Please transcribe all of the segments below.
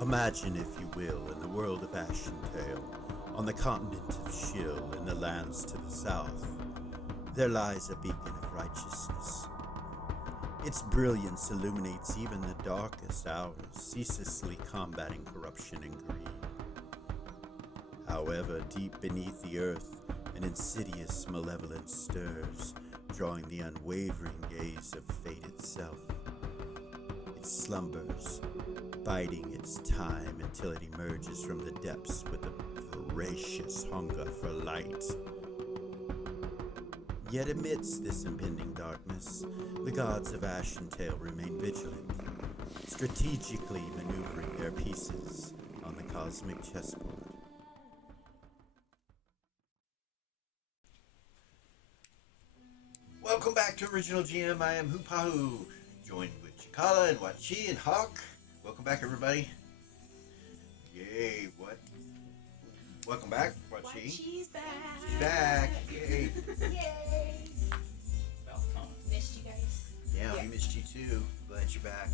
Imagine, if you will, in the world of Ashen Tale, on the continent of Shill, in the lands to the south, there lies a beacon of righteousness. Its brilliance illuminates even the darkest hours, ceaselessly combating corruption and greed. However, deep beneath the earth, an insidious malevolence stirs, drawing the unwavering gaze of fate itself. It slumbers, biding its time until it emerges from the depths with a voracious hunger for light. Yet amidst this impending darkness, the gods of Ashen Tale remain vigilant, strategically maneuvering their pieces on the cosmic chessboard. Welcome back to Original GM. I am Hupahu, joined with Cikala and Wachi and Hawk. Welcome back, everybody. Yay, what? Welcome back, Wachi. Wachi's back. She's back. Yay. Yay. Missed you guys. Yeah, we missed you too. Glad you're back.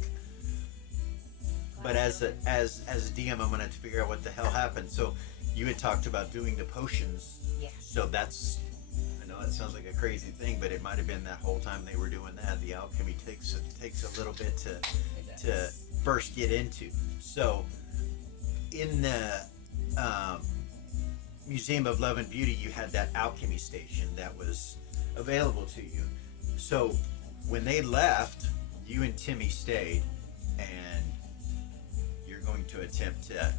But as a DM, I'm gonna have to figure out what the hell happened. So you had talked about doing the potions. Yeah. So that's, I know that sounds like a crazy thing, but it might have been that whole time they were doing that. The alchemy takes a little bit to first get into. So in the Museum of Love and Beauty, you had that alchemy station that was available to you. So when they left, you and Timmy stayed, and you're going to attempt to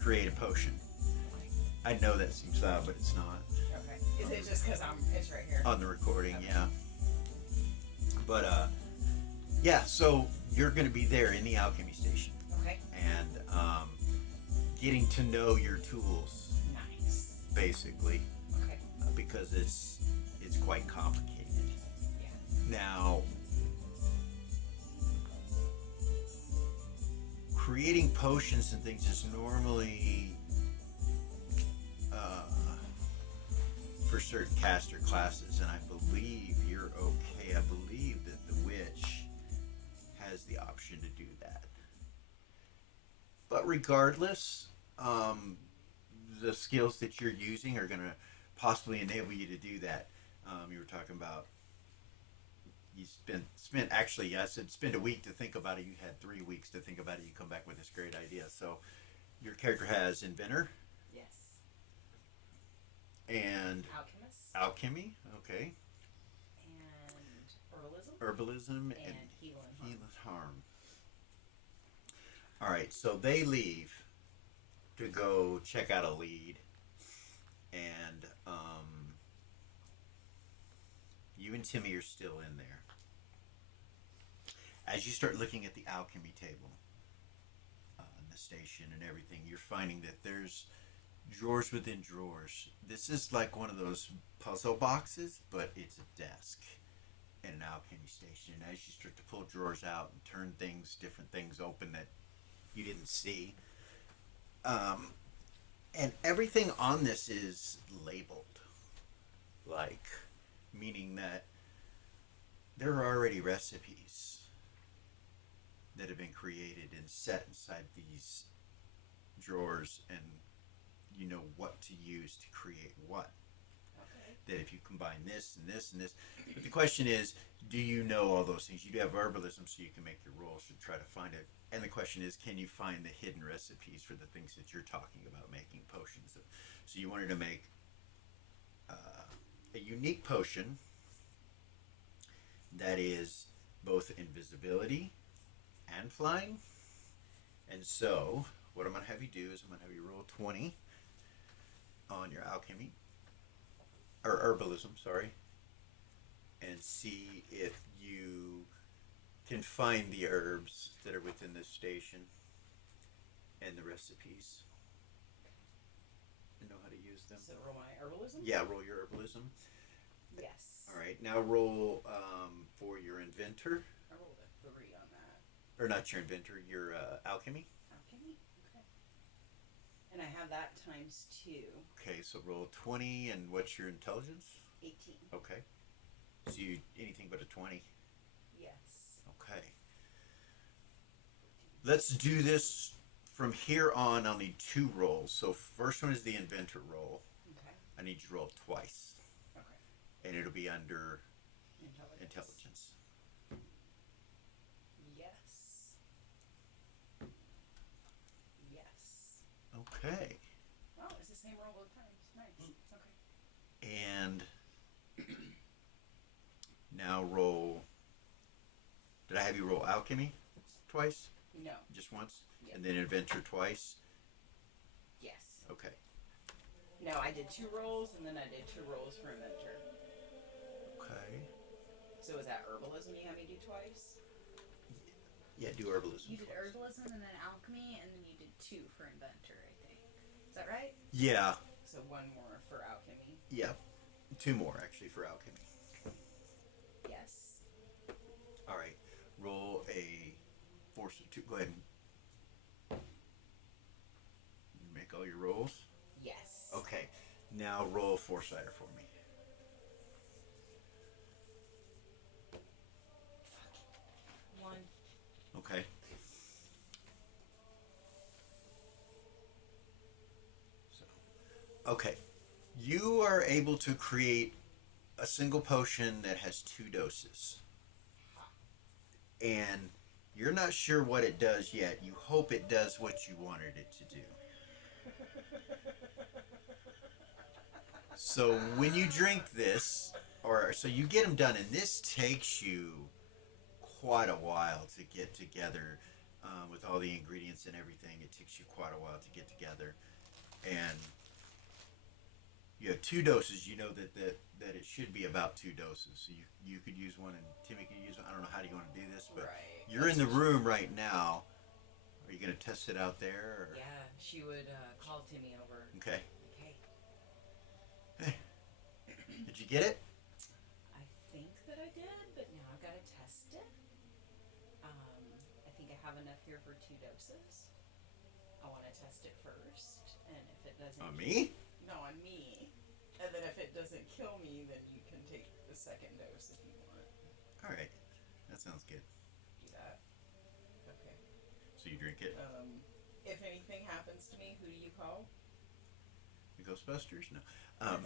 create a potion. I know that seems loud, but it's not. Okay. Is it just because it's right here? On the recording, Okay. yeah. But, yeah, so you're going to be there in the alchemy station. Okay. And getting to know your tools, Nice. basically, Okay. because it's quite complicated. Yeah. Now, creating potions and things is normally for certain caster classes, and I believe you're okay. I believe that the witch has the option to do that. But regardless, the skills that you're using are going to possibly enable you to do that. You were talking about you spent actually, yes, I said spend a week to think about it. You had 3 weeks to think about it. You come back with this great idea. So your character has inventor Yes. and Alchemist. alchemy, okay, And herbalism. herbalism And heal and harm. heal and harm. All right, so they leave to go check out a lead, and you and Timmy are still in there. As you start looking at the alchemy table, in the station and everything, you're finding that there's drawers within drawers. This is like one of those puzzle boxes, but it's a desk in an alchemy station. And as you start to pull drawers out and turn different things open that you didn't see, and everything on this is labeled, like, meaning that there are already recipes that have been created and set inside these drawers, and you know what to use to create what. Okay. That if you combine this and this and this, but the question is, do you know all those things? You do have herbalism, so you can make your rolls to try to find it. And the question is, can you find the hidden recipes for the things that you're talking about making potions of? So you wanted to make a unique potion that is both invisibility and flying. And so what I'm going to have you do is I'm going to have you roll 20 on your alchemy, or herbalism, sorry, and see if you can find the herbs that are within this station and the recipes and know how to use them. So roll my herbalism? Yeah, roll your herbalism. Yes. All right, now roll for your inventor, I rolled a 3 on that. or not your inventor, your alchemy. Alchemy? Okay. And I have that times 2. Okay, so roll 20, and what's your intelligence? 18. Okay. So you anything but a 20. Yes. Okay. Let's do this from here on. I'll need 2 rolls. So first one is the inventor roll. Okay. I need you to roll twice. Okay. And it'll be under Intelligence. Yes. Yes. Okay. Wow, it's the same roll both times. Nice. Okay. And now roll. Did I have you roll alchemy twice? No. Just once? Yep. And then adventure twice? Yes. Okay. No, I did 2 rolls, and then I did 2 rolls for inventor. Okay. So is that herbalism you had me do twice? Yeah, do herbalism. You did herbalism and then alchemy, and then you did 2 for inventor, I think. Is that right? Yeah. So 1 more for alchemy. Yeah. 2 more, actually, for alchemy. Yes. All right. Roll a force of 2. Go ahead and make all your rolls. Yes. Okay. Now roll foresighter for me. Fuck. 1. Okay. Okay. You are able to create a single potion that has 2 doses. And you're not sure what it does yet. You hope it does what you wanted it to do. So when you drink this, so you get them done, and this takes you quite a while to get together with all the ingredients and everything. It takes you quite a while to get together. And you have 2 doses. You know that it should be about 2 doses. So you could use one, and Timmy could use one. I don't know how you want to do this, but Right. you're in the room right now. Are you going to test it out there? Or? Yeah, she would call Timmy over. Okay. Okay. Hey, did you get it? I think that I did, but now I've got to test it. I think I have enough here for 2 doses. I want to test it first, and if it doesn't... On me? No, on me. And then if it doesn't kill me, then you can take the 2nd dose if you want. All right. That sounds good. Do that. Okay. So you drink it? If anything happens to me, who do you call? The Ghostbusters? No. I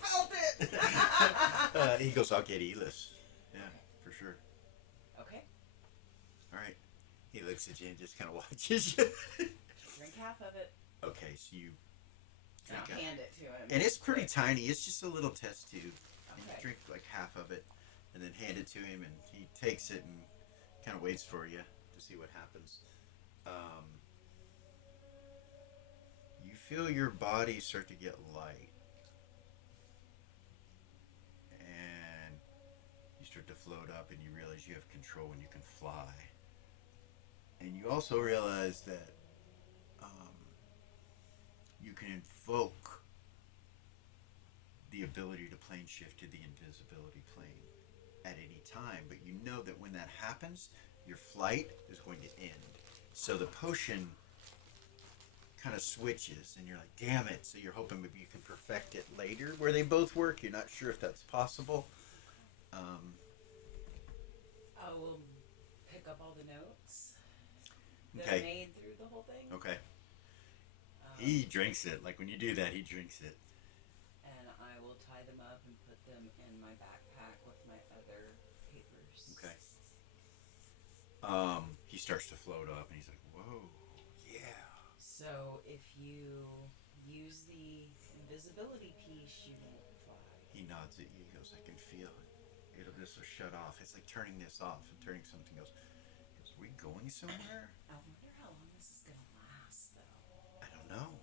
felt it! He goes, I'll get Elis. Yeah, for sure. Okay. All right. He looks at you and just kind of watches you. Drink half of it. Okay, so you And drink I'll it. hand it to him. And it's pretty quick. tiny. It's just a little test tube. And you Okay. drink like half of it and then hand it to him, and he takes it and kind of waits for you to see what happens. You feel your body start to get light. And you start to float up, and you realize you have control and you can fly. And you also realize that you can invoke the ability to plane shift to the invisibility plane at any time, but you know that when that happens, your flight is going to end. So the potion kind of switches, and you're like, damn it. So you're hoping maybe you can perfect it later where they both work. You're not sure if that's possible. I will pick up all the notes that Okay. I made through the whole thing. Okay. He drinks it. Like when you do that, he drinks it. And I will tie them up and put them in my backpack with my other papers. Okay. He starts to float up, and he's like, whoa, yeah. So if you use the invisibility piece, you won't fly. He nods at you. He goes, I can feel it. This will shut off. It's like turning this off and turning something else. He goes, are we going somewhere? I wonder how long this is gonna last, though. I don't know.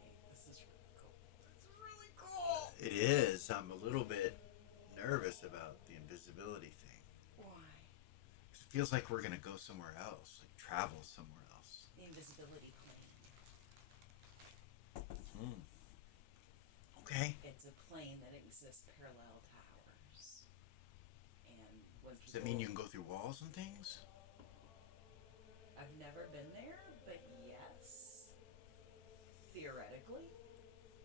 Like, this is really cool. This is really cool. It is. I'm a little bit nervous about the invisibility thing. Why? 'Cause it feels like we're going to go somewhere else, like travel somewhere else. The invisibility plane. Okay. It's a plane that exists parallel to ours. And when people... Does that mean you can go through walls and things? I've never been there, but yes. Theoretically.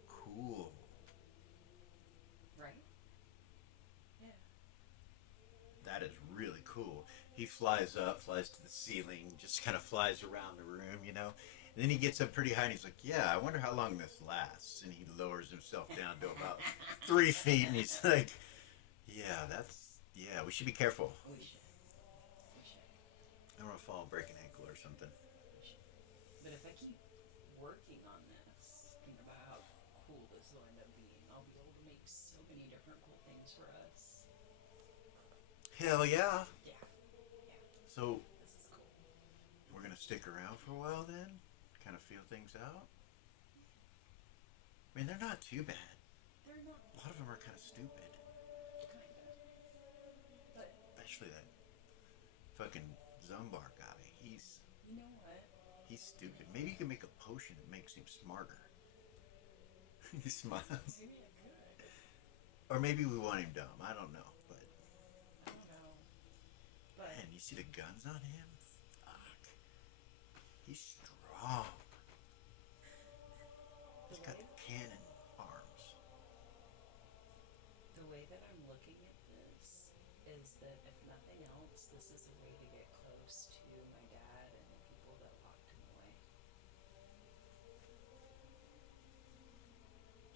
Cool. Right? Yeah. That is really cool. He flies up, flies to the ceiling, just kind of flies around the room, you know. And then he gets up pretty high and he's like, yeah, I wonder how long this lasts. And he lowers himself down to about 3 feet and he's like, yeah, we should be careful. We should. We should. I don't want to fall and break an ankle or something. We should. But if I keep working on this, think about how cool this will end up being. I'll be able to make so many different cool things for us. Hell yeah. Yeah. So This is cool. we're going to stick around for a while then? Kind of feel things out? I mean, they're not too bad. They're not. A lot of them are kind of stupid. Kind of. But Especially that fucking Zumbar guy. you know what? He's stupid. Maybe you can make a potion that makes him smarter. He smiles. Maybe I could. Or maybe we want him dumb. I don't know. But I don't know. But man, you see the guns on him? Fuck. He's strong. He's got the cannon arms. the way that I'm looking at this is that if nothing else, this is a way to get close to my dad and the people that locked him away.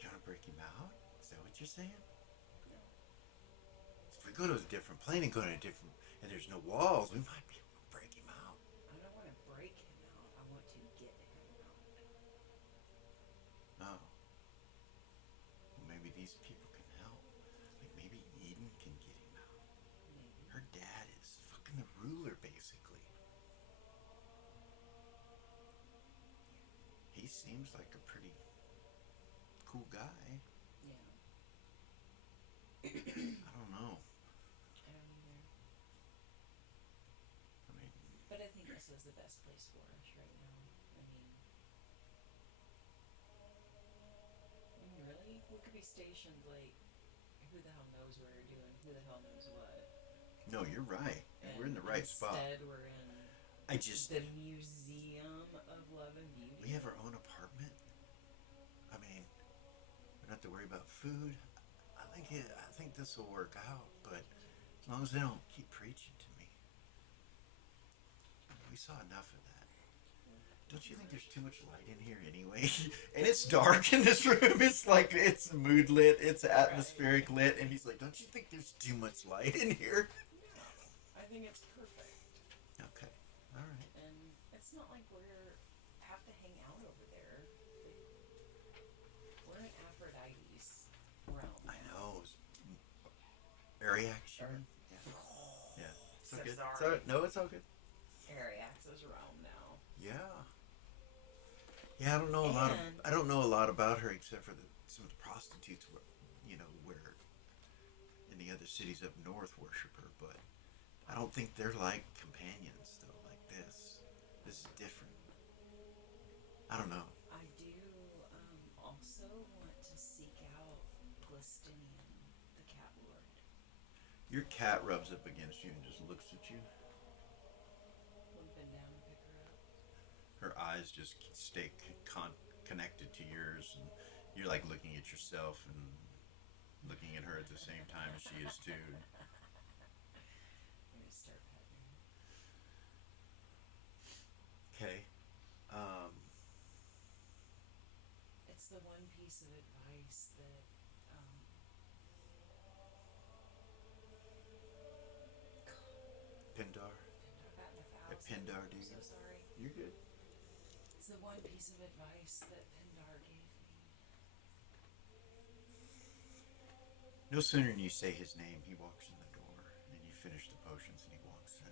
You want to break him out? Is that what you're saying? No. If we go to a different plane and go to a different, and there's no walls, we might be able to break him out. I don't want to break him out. I want to get him out. Oh. Well, maybe these people can help. Like maybe Eden can get him out. Maybe. Her dad is fucking the ruler, basically. He seems like a pretty cool guy. Yeah. I don't know. I don't either. I mean, But I think this is the best place for us right now. I mean, really? We could be stationed like, who the hell knows where we're doing? Who the hell knows what? no, you're right. And we're in the right spot. Instead, we're in I just, the Museum of Love and Beauty. we have our own apartment. I mean, we don't have to worry about food. I think this will work out, but as long as they don't keep preaching to me. We saw enough of that. Don't you think there's too much light in here anyway? And it's dark in this room. It's like, it's mood lit, it's atmospheric lit, and he's like, don't you think there's too much light in here? I think it's perfect. Okay, alright. And it's not like we're have to hang out over there. We're in Aphrodite's realm. I know. Ariax, you mean? Yeah. It's So all good. sorry. It's all right. No, it's all good. Ariax's realm now. Yeah. Yeah, I don't know a lot about her except for some of the prostitutes, where in the other cities up north worship her, but I don't think they're like companions though, like this. This is different. I don't know. I do also want to seek out Glistinian, the cat lord. Your cat rubs up against you and just looks at you. We've been down to pick her up. Her eyes just stay connected to yours, and you're like looking at yourself and looking at her at the same time as she is too. I'm gonna start petting her. Okay. It's the one piece of advice that Pindar. I got in a At thousand. Pindar, I'm dude. so sorry. You're good. It's the one piece of advice that Pindar gave me. No sooner than you say his name, he walks in the door, and you finish the potions, and he walks in.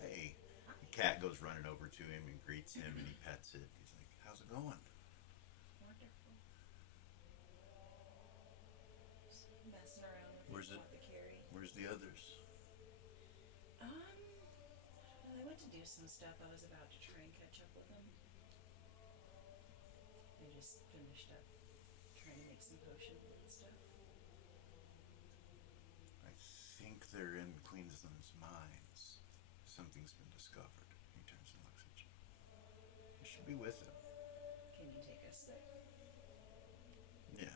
Hey. The cat goes running over to him and greets him, and he pets it. He's like, how's it going? Wonderful. Just messing around with Where's the it? apothecary. Where's the others? They went to do some stuff. I was about to try and catch up with them. I just finished up trying to make some potions and stuff. I think they're in Queensland's mines. Something's been discovered. He turns and looks at you. You should be with him. Can you take us there? Yeah.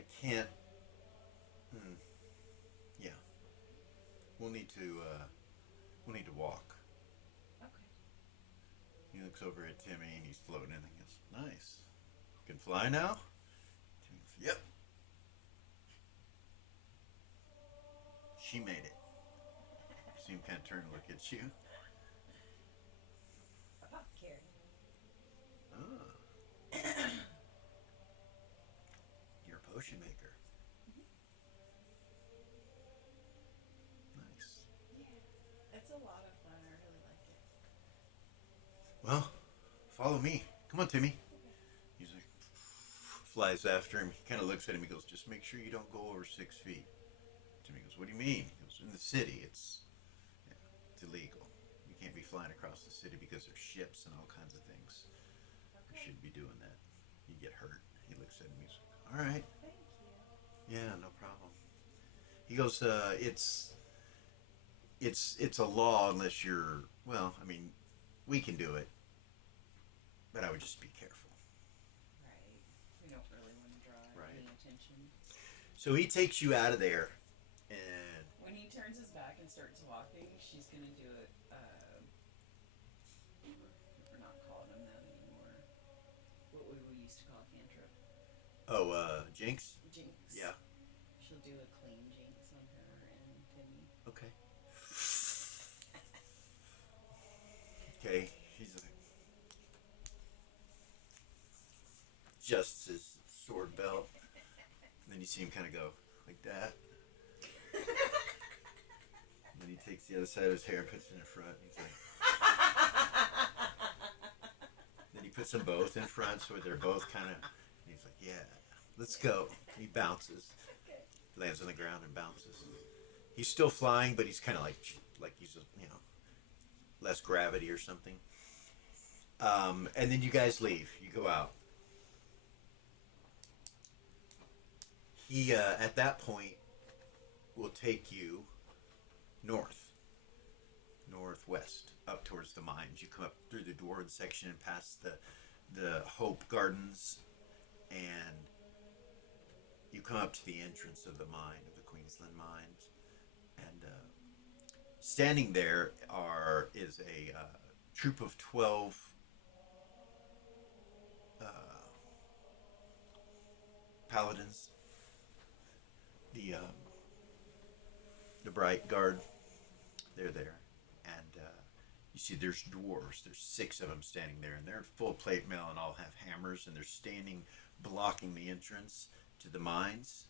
I can't. we'll need to walk. Okay. He looks over at Timmy and he's floating and he goes, nice. You can fly now? Timmy goes, yep. She made it. You see him kind of turn and look at you. Apothecary. Ah. You're a potion maker. Nice. Yeah. It's a lot of fun. I really like it. Well, follow me. Come on, Timmy. He's like, flies after him. He kind of looks at him. He goes, just make sure you don't go over 6 feet. Timmy goes, what do you mean? He goes, in the city, it's illegal. You can't be flying across the city because there's ships and all kinds of things. You shouldn't be doing that. You get hurt. He looks at him. He's like, all right. Thank you. Yeah, no problem. He goes, it's a law unless you're, well, I mean, we can do it, but I would just be careful. Right. We don't really want to draw any attention. So he takes you out of there, and When he turns his back and starts walking, she's gonna do it. We're not calling him that anymore. What we used to call a cantrip. Jinx? Jinx. Yeah. She'll do a clean jinx on her and Timmy. Okay. Okay, he's like, adjusts his sword belt, and then you see him kind of go like that. And then he takes the other side of his hair and puts it in front. And he's like, then he puts them both in front so they're both kind of. And he's like, yeah, let's go. He bounces, lands on the ground and bounces. He's still flying, but he's kind of like he's less gravity or something. And then you guys leave. You go out. He at that point will take you northwest, up towards the mines. You come up through the Dwarven section and past the Hope Gardens, and you come up to the entrance of the mine, of the Queensland mines, and standing there is a troop of 12 paladins. The Bright Guard, they're there, and you see there's dwarves. There's 6 of them standing there, and they're in full plate mail and all have hammers, and they're standing blocking the entrance to the mines,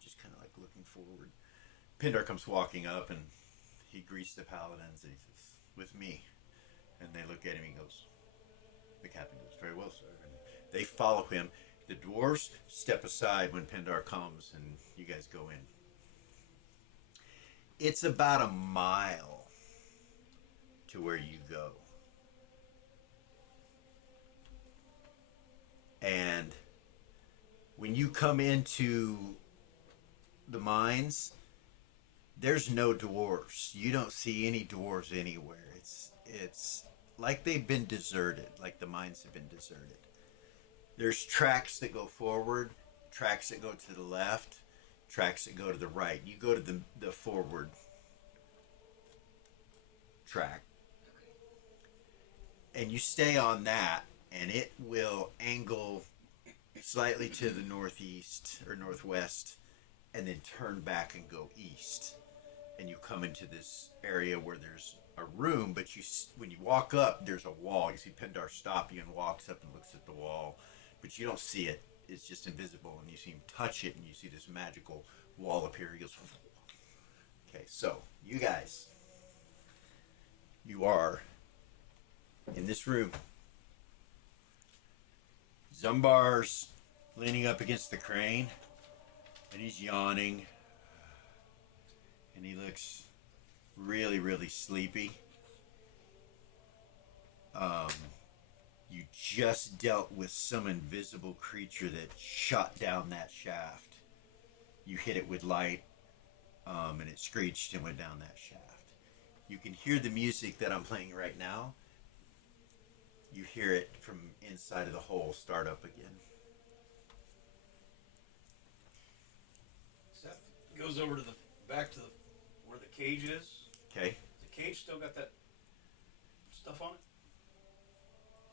just kind of like looking forward. Pindar comes walking up, and he greets the paladins, and he says, "With me." And they look at him, and he goes, the captain goes, "Very well, sir." And they follow him. The dwarves step aside when Pindar comes, and you guys go in. It's about a mile to where you go. And when you come into the mines, there's no dwarves. You don't see any dwarves anywhere. It's like they've been deserted, like the mines have been deserted. There's tracks that go forward, tracks that go to the left, tracks that go to the right. You go to the forward track, and you stay on that, and it will angle slightly to the northeast or northwest, and then turn back and go east. And you come into this area where there's a room, but when you walk up, there's a wall. You see Pindar stop you and walks up and looks at the wall, but you don't see it. It's just invisible, and you see him touch it, and you see this magical wall appear. He goes, okay, so you guys, you are in this room. Zumbar's leaning up against the crane, and he's yawning, and he looks really, really sleepy. You just dealt with some invisible creature that shot down that shaft. You hit it with light, and it screeched and went down that shaft. You can hear the music that I'm playing right now. You hear it from inside of the hole start up again. Seth goes over to back to where the cage is, Okay. The cage still got that stuff on it?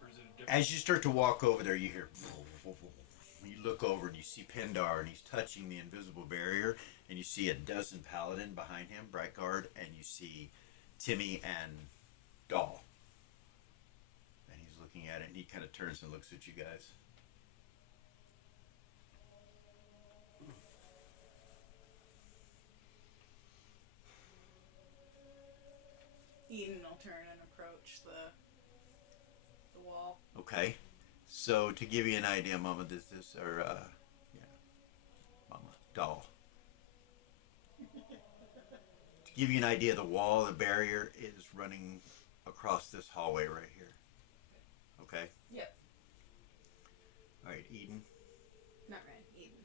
Or is it a different? As you start to walk over there, you hear. You look over and you see Pindar, and he's touching the invisible barrier, and you see a dozen paladin behind him, Bright Guard, and you see Timmy and Doll. And he's looking at it, and he kind of turns and looks at you guys. Eden will turn and approach the wall. Okay. So to give you an idea, Mama, Mama, Doll. To give you an idea, the wall, the barrier is running across this hallway right here. Okay? Yep. Alright, Eden. Not Ren, Eden.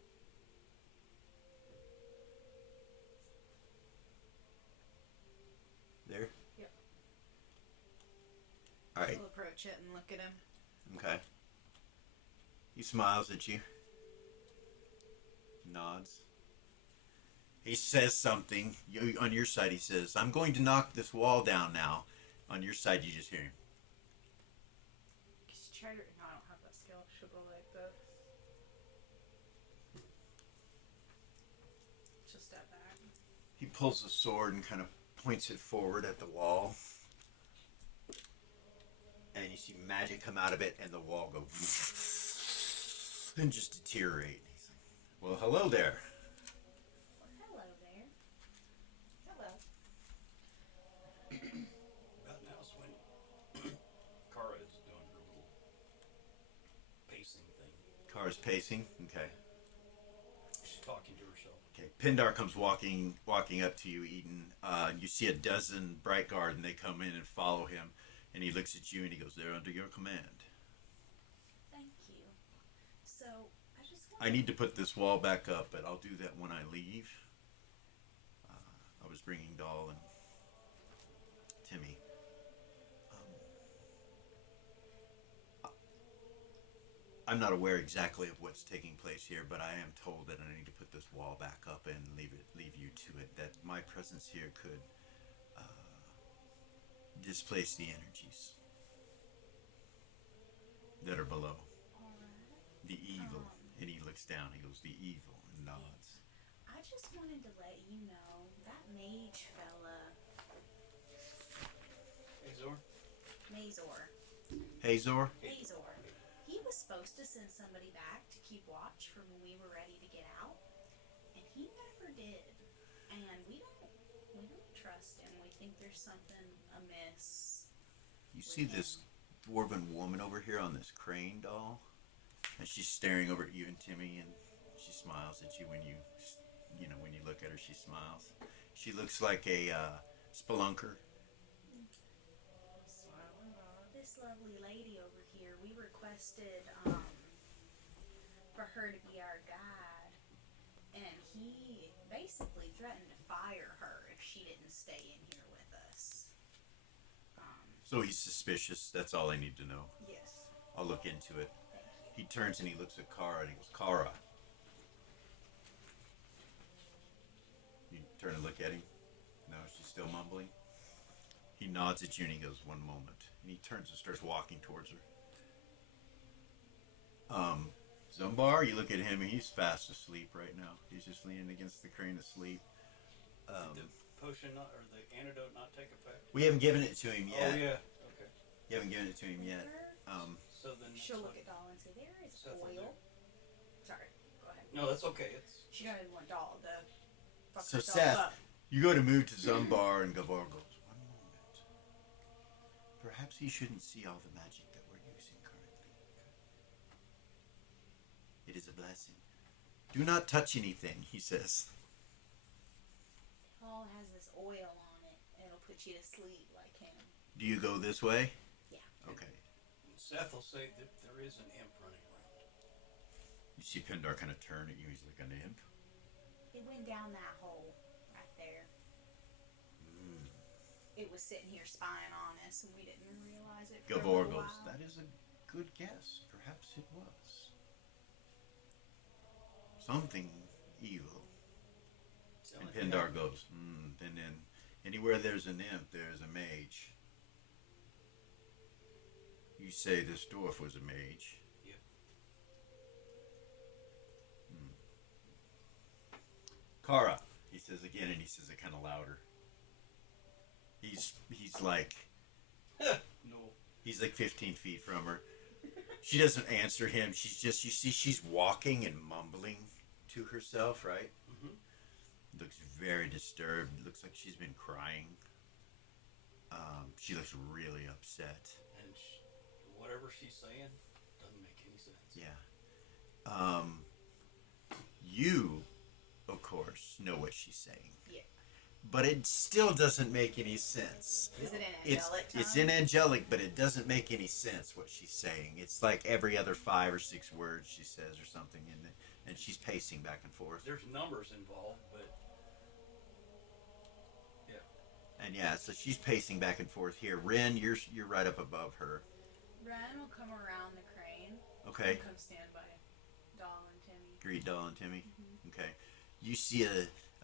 There? Yep. Alright, We'll approach it and look at him. okay. He smiles at you. Nods. He says something. On your side, he says, I'm going to knock this wall down now. On your side, you just hear him. Just try to. No, I don't have that skill. She'll go like this. She'll step back. He pulls the sword and kind of points it forward at the wall. And you see magic come out of it, and the wall go and just deteriorate. He's like, well, hello there. Well, hello there. Hello. About now's when Kara is doing her little pacing thing. Kara's pacing. Okay. She's talking to herself. Okay. Pindar comes walking up to you, Eden. You see a dozen Bright Guard, and they come in and follow him. And he looks at you and he goes, they're under your command. Thank you. So, I just want I need to put this wall back up, but I'll do that when I leave. I was bringing Doll and Timmy. I'm not aware exactly of what's taking place here, but I am told that I need to put this wall back up and leave you to it. That my presence here could displace the energies that are below. Alright. The evil. And he looks down. He goes, the evil, and nods. I just wanted to let you know that mage fella, Azor? Mazor. Hazor? Mazor. He was supposed to send somebody back to keep watch for when we were ready to get out, and he never did. And we don't trust him. We think there's something amiss. You see this dwarven woman over here on this crane, Doll? And she's staring over at you and Timmy, and she smiles at you when you look at her, she smiles. She looks like a spelunker. This lovely lady over here, we requested for her to be our guide, and he basically threatened to fire her if she didn't stay in here with us. So he's suspicious. That's all I need to know. Yes. I'll look into it. Thank you. He turns and he looks at Kara and he goes, Kara. You turn and look at him. No, she's still mumbling. He nods at you and he goes, one moment. And he turns and starts walking towards her. Zumbar, you look at him and he's fast asleep right now. He's just leaning against the crane asleep. Did the potion not, or the antidote not take effect? We haven't given it to him yet. Oh, yeah. Okay. You haven't given it to him yet. So then. She'll look at Doll and say, there is Seth, oil. Sorry, go ahead. No, that's okay. It's. She doesn't want Doll to fuck So herself Seth, up. you go to move to Zumbar and Gavar goes, one moment. Perhaps he shouldn't see all the magic that we're using currently. It is a blessing. Do not touch anything, he says. Doll has this oil on it. It'll put you to sleep like him. Do you go this way? Yeah. Okay. Seth will say that there is an imp running around. You see Pindar kind of turn at you. He's like, an imp? It went down that hole right there. It was sitting here spying on us, and we didn't realize it. For a Gavor little goes, while. that is a good guess. Perhaps it was. Something evil. And Pindar goes, and then Anywhere there's an imp, there's a mage. You say this dwarf was a mage. Yep. Kara, he says again, and he says it kind of louder. He's like No. he's like 15 feet from her. She doesn't answer him. She's just, you see, she's walking and mumbling to herself, right? Mm-hmm. Looks very disturbed. Looks like she's been crying. She looks really upset. And whatever she's saying doesn't make any sense. Yeah. You, of course, know what she's saying. Yeah. But it still doesn't make any sense. Is it an It's angelic tongue? it's in angelic, but it doesn't make any sense what she's saying. It's like every other 5 or 6 words she says or something, and she's pacing back and forth. There's numbers involved, but And yeah, so she's pacing back and forth here. Ren, you're right up above her. Ren will come around the crane Okay. and come stand by Doll and Timmy. Greet Doll and Timmy. Okay. You see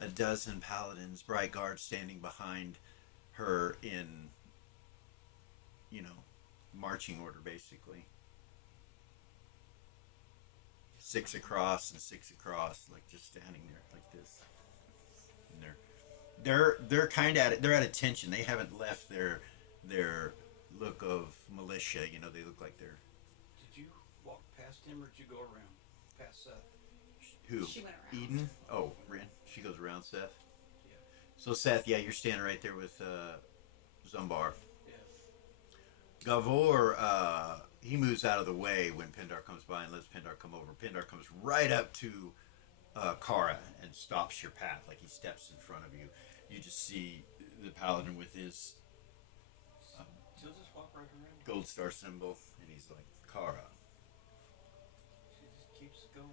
a dozen paladins, bright guards standing behind her in, marching order basically. 6 across and 6 across, like just standing there like this. And they're kind of they're at attention. They haven't left their look of militia. They look like they're did you walk past him or did you go around past Seth? who? She went around. Eden? Oh, Ren. She goes around Seth. Yeah. So Seth, yeah, you're standing right there with Zumbar. Yeah. Gavor, he moves out of the way when Pindar comes by and lets Pindar come over. Pindar comes right up to Kara and stops your path, like he steps in front of you. You just see the paladin with his She'll just walk right around. gold star symbol, and he's like, Kara. She just keeps going.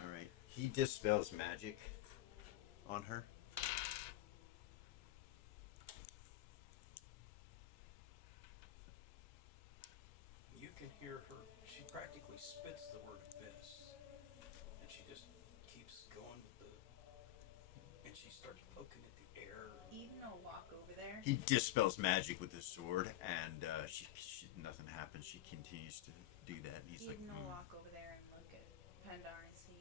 All right. He dispels magic on her. You can hear her. She practically spits the word abyss, and she just keeps going with the. And she starts poking at the air. Eden will walk over there. He dispels magic with his sword, and nothing happens. She continues to do that, and he's like, Eden will walk over there and look at Pendar and see.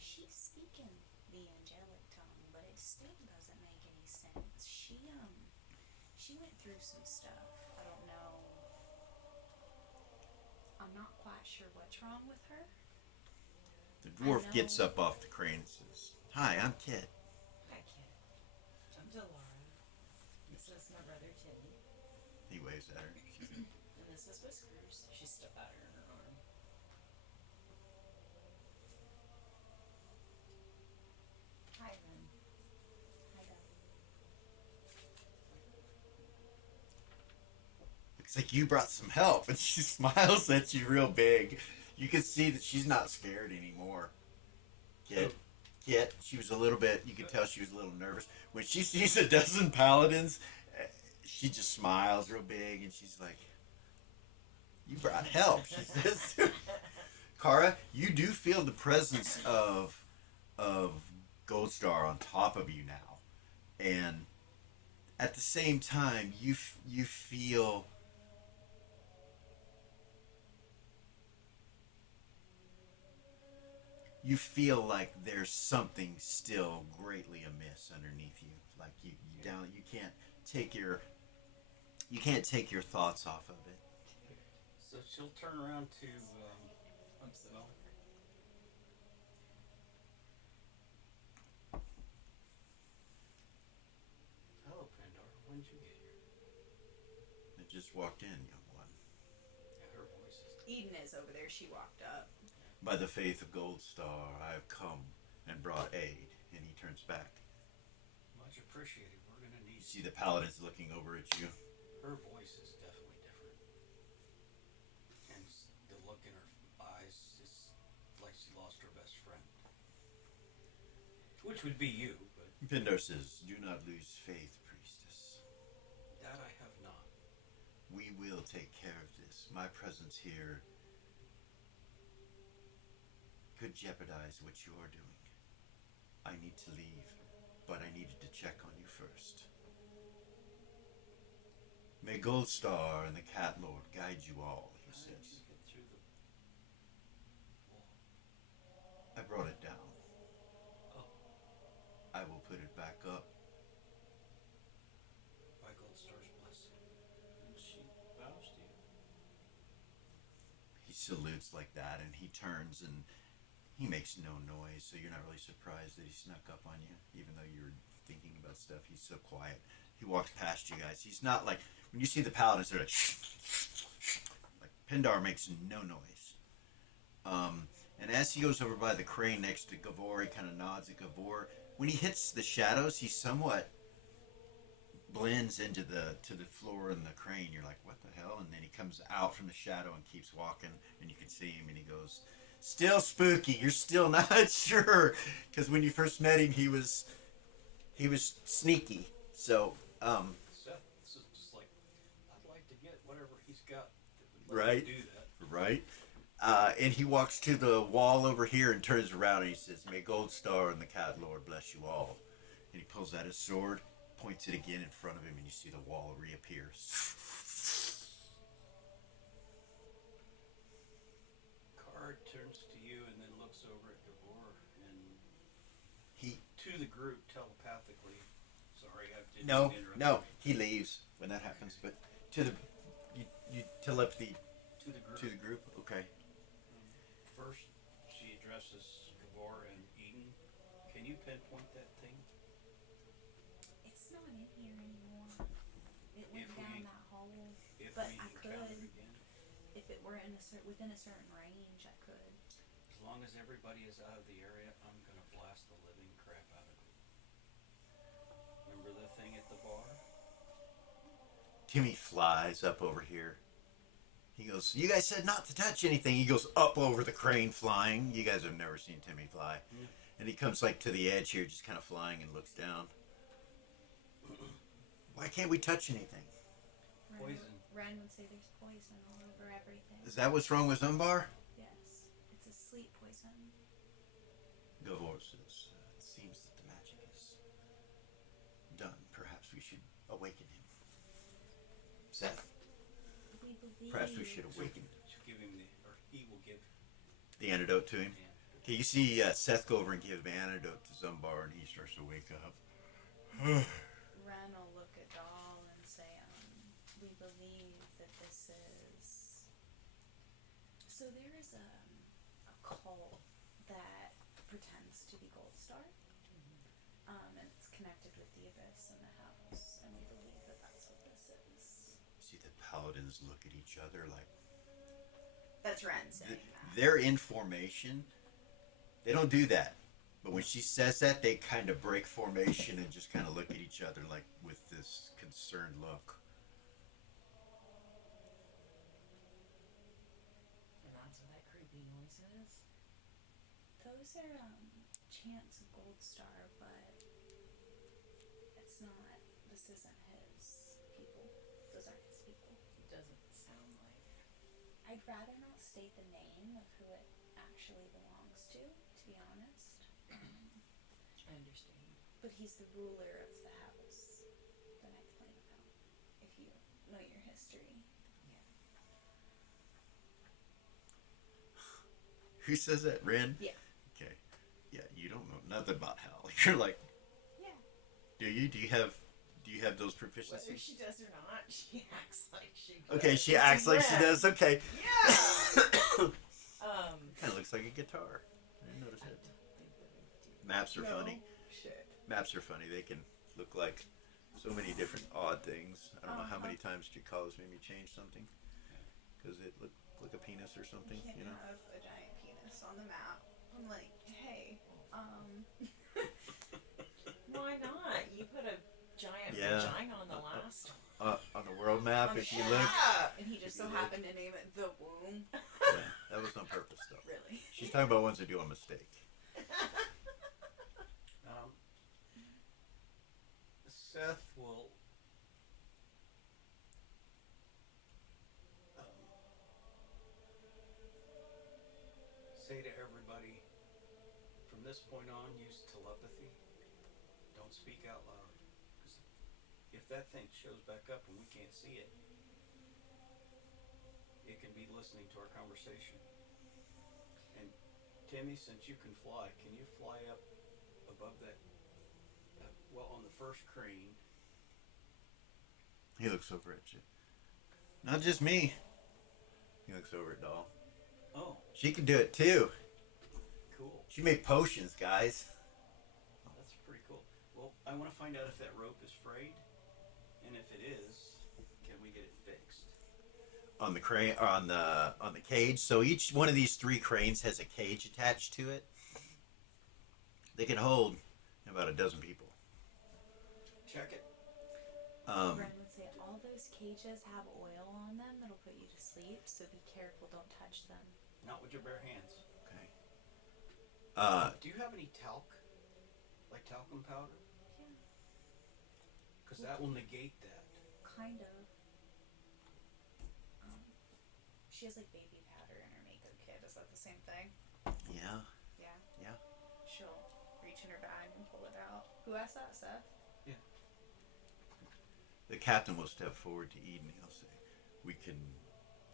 She's speaking the angelic tongue, but it still doesn't make any sense. She went through some stuff. I don't know. I'm not quite sure what's wrong with her. The dwarf I gets know. up off the crane and says, Hi, I'm Kit. Hi, kid. I'm Delara. This is my brother Timmy. He waves at her. And this is Whiskers. She stuck out her arm. Hi, Ren. Hi, Doll. Looks like you brought some help. And she smiles at you real big. You can see that she's not scared anymore. Kit, she was a little bit, you could tell she was a little nervous. When she sees a dozen paladins, she just smiles real big, and she's like, you brought help, she says. Kara, you do feel the presence of Goldstar on top of you now. And at the same time, you feel like there's something still greatly amiss underneath you. Like you can't take your thoughts off of it. So she'll turn around to. Well, hello, Pandora. When did you get here? I just walked in, young one. Yeah, her voice is. Eden is over there. She walked up. By the faith of Goldstar, I have come and brought aid. And he turns back. Much appreciated. We're gonna need. You see the paladins looking over at you. Her voice is definitely different, and the look in her eyes is like she lost her best friend, which would be you, but Pindar says, do not lose faith, priestess. that I have not. We will take care of this. My presence here could jeopardize what you are doing. I need to leave, but I needed to check on you first. May Gold Star and the Cat Lord guide you all, he How did says. you get through the wall? I brought it down. Oh, I will put it back up. by Gold Star's blessing. And she bows to you. He salutes like that, and he turns and he makes no noise, so you're not really surprised that he snuck up on you, even though you were thinking about stuff. He's so quiet. He walks past you guys. He's not like when you see the paladins, they're like Pindar makes no noise. And as he goes over by the crane next to Gavor, he kind of nods at Gavor. When he hits the shadows, he somewhat blends into the floor and the crane. You're like, what the hell? And then he comes out from the shadow and keeps walking, and you can see him, and he goes, still spooky. You're still not sure, because when you first met him, he was sneaky. So Seth, this is just like, I'd like to get whatever he's got that would let Right. me do that. right. And he walks to the wall over here and turns around and he says, "May Gold Star and the Cat Lord bless you all." And he pulls out his sword, points it again in front of him, and you see the wall reappear. Card turns to you and then looks over at Gabor and He to the group telepathically. Sorry, I didn't no mean to interrupt no you. he leaves when that happens, but to the you telepathy To the group. to the group. Okay. First, she addresses Gabor and Eden. Can you pinpoint that thing? It's not in here anymore. It went If down we- that hole. If But we I encounter could. it again, If it were in within a certain range, I could. as long as everybody is out of the area, I'm gonna blast the living crap out of it. Remember the thing at the bar? Timmy flies up over here. He goes, "You guys said not to touch anything." He goes up over the crane flying. You guys have never seen Timmy fly. Yeah. And he comes like to the edge here, just kind of flying, and looks down. Why can't we touch anything? Poison. Ren would say there's poison all over everything. Is that what's wrong with Zumbar? Yes. It's a sleep poison. Gavor says, "It seems that the magic is done. Perhaps we should awaken him." Seth, We believe. perhaps we should awaken She'll give him or he will give the antidote to him. the antidote. Okay, you see Seth go over and give the antidote to Zumbar, and he starts to wake up. Ren will look at Doll and say, we believe that this is. So there is a cult that pretends to be Gold Star. And it's connected with the Abyss and the house, and we believe that that's what this is. See the paladins look at each other like That's Ren saying that. they're in formation. They don't do that, but when she says that, they kind of break formation and just kind of look at each other like with this concerned look. And that's what that creepy noise is. Those are chants of Gold Star, but it's not. This isn't his people. Those aren't his people. It doesn't sound like. I'd rather not state the name of who it actually belongs to be honest. I understand. But he's the ruler of the house that I complain about. If you know your history. Who says that, Ren? Yeah. Okay. Yeah, you don't know nothing about hell. You're like, Yeah. do you? Do you have those Whether proficiencies? she does or not, she acts like she does. Okay, she It's acts like she Ren. does. Okay. Yeah. Kind of looks like a guitar. I didn't notice I it. don't think that I do. Maps are No funny. Shit. Maps are funny. They can look like so many different odd things. I don't know how many times Cikala's made me change something because it looked like a penis or something. You can't You know. have a giant penis on the map. I'm like, hey, Why not? You put a giant Yeah. vagina on the last On the world map, if you look, Yeah. and he just If so you look. happened to name it the womb. yeah, that was on purpose though. Really? She's talking about ones that do a mistake. Seth will say to everybody, from this point on, use telepathy. Don't speak out loud, because if that thing shows back up and we can't see it, it can be listening to our conversation. And Timmy, since you can fly, can you fly up above that? Well, on the first crane. He looks over at you. Not just me. He looks over at Doll. Oh, She can do it too. cool. She made potions, guys. That's pretty cool. Well, I want to find out if that rope is frayed, and if it is, can we get it fixed? On the crane, or on the cage. So each one of these 3 cranes has a cage attached to it. They can hold about a dozen people. Check it. Ren would say all those cages have oil on them that'll put you to sleep, so be careful, don't touch them. Not with your bare hands. Okay. Do you have any talc? Like talcum powder? Yeah, Because that will negate that. kind of. She has like baby powder in her makeup kit. Is that the same thing? Yeah. Yeah. Yeah. She'll reach in her bag and pull it out. Who asked that, Seth? The captain will step forward to Eden. He'll say, "We can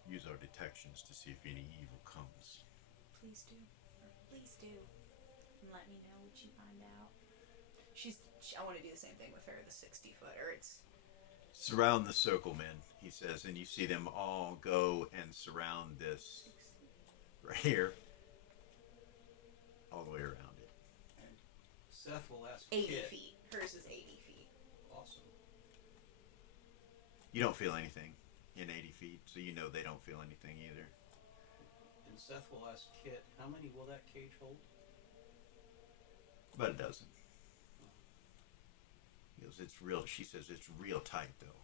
use our detections to see if any evil comes." Please do. Or please do. And let me know what you find out. I want to do the same thing with her, the 60-footer. It's Surround the circle, men, he says, and you see them all go and surround this right here, all the way around it. And Seth will ask 80 Kit. feet. Hers is 80 feet. Awesome. You don't feel anything in 80 feet, so you know they don't feel anything either. And Seth will ask Kit, how many will that cage hold? About a dozen. He goes, "It's real." She says, "It's real tight, though."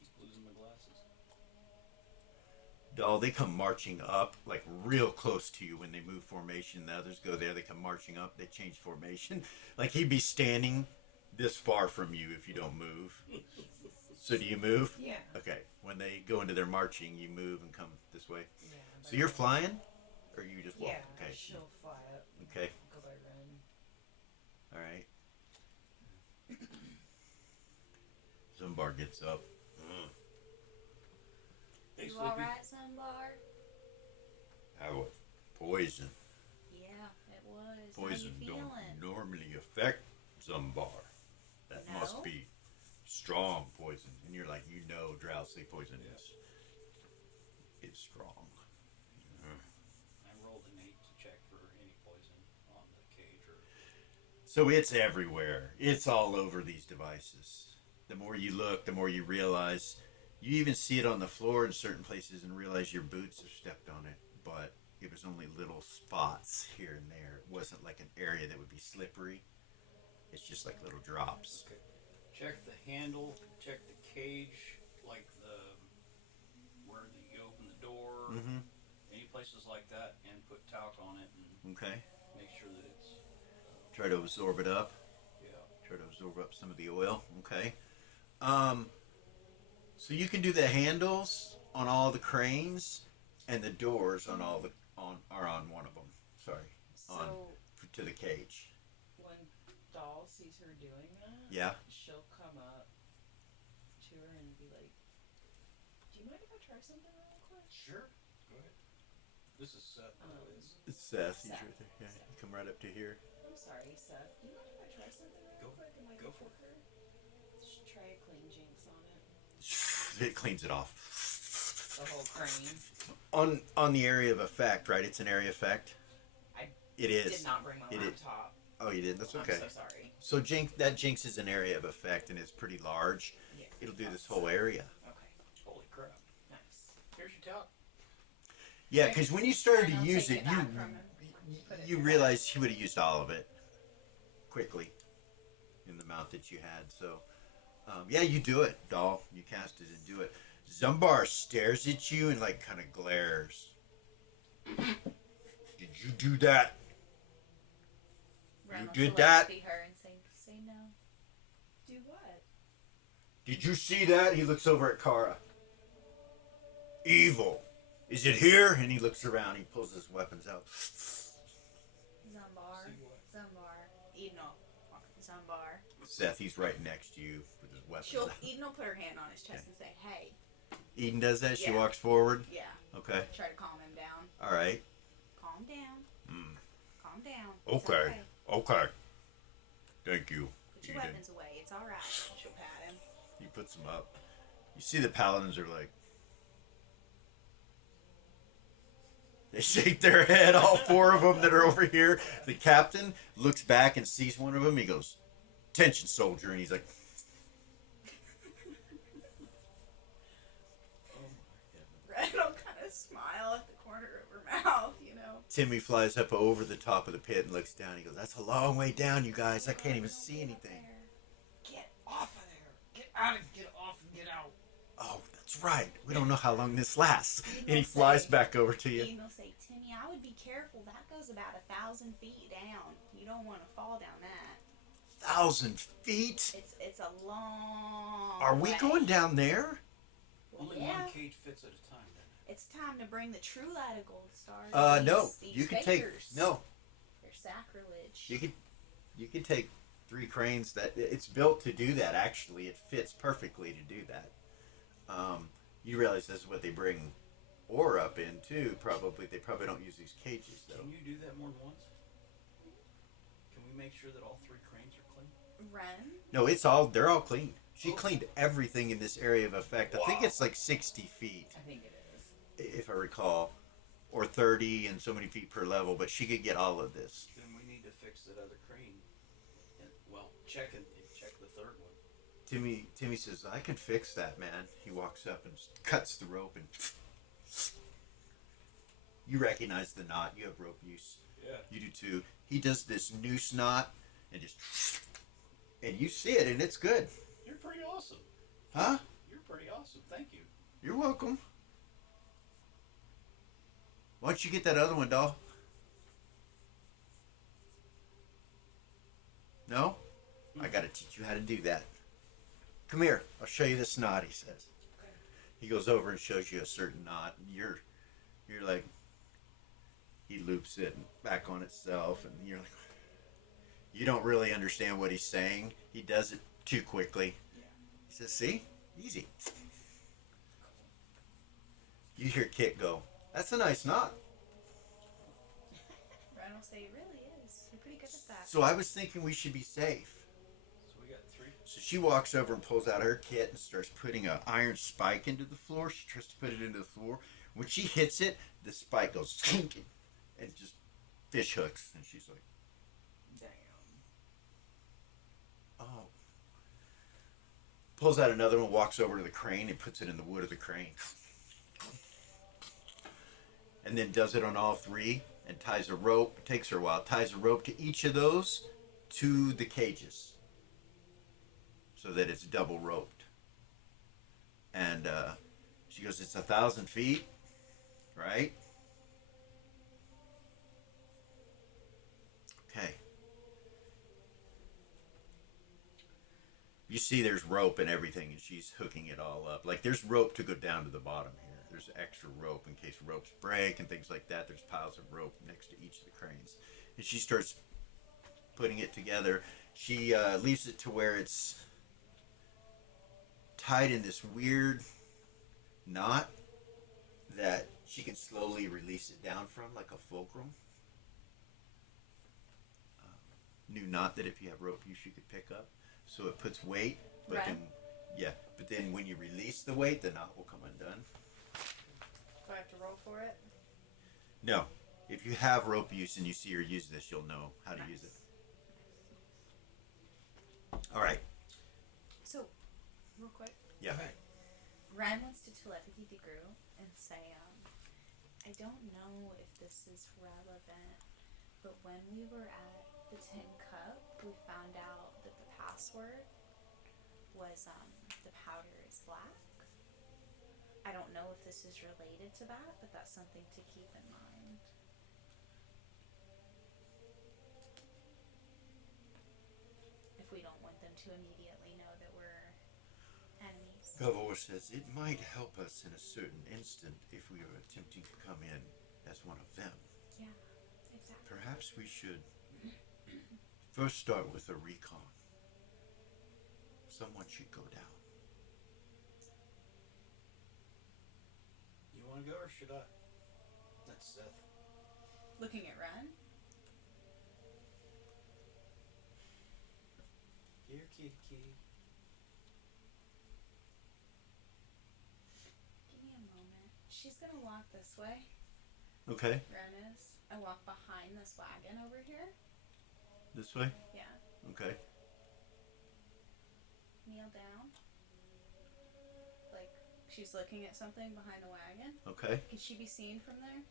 Keep losing my glasses. Doll, they come marching up, like real close to you when they move formation. The others go there. They come marching up. They change formation. Like he'd be standing this far from you if you don't move. So do you move? Yeah. Okay. When they go into their marching, you move and come this way. Yeah. So you're flying, or you just walk? Yeah, Okay. she'll fly up. Okay. Go by run. All right. Zumbar gets up. Hey, You Sleepy. alright, Sunbar? How was poison? Yeah, it was. Poison How you feeling? don't normally affect Zumbar. That No? must be strong poison. And you're like, you know, drowsy poison is strong. I rolled an 8 to check for any poison on the cage or. So it's everywhere. It's all over these devices. The more you look, the more you realize. You even see it on the floor in certain places and realize your boots have stepped on it. But it was only little spots here and there. It wasn't like an area that would be slippery. It's just like little drops. Okay. Check the handle, check the cage, like where you open the door, Mm-hmm. any places like that, and put talc on it and Okay. make sure that it's, Try to absorb it up. yeah. Try to absorb up some of the oil. Okay. So you can do the handles on all the cranes, and the doors on all the are on one of them. Sorry, So to the cage. when Doll sees her doing that, Yeah. she'll come up to her and be like, "Do you mind if I try something real quick?" Sure. Go ahead. This is Seth, by the way. It's Seth. He's Seth. right there. Yeah. You come right up to here. I'm sorry, Seth. Do you mind if I try something real quick in my go for cooker? Just try a clean jinx on it. It cleans it off. The whole crane. On the area of effect, right? It's an area effect. I It is. Did not bring my It is. laptop. Oh, you did. That's okay. I'm so sorry. So jinx is an area of effect, and it's pretty large. Yeah. It'll do this whole area. Okay. Holy crap. Nice. Here's your talc. Yeah, because when you started to I'll use take it, it back from him. Put it you back. realized he would have used all of it quickly in the amount that you had. So, yeah, you do it, doll. You cast it and do it. Zumbar stares at you and like kind of glares. Did you do that? Ren You will did select that? be her and say no. Do what? Did you see that? He looks over at Kara. Evil. Is it here? And he looks around. He pulls his weapons out. Zambar. See what? Zambar. Edno. Zambar. Seth, he's right next to you with his weapons out. Eden will put her hand on his chest and say, "Hey." Eden does that? She Yeah. walks forward? Yeah. Okay. Try to calm him down. All right. Calm down. Mm. Calm down. It's Okay. Okay. Thank you. Put your Eden. weapons away. It's all right. She'll pat him. He puts them up. You see the paladins are like... They shake their head, all four of them that are over here. The captain looks back and sees one of them. He goes, "Attention, soldier." And he's like... Randall kind of smile at the corner of her mouth, you know. Timmy flies up over the top of the pit and looks down. He goes, "That's a long way down, you guys. I can't even see anything." Get off of there. Get out and get off and get out. "Oh, that's right. We don't know how long this lasts." Eden And he will flies say- back over to you. Eden will say, "Timmy, I would be careful. That goes about 1,000 feet down. You don't want to fall down that. 1,000 feet? It's a long Are we way. going down there? Only Yeah. one cage fits at a time, then. It's time to bring the true light of gold stars. No. These You can take... fakers. No. They're sacrilege. You can take 3 cranes. That it's built to do that. Actually, it fits perfectly to do that. You realize this is what they bring ore up in too. Probably they probably don't use these cages though. Can you do that more than once? Can we make sure that all 3 cranes are clean? Ren? No, they're all clean. She cleaned everything in this area of effect. I think it's like 60 feet, I think it is. if I recall, or 30 and so many feet per level. But she could get all of this. Then we need to fix that other crane. And, well, check the third one. Timmy says, "I can fix that, man." He walks up and just cuts the rope and... You recognize the knot. You have rope use. Yeah. You do too. He does this noose knot and just... And you see it and it's good. You're pretty awesome. Huh? You're pretty awesome. Thank you. You're welcome. Why don't you get that other one, doll? No? I gotta teach you how to do that. Come here. I'll show you this knot, he says. He goes over and shows you a certain knot, and you're like... He loops it back on itself, and you're like... You don't really understand what he's saying. He does it too quickly. He says, "See? Easy." You hear Kit go, "That's a nice knot." Ren will say, "It really is. You're pretty good at that." So I was thinking we should be safe. So we got 3. So she walks over and pulls out her kit and starts putting an iron spike into the floor. She tries to put it into the floor. When she hits it, the spike goes and just fish hooks. And she's like, Damn. "Oh." Pulls out another one, walks over to the crane and puts it in the wood of the crane. And then does it on all 3 and ties a rope. It takes her a while. Ties a rope to each of those to the cages so that it's double roped. And she goes, "It's 1,000 feet, right?" Okay. You see there's rope and everything, and she's hooking it all up. Like, there's rope to go down to the bottom here. There's extra rope in case ropes break and things like that. There's piles of rope next to each of the cranes. And she starts putting it together. She leaves it to where it's tied in this weird knot that she can slowly release it down from, like a fulcrum. New knot that if you have rope use you could pick up. So it puts weight, but Right. but then when you release the weight, the knot will come undone. Do I have to roll for it? No. If you have rope use and you see her use this, you'll know how to use it. Alright. So, real quick, Yeah. Ryan wants to telepathy the girl and say, I don't know if this is relevant, but when we were at the Tin Cup, we found out that the password was, the powder is black. I don't know if this is related to that, but that's something to keep in mind. If we don't want them to immediately know that we're enemies. Gavor says it might help us in a certain instant if we are attempting to come in as one of them. Yeah, exactly. Perhaps we should first start with a recon. Someone should go down. You want to go or should I? That's Seth. Looking at Ren. Here, kitty kitty. Give me a moment. She's gonna walk this way. Okay, Ren is. And walk behind this wagon over here. this way? Yeah. Okay. Kneel down. Like she's looking at something behind the wagon. Okay. Can she be seen from there?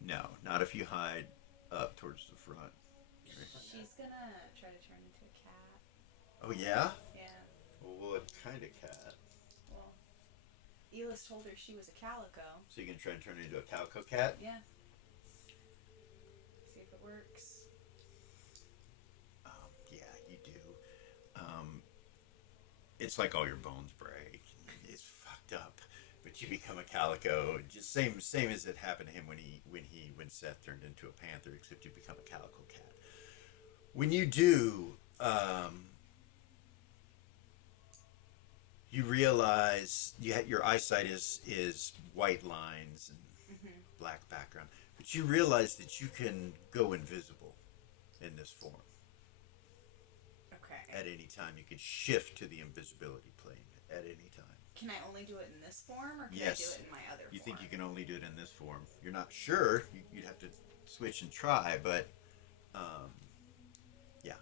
No, not if you hide up towards the front. She's gonna try to turn into a cat. Oh, yeah? Yeah. Well, what kind of cat? Well, Elis told her she was a calico. So you can try and turn it into a calico cat? Yeah. See if it works. Yeah, you do. It's like all your bones break. It's fucked up. But you become a calico. Just same as it happened to him when Seth turned into a panther, except you become a calico cat. When you do, you realize your eyesight is white lines and black background. But you realize that you can go invisible in this form. Okay. At any time, you can shift to the invisibility plane at any time. Can I only do it in this form, or can Yes. I do it in my other You form? think you can only do it in this form? You're not sure. You'd have to switch and try, but yeah.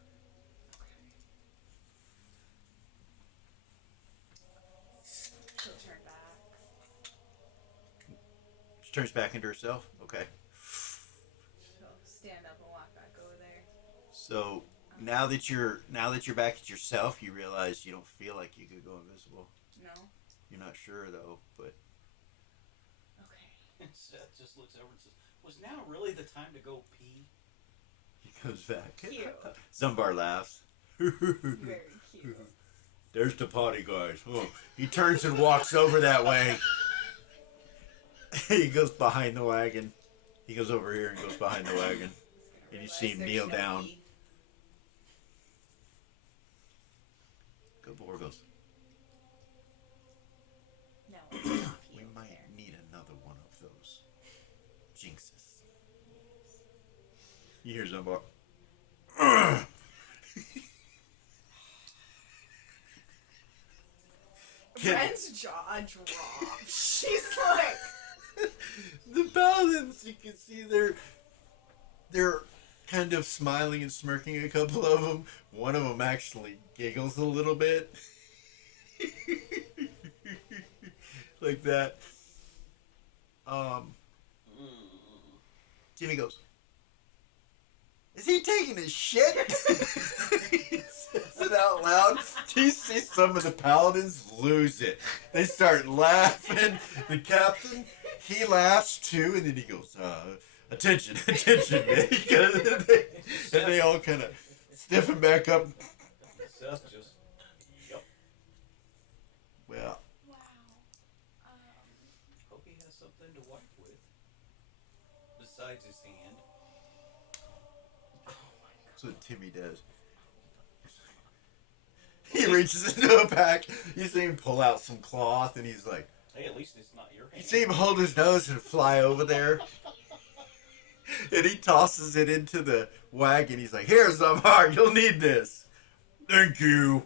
She'll turn back. She turns back into herself. Okay. She'll stand up and walk back over there. So now that you're back at yourself, you realize you don't feel like you could go invisible. No? You're not sure though, but Okay. And Seth just looks over and says, "Was now really the time to go pee?" he comes back. Cute. Zumbar laughs. Very cute. There's the potty, guys. Oh. He turns and walks over that way. He goes behind the wagon. He goes over here and goes behind the wagon. And you see him There's kneel no down. pee. Go Borgos. No, it's not pee We over might there. need another one of those jinxes. You hear Zumbar? Ren's jaw dropped. She's like, The paladins, you can see they're kind of smiling and smirking. A couple of them. One of them actually giggles a little bit, like that. Jimmy goes, "Is he taking a shit?" He says it out loud. You see some of the paladins lose it. They start laughing. The captain, he laughs too, and then he goes, "Attention, attention!" And they all kind of stiffen back up. Seth just, yep. Well, wow. Hope he has something to wipe with. Besides his hand. that's what Timmy does. He reaches into a pack. You see him pull out some cloth, and he's like, Hey, at least it's not your you hand. see him hold his nose and fly over there. And he tosses it into the wagon. He's like, "Here's some heart. You'll need this." "Thank you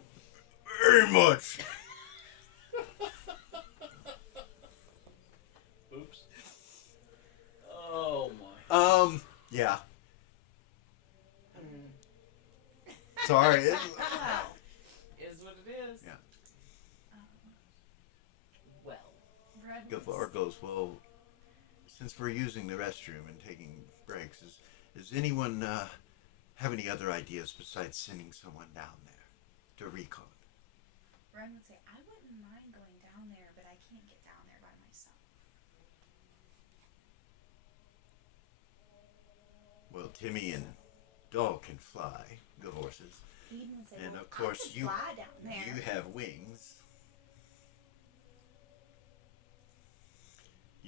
very much." Oops. Oh my. Yeah. Sorry. Wow. Is what it is. Yeah. Well, Red Gavor goes, "Well, since we're using the restroom and taking breaks, does anyone have any other ideas besides sending someone down there to recon?" Ren would say, I wouldn't mind going down there, but I can't get down there by myself. "Well, Timmy and Dog can fly," Gavor says. Eden would say, And well, of course I could you fly down there. You have wings.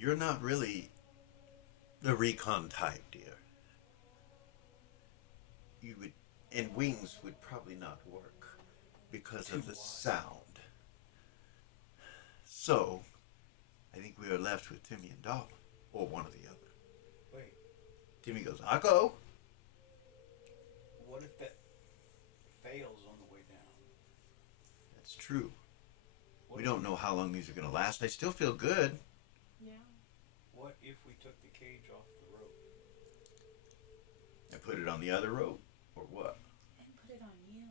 You're not really the recon type, dear. You would, and wings would probably not work because Too of the wide. sound. So, I think we are left with Timmy and Doll, or one or the other. Wait, Timmy goes, I'll go. what if that fails on the way down? That's true. What We if- don't know how long these are going to last. I still feel good. Yeah. What if we took the cage off the rope? I put it on the other rope, or what? And put it on you.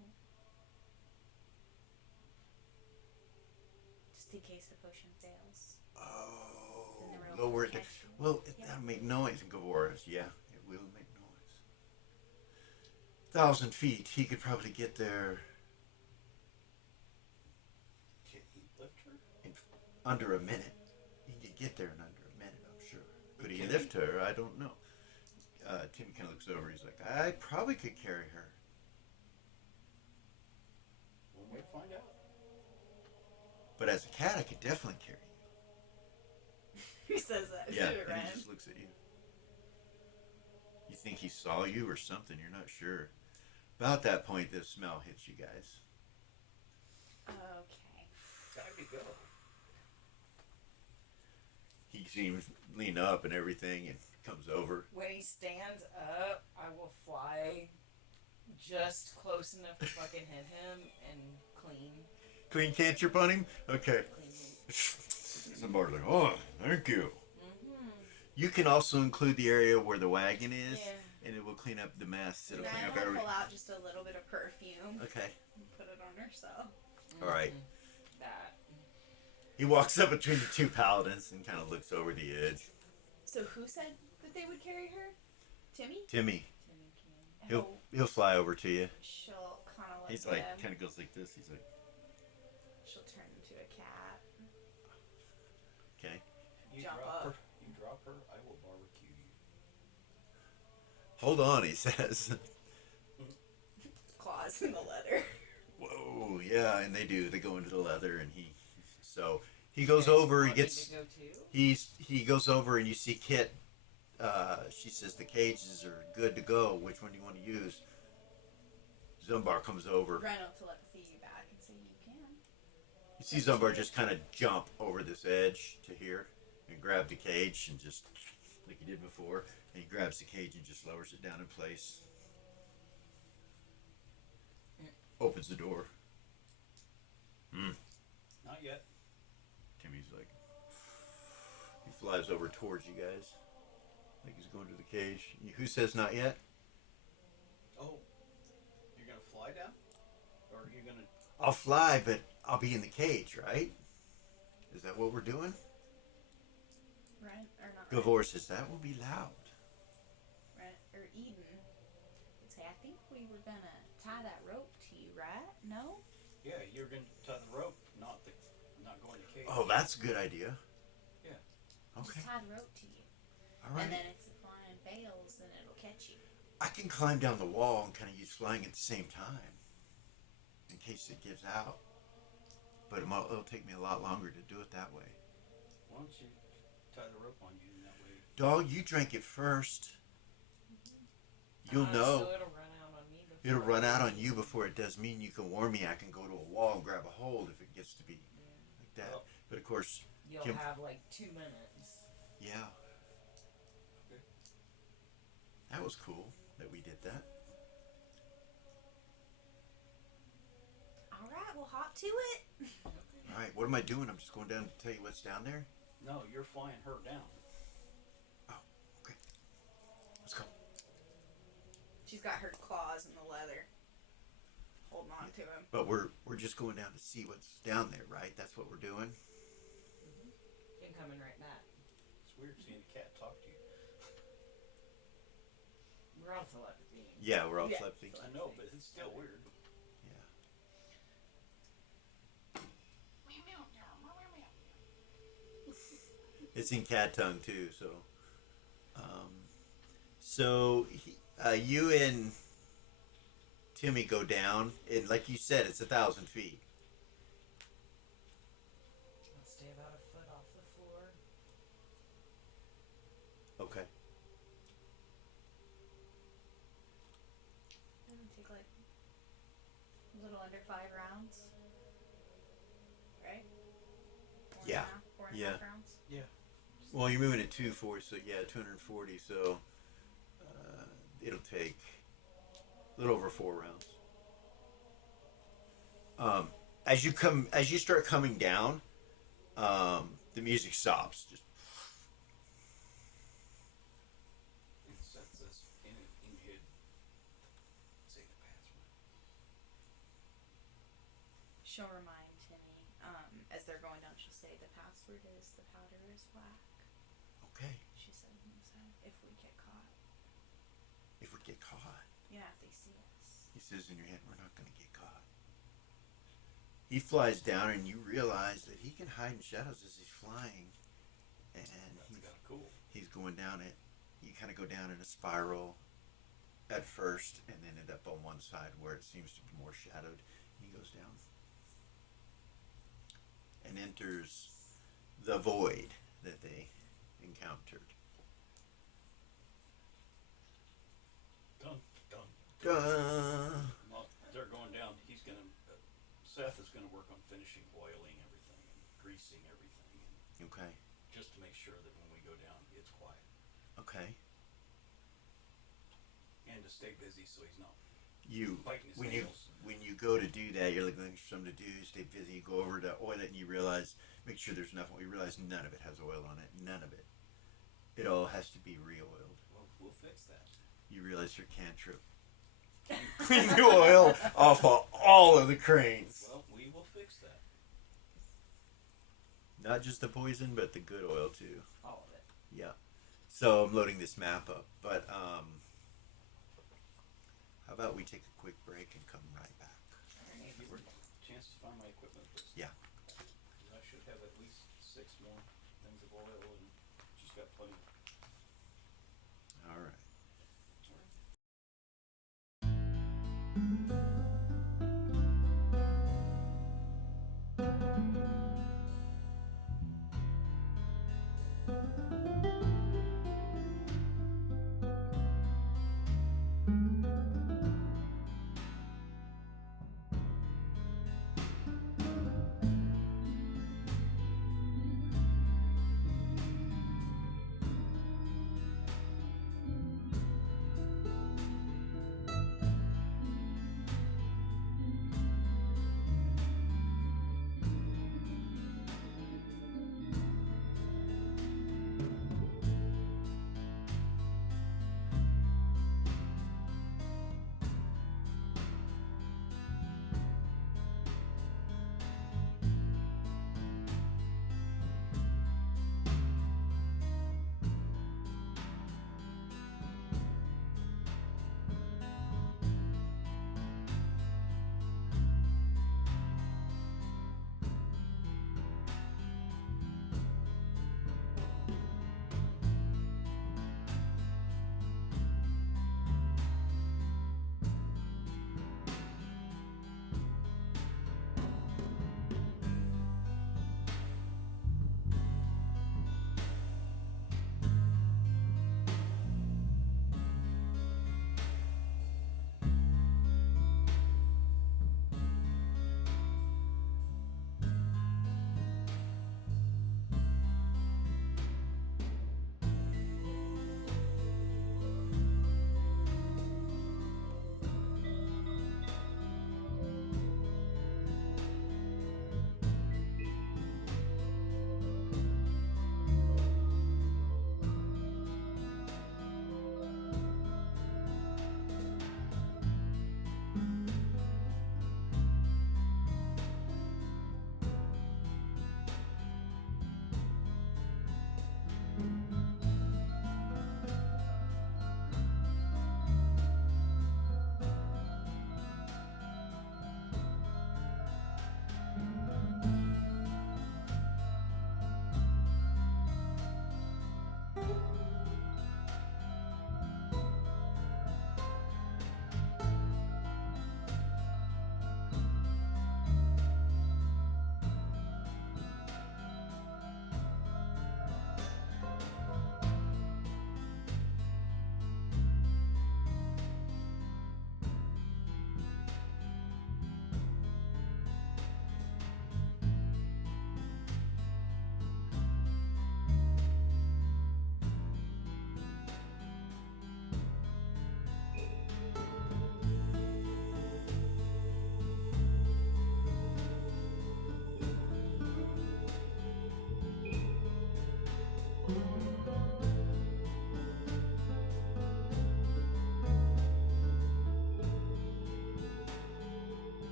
Just in case the potion fails. Oh, Then the rope lower will it. catch you. Well, Yeah. that'll make noise in Gavoras. Yeah, it will make noise. 1,000 feet. He could probably get there Can he lift her? in under a minute. He could get there in under a minute, I'm sure. Could he Can lift her? I don't know. Timmy kind of looks over. He's like, I probably could carry her. One way to find out. But as a cat, I could definitely carry you. Who says that? Yeah, Is it and he Ren? just looks at you. You think he saw you or something? You're not sure. About that point, the smell hits you guys. Okay. Time to go. He seems lean up and everything, and comes over. When he stands up, I will fly just close enough to fucking hit him and clean. Clean cantrip on him? Okay. Clean him. Somebody's like, oh, thank you. Mm-hmm. You can also include the area where the wagon is, Yeah. and it will clean up the mess. It'll Ren clean up will everything. pull out just a little bit of perfume Okay. and put it on herself. All right. That. He walks up between the two paladins and kind of looks over the edge. So who said that they would carry her? Timmy? Timmy, Timmy can. he'll fly over to you. She'll kind of look He's at like, him. kind of goes like this. He's like, She'll turn into a cat. okay. You Jump drop up. her. You drop her. I will barbecue you. Hold on, he says. Claws in the leather. Whoa, yeah, and they do. They go into the leather, and so he goes You guys over. He want me gets. to go too? He goes over, and you see Kit. She says the cages are good to go. Which one do you want to use? Zumbar comes over. Ren will telepathy you back and say you can. You see Zumbar just kind of jump over this edge to here and grab the cage and just like he did before. And he grabs the cage and just lowers it down in place. Opens the door. Not yet. Timmy's like, he flies over towards you guys, like he's going to the cage. Who says not yet? Oh, you're gonna fly down, or are you gonna? I'll fly, but I'll be in the cage, right? Is that what we're doing? Ren, or not Ren, Gavor says that will be loud. Ren, or Eden would say, I think we were gonna tie that rope to you, right? No? Yeah, you're gonna tie the rope, not going to cage. Oh, that's a good idea. Yeah. Okay. Just tie the rope to you. All right. And then if the flying fails, then it'll catch you. I can climb down the wall and kind of use flying at the same time, in case it gives out. But it'll take me a lot longer to do it that way. Why don't you tie the rope on you in that way? Dog, you drank it first. You'll know. So it'll run out on me. before It'll run I- out on you before it does me, and you can warn me. I can go to a wall and grab a hold if it gets to be like that. Well, But of course, You'll Kim- have like 2 minutes. yeah. Okay. That was cool that we did that. Alright, we'll hop to it. All right, what am I doing? I'm just going down to tell you what's down there. No, you're flying her down. Okay. Let's go. She's got her claws in the leather. Holding on to him. But we're just going down to see what's down there, right? That's what we're doing. I'm coming right back. It's weird seeing a cat talk to you. We're all telepathy. Yeah, we're all Yeah. telepathy. I know, but it's still weird. Yeah. It's in cat tongue too, so. You and Timmy go down, and like you said, it's 1,000 feet. I'll stay about a foot off the floor. A little under 5 rounds. Right? Yeah. Four and a Yeah. half rounds. Yeah. Well, you're moving at 240, so yeah, 240. So it'll take a little over 4 rounds. As you start coming down, the music stops. Just And sets us in head. Say the password. She'll remind Timmy, as they're going down, she'll say the password is the powder is black. okay. She said if we get caught. If we get caught, Yeah, if they see us. he says in your head, we're not going to get caught. He flies down, and you realize that he can hide in shadows as he's flying, and That's kind of cool. he's going down it. You kind of go down in a spiral at first, and then end up on one side where it seems to be more shadowed. And he goes down and enters the void that they encountered. Dun dun. Duh. While they're going down, he's gonna. Seth is gonna work on finishing oiling everything and greasing everything, and Okay. just to make sure that when we go down, it's quiet Okay. and to stay busy so he's not You biting his when nails. you go to do that, you're looking for something to do. Stay busy. You go over to oil it, and you realize, make sure there's enough. You realize none of it has oil on it. None of it. It all has to be re-oiled. Well, we'll fix that. You realize your cantrip. Clean the oil off of all of the cranes. Well, we will fix that. Not just the poison, but the good oil too. All of it. Yeah. So I'm loading this map up, but how about we take a quick break and come right back? Give me a chance to find my equipment list. Yeah. 'Cause I should have at least 6 more things of oil and just got plenty. All right.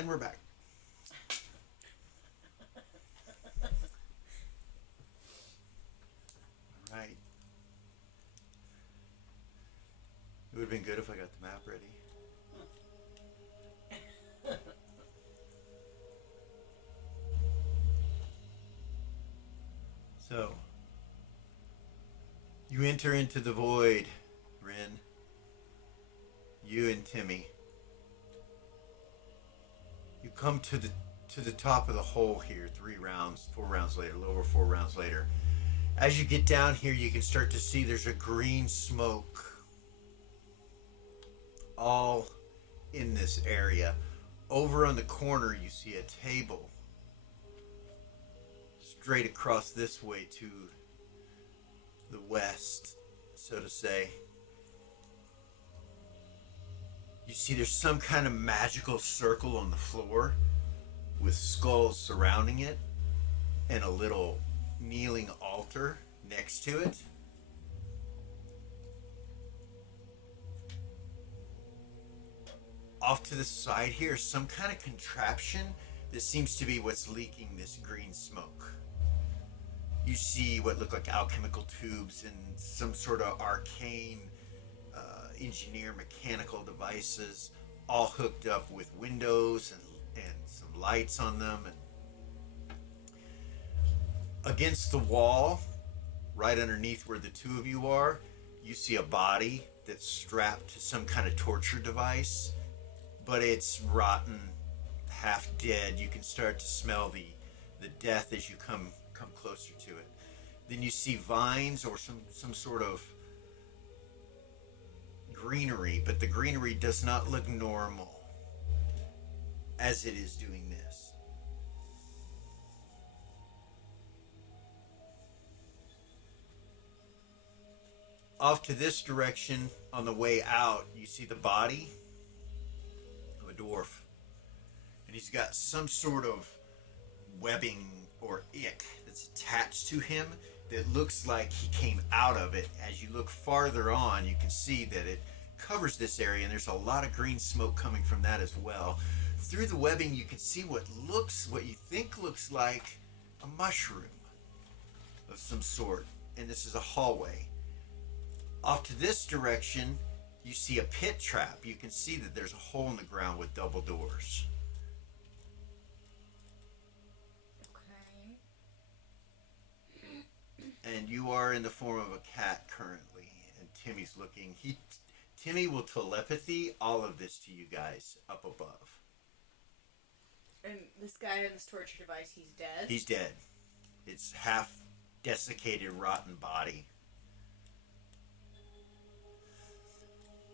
And we're back. Right. It would have been good if I got the map ready. So, you enter into the void, Rin. You and Timmy. You come to the top of the hole here, 4 rounds later, a little over 4 rounds later. As you get down here, you can start to see there's a green smoke all in this area. Over on the corner, you see a table straight across this way to the west, so to say. You see there's some kind of magical circle on the floor with skulls surrounding it and a little kneeling altar next to it. Off to the side here, some kind of contraption that seems to be what's leaking this green smoke. You see what look like alchemical tubes and some sort of arcane engineer mechanical devices, all hooked up with windows and some lights on them. And against the wall, right underneath where the two of you are, you see a body that's strapped to some kind of torture device, but it's rotten, half dead. You can start to smell the death as you come closer to it. Then you see vines or some sort of greenery, but the greenery does not look normal as it is doing this. Off to this direction, on the way out, you see the body of a dwarf. And he's got some sort of webbing or ick that's attached to him that looks like he came out of it. As you look farther on, you can see that it covers this area, and there's a lot of green smoke coming from that as well. Through the webbing, you can see what you think looks like a mushroom of some sort, and this is a hallway. Off to this direction, you see a pit trap. You can see that there's a hole in the ground with double doors. And you are in the form of a cat currently, and Timmy's looking. Timmy will telepathy all of this to you guys up above. And this guy in this torture device, he's dead? He's dead. It's half desiccated, rotten body.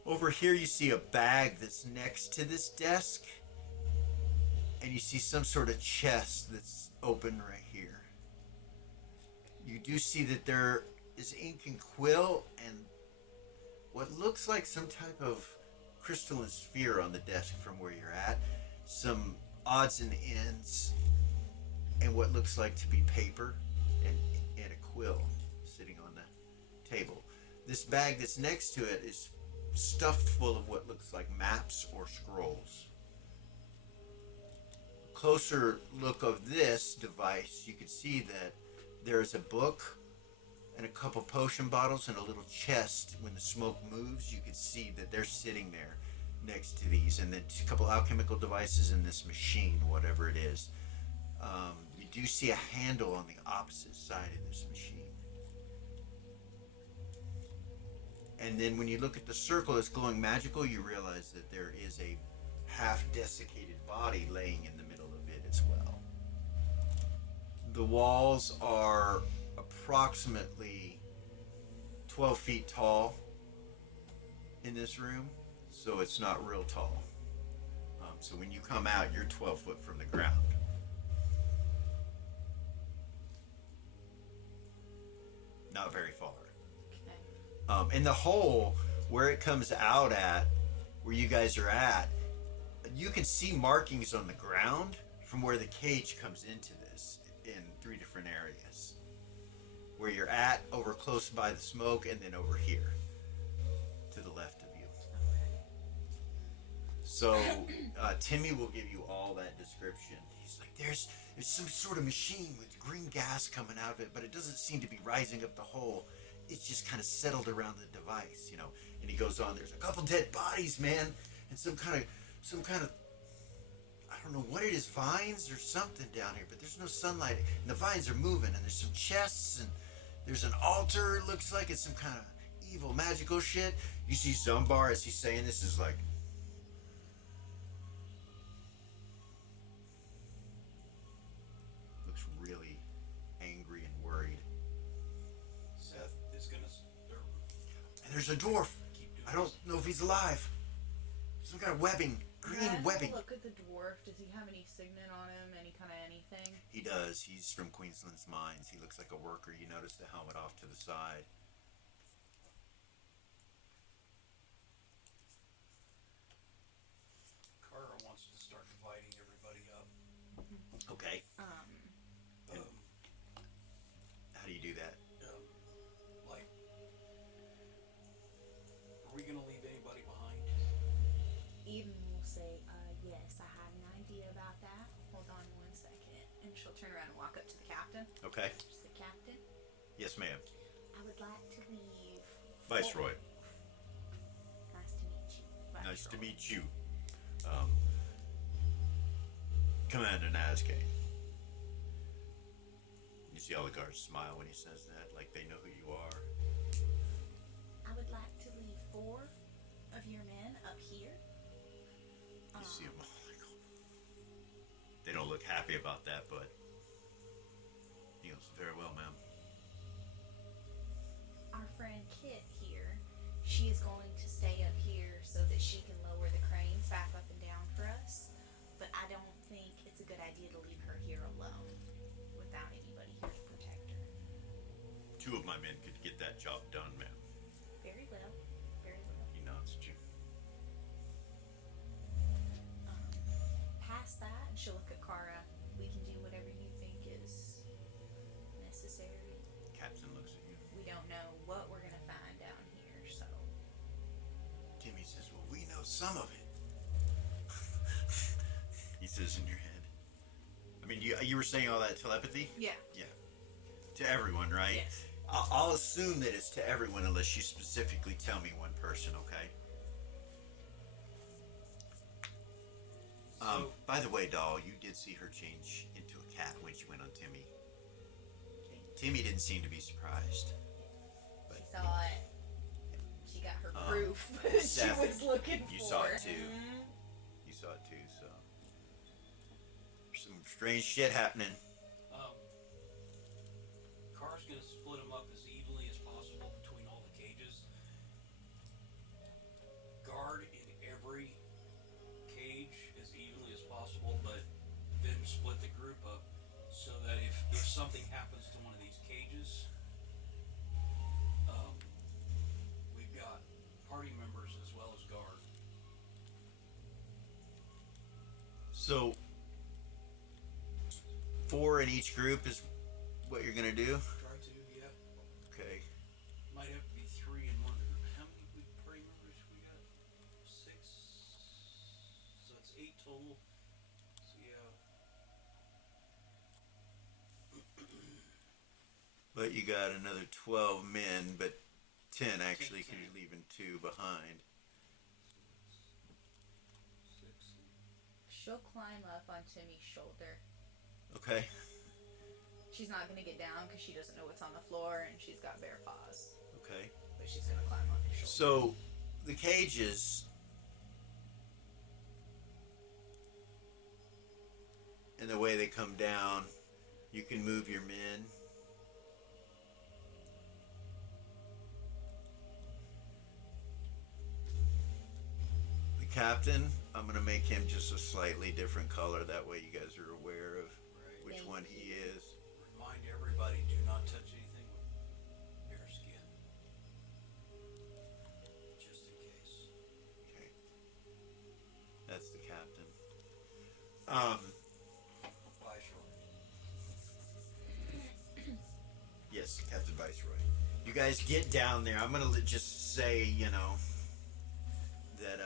Over here you see a bag that's next to this desk, and you see some sort of chest that's open right here. You do see that there is ink and quill and what looks like some type of crystalline sphere on the desk from where you're at. Some odds and ends and what looks like to be paper and a quill sitting on the table. This bag that's next to it is stuffed full of what looks like maps or scrolls. A closer look of this device, you can see that there's a book and a couple potion bottles and a little chest. When the smoke moves, you can see that they're sitting there next to these, and then a couple alchemical devices in this machine, whatever it is. You do see a handle on the opposite side of this machine. And then when you look at the circle that's glowing magical, you realize that there is a half desiccated body laying in the middle of it as well. The walls are approximately 12 feet tall in this room, so it's not real tall. So when you come out, you're 12 foot from the ground. Not very far. In the hole where it comes out at, where you guys are at, you can see markings on the ground from where the cage comes into this in 3 different areas. Where you're at, over close by the smoke, and then over here to the left of you. So Timmy will give you all that description. He's like, there's some sort of machine with green gas coming out of it, but it doesn't seem to be rising up the hole. It's just kind of settled around the device, you know. And he goes on, there's a couple dead bodies, man, and some kind of I don't know what it is, vines or something down here, but there's no sunlight, and the vines are moving, and there's some chests, and there's an altar. It looks like it's some kind of evil magical shit. You see Zumbar as he's saying this is like, looks really angry and worried. Seth is gonna. And there's a dwarf. Keep doing I don't this. know if he's alive. Some kind of webbing, green Can I have a webbing. look at the dwarf. Does he have any signet on him? Any kind of anything? He does. He's from Queensland's mines. He looks like a worker. You notice the helmet off to the side. Kara wants to start dividing everybody up. Okay. Um, How do you do that? like, are we gonna leave anybody behind? Eden will say, yes, I had an idea about that. Hold on 1 second. And she'll turn around and walk up to the captain. Okay. Just the captain. Yes, ma'am. I would like to leave. Viceroy. Nice to meet you. Nice to Viceroy. meet you. Commander Nazgay. You see all the guards smile when he says that, like they know who you are. I would like to leave 4 of your men up here. You see them all like, oh. They don't look happy about that, but he goes, very well, ma'am. Our friend Kit here, she is going to stay up here so that she can lower the cranes back up and down for us. But I don't think it's a good idea to leave her here alone without anybody here to protect her. 2 of my men could get that job done, ma'am. Very well. Very well. He nods at you. Past that, and she'll look at Kara. We can do whatever you think is necessary. Captain looks at you. We don't know what we're gonna find down here, so Timmy says, well, we know some of it. He says in your head. I mean, you were saying all that telepathy? Yeah. Yeah. To everyone, right? Yes. I'll assume that it's to everyone unless you specifically tell me one person, okay? So, By the way, doll, you did see her change into a cat when she went on Timmy. Timmy didn't seem to be surprised. she saw it. She got her Proof that she Seth, was looking You for. saw it too. You saw it too, so. There's some strange shit happening. Kara's gonna split them up as evenly as possible between all the cages. Guard in every cage as evenly as possible, but then split the group up so that if something happens to one of these cages, we've got party members as well as guard. So, 4 in each group is what you're gonna do? Try to, yeah. Okay. Might have to be 3 in one group. How many party members we got? 6. So it's 8 total. So yeah. But you got another 12 men, but 10 actually, because 10. you're leaving 2 behind. 6. She'll climb up on Timmy's shoulder. Okay. She's not gonna get down because she doesn't know what's on the floor and she's got bare paws. Okay. But she's gonna climb on his shoulder. So, the cages. And the way they come down, you can move your men. The captain, I'm going to make him just a slightly different color. That way you guys are aware of Right. which Thank one he is. Remind everybody, do not touch anything with bare skin. Just in case. Okay. That's the captain. Viceroy. Yes, Captain Viceroy. You guys get down there. I'm gonna just say, you know, that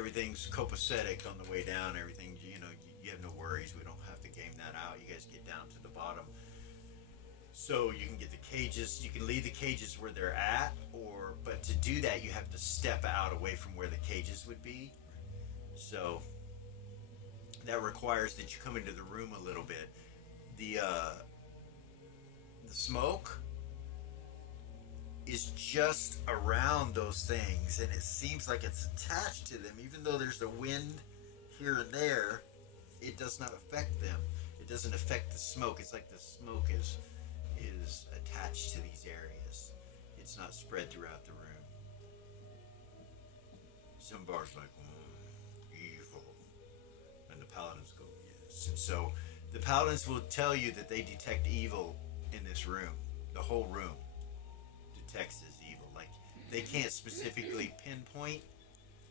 everything's copacetic on the way down. Everything, you have no worries. We don't have to game that out. You guys get down to the bottom. So you can get the cages. You can leave the cages where they're at, but to do that, you have to step out away from where the cages would be. So that requires that you come into the room a little bit. The smoke is just around those things, and it seems like it's attached to them. Even though there's a wind here and there, it does not affect them. It doesn't affect the smoke. It's like the smoke is attached to these areas. It's not spread throughout the room. Some bars like evil, and the paladins go yes. And so the paladins will tell you that they detect evil in this room. The whole room detects as evil. Like, they can't specifically pinpoint.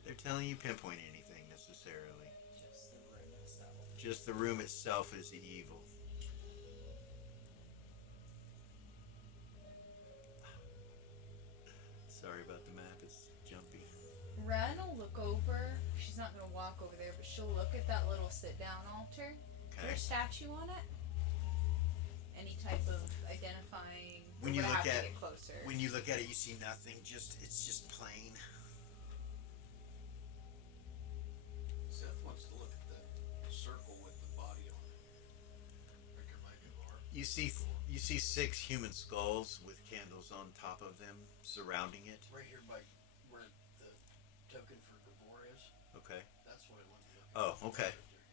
They're telling you pinpoint anything necessarily. Just the room itself. Just the room itself is evil. Sorry about the map, it's jumpy. Ren will look over. She's not gonna walk over there, but she'll look at that little sit-down altar. Is there Okay. a statue on it? Any type of identifying? When We're you gonna look have at to get closer. When you look at it, you see nothing. It's just plain. Seth wants to look at the circle with the body on it. Right there by the bar. You see 6 human skulls with candles on top of them surrounding it. Right here by where the token for Gabor is. Okay. That's what I wanted to look at. Oh, okay. Right there,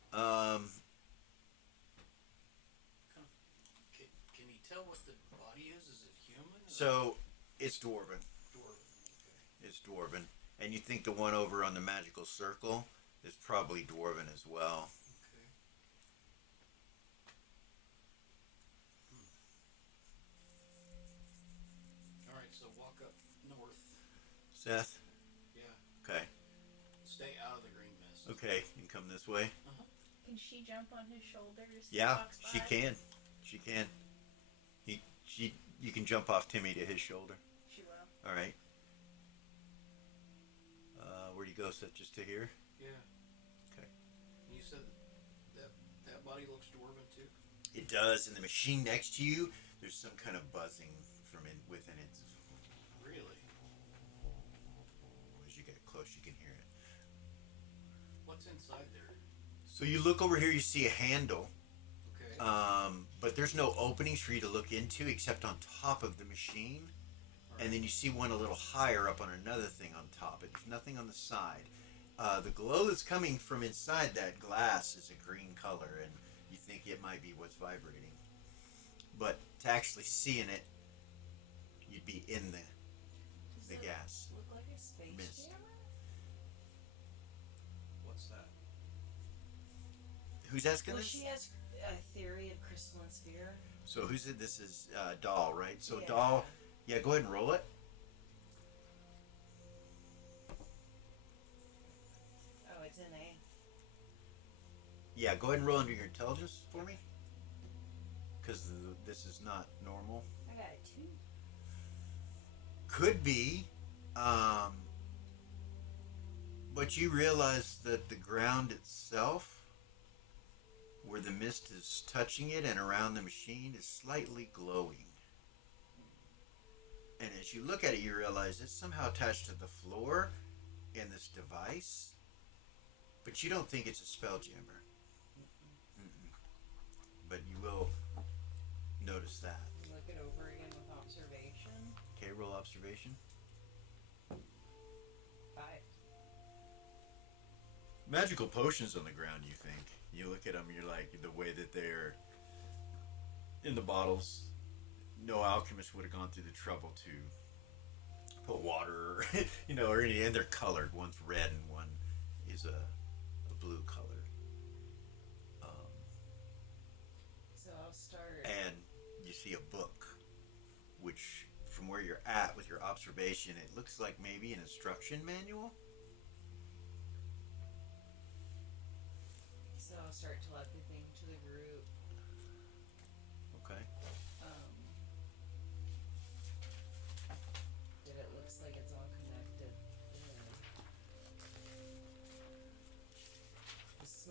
yeah. Can you tell what the body is? Is it human? So it's dwarven. Dwarven. Okay. It's dwarven, and you think the one over on the magical circle is probably dwarven as well. Okay. All right. So walk up north. Seth. Yeah. Okay. Stay out of the green mist. Okay. You can come this way. Can she jump on his shoulders? as he Yeah, walks she by? can. She can. You can jump off Timmy to his shoulder. She will. All right. Where do you go, Seth? Just to here? Yeah. Okay. And you said that body looks dwarven too. It does. In the machine next to you, there's some kind of buzzing from within it. Really? As you get close, you can hear it. What's inside there? So you look over here, you see a handle. Okay. But there's no openings for you to look into except on top of the machine. And then you see one a little higher up on another thing on top. But there's nothing on the side. The glow that's coming from inside that glass is a green color, and you think it might be what's vibrating. But to actually seeing it, you'd be in the Does it gas. look like a space Mist. jammer? What's that? Who's asking Well, this? she has a theory of crystalline sphere. So who's it? This is Doll, right? So Yeah. Doll, yeah, go ahead and roll it. Oh, it's in A. Yeah, go ahead and roll under your intelligence for me. Because this is not normal. I got a 2. Could be, but you realize that the ground itself, where the mist is touching it and around the machine, is slightly glowing. And as you look at it, you realize it's somehow attached to the floor in this device, but you don't think it's a spell jammer. But you will notice that. Look it over again with observation. Okay, roll observation. 5. Magical potions on the ground, you think. You look at them, you're like, the way that they're in the bottles, no alchemist would have gone through the trouble to put water, or any, and they're colored. One's red and one is a blue color. So I'll start. And you see a book, which from where you're at with your observation, it looks like maybe an instruction manual. So I'll start telepathying to the group. Okay. That it looks like it's all connected.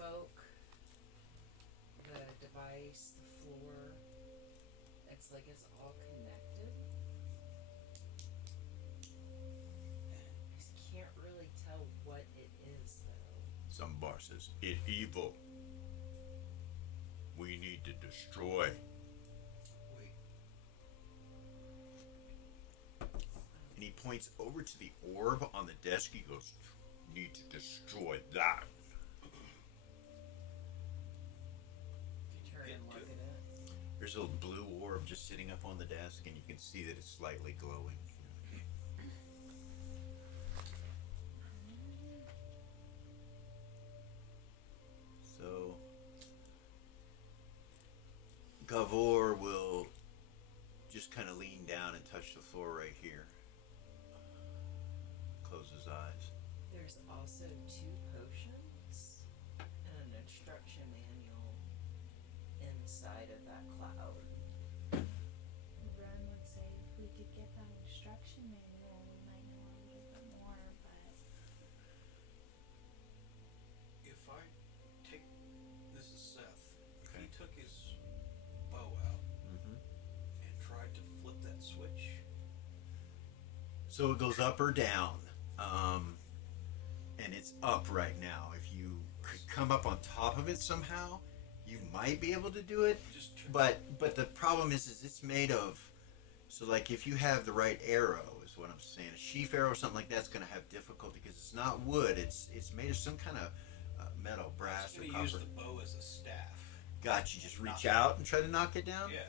smoke, the device, the floor. It's like it's all connected. I just can't really tell what it is though. Zambar says, "It evil. We need to destroy." Wait. And he points over to the orb on the desk. He goes, "Need to destroy that." Turn Get and to look it. at it. There's a little blue orb just sitting up on the desk, and you can see that it's slightly glowing. So, Gavor will just kind of lean down and touch the floor right here. Close his eyes. There's also 2 potions and an instruction manual inside of that cloud. Ren would say if we could get that instruction manual, we might know a little bit more, but If I take, this is Seth. If Okay. he took his bow out Mm-hmm. and tried to flip that switch, So it goes up or down, and it's up right now. If you could come up on top of it somehow, you might be able to do it. just But the problem is it's made of. So like if you have the right arrow, is what I'm saying. A sheaf arrow or something like that's going to have difficulty because it's not wood. It's made of some kind of metal, I brass, was or gonna copper. use the bow as a staff. Got you. Just reach Knock- out and try to knock it down. Yeah.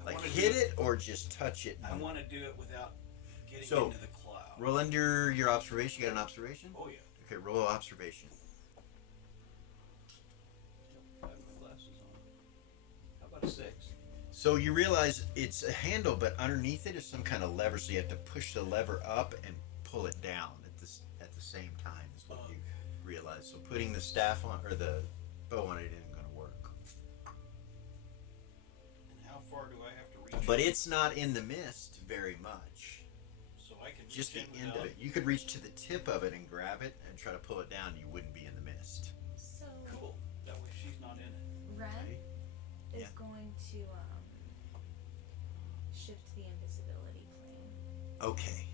I Like wanna hit do it or just touch it. I want to do it without getting So, into the cloud. Roll under your observation. You got an observation? Oh yeah. Okay, roll observation. I have my glasses on. How about a 6? So you realize it's a handle, but underneath it is some kind of lever. So you have to push the lever up and pull it down at the same time. Is what you realize. So putting the staff on or the bow on it isn't going to work. And how far do I have to reach? But it's not in the mist very much. So I can Just the reach in end of without- it. You could reach to the tip of it and grab it and try to pull it down. You wouldn't be in the mist. so Cool. That way she's not in it. Ren Okay. is Yeah. going to shift the invisibility plane. Okay.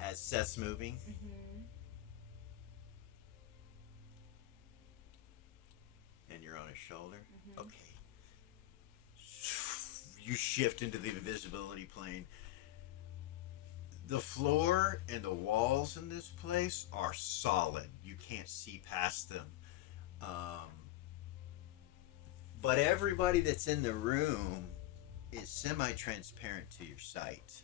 As Seth's moving, Mm-hmm. and you're on his shoulder. Mhm. Okay. You shift into the invisibility plane. The floor and the walls in this place are solid. You can't see past them. But everybody that's in the room is semi-transparent to your sight.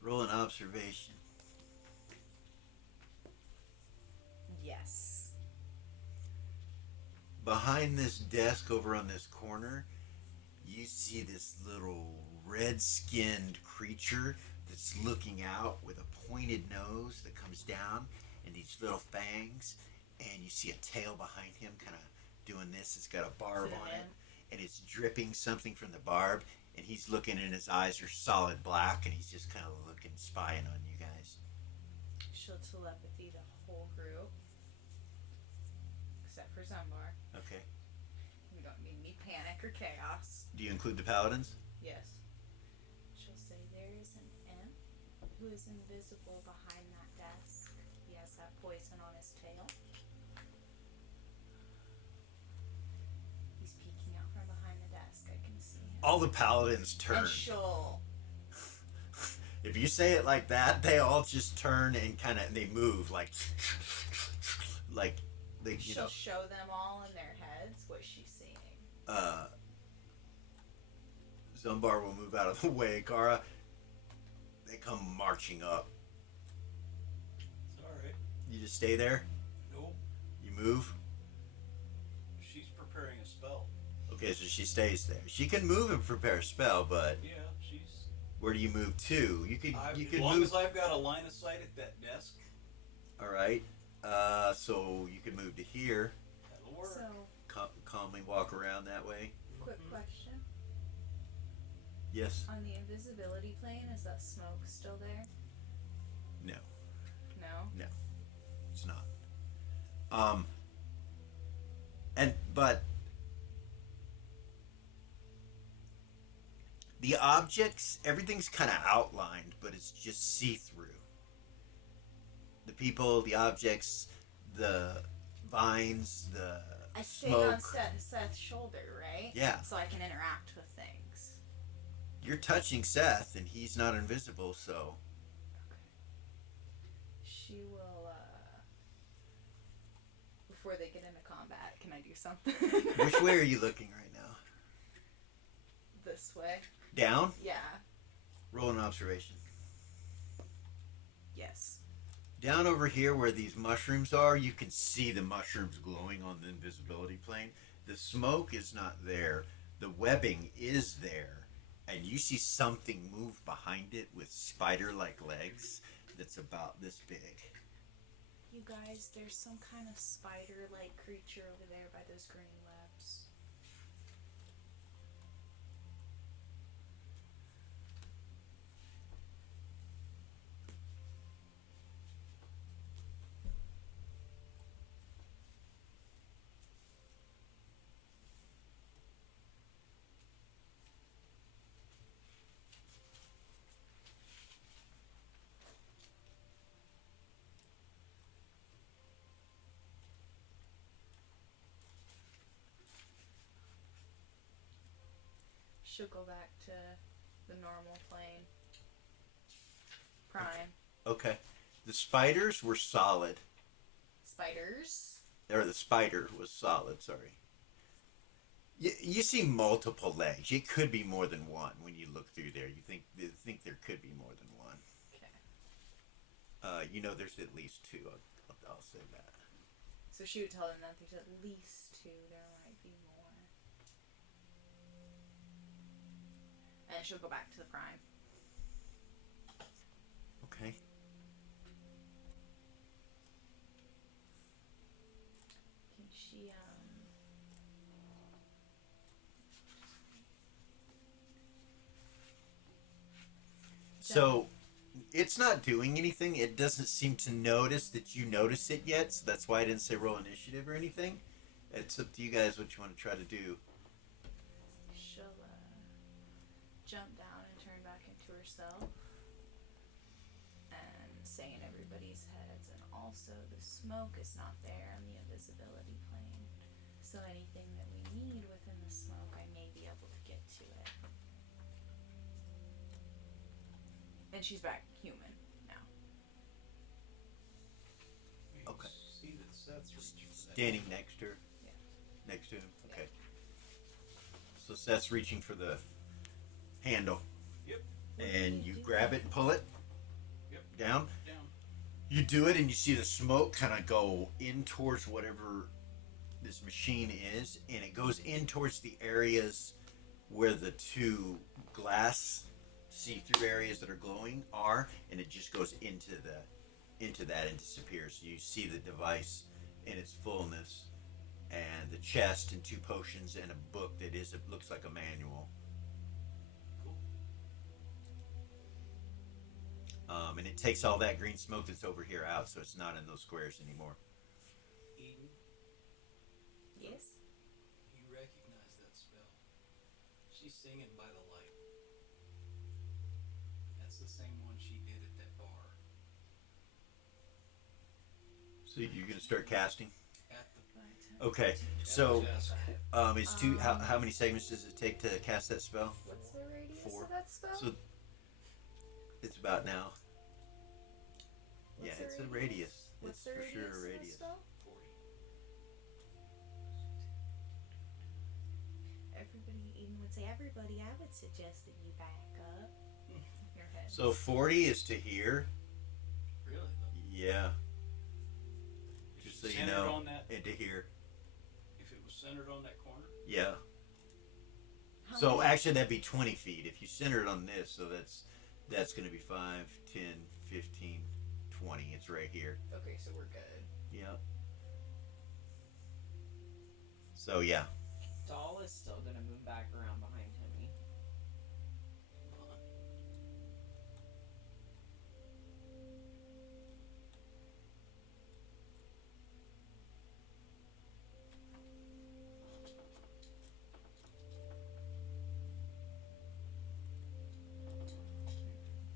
Roll an observation. Yes. Behind this desk over on this corner, you see this little red-skinned creature that's looking out with a pointed nose that comes down and these little fangs, and you see a tail behind him kind of doing this. It's got a barb Zoom on in. it, and it's dripping something from the barb, and he's looking, and his eyes are solid black, and he's just kind of looking, spying on you guys. She'll telepathy the whole group, except for Zumbar. Okay. We don't need any panic or chaos. Do you include the paladins? Yes. She'll say there is an imp who is invisible behind that desk. He has that poison on his tail. He's peeking out from behind the desk. I can see him. All the paladins turn. And she'll If you say it like that, they all just turn and kind of they move like they you she'll know. show them all in their heads what she's seeing. Zumbar will move out of the way. Kara, they come marching up. It's alright. You just stay there. Nope. You move. She's preparing a spell. Okay, so she stays there. She can move and prepare a spell, but Yeah, she's. where do you move to? You could As move. long as I've got a line of sight at that desk, All right. So you can move to here. that'll work. So, Calmly walk around that way. quick question. Yes. On the invisibility plane, is that smoke still there? No, No? it's not. But the objects, everything's kind of outlined, but it's just see through. The people, the objects, the vines, the I stayed smoke. on Seth's shoulder, right? Yeah. So I can interact with things. You're touching Seth, and he's not invisible, so. Okay. She will, before they get into combat, can I do something? Which way are you looking right now? This way? Down? Yeah. Roll an observation. Yes. Down over here where these mushrooms are, you can see the mushrooms glowing on the invisibility plane. The smoke is not there. The webbing is there. And you see something move behind it with spider-like legs that's about this big. You guys, there's some kind of spider-like creature over there by those green webs. She'll go back to the normal plane. Prime. Okay. The spiders were solid. Spiders. Or the spider was solid, sorry. You see multiple legs. It could be more than one when you look through there. You think there could be more than one. Okay. You know there's at least two. I'll say that. So she would tell them that there's at least two. There might be more. And she'll go back to the prime. Okay. Can she, So it's not doing anything. It doesn't seem to notice that you notice it yet. So that's why I didn't say roll initiative or anything. It's up to you guys what you want to try to do. she'll, jump down and turn back into herself. And say in everybody's heads, and also the smoke is not there on the invisibility plane. So anything that we need within the smoke, I may be able to get to it. And she's back human now. Okay. See that Seth's reaching for that. Standing next to her. Yeah. Next to him. Okay. So Seth's reaching for the handle. Yep. And you grab it and pull it. Yep. Down. Down. You do it, and you see the smoke kind of go in towards whatever this machine is, and it goes in towards the areas where the two glass see-through areas that are glowing are, and it just goes into that and disappears. So you see the device in its fullness, and the chest and two potions and a book that looks like a manual. Cool. And it takes all that green smoke that's over here out, so it's not in those squares anymore. Eden, Yes? you recognize that spell. She's singing by the light. That's the same one she did at that bar. So you're gonna start casting. At the Okay. So desk. it's two. How many segments does it take to cast that spell? What's the radius 4. of that spell? So it's about now. What's Yeah, the it's a radius? radius. What's It's the for radius sure of a the radius. spell? 40. Everybody, Eden would say, everybody, I would suggest that you back up. Your head. So 40 is to here. Really though? Yeah. If Just she so you centered know, on that, and to here. if it was centered on that corner, Yeah. How So many- actually that'd be 20 feet if you center it on this. So that's going to be 5, 10, 15, 20. It's right here. Okay, so we're good. Yeah. So yeah. Doll is still gonna move back around behind Timmy.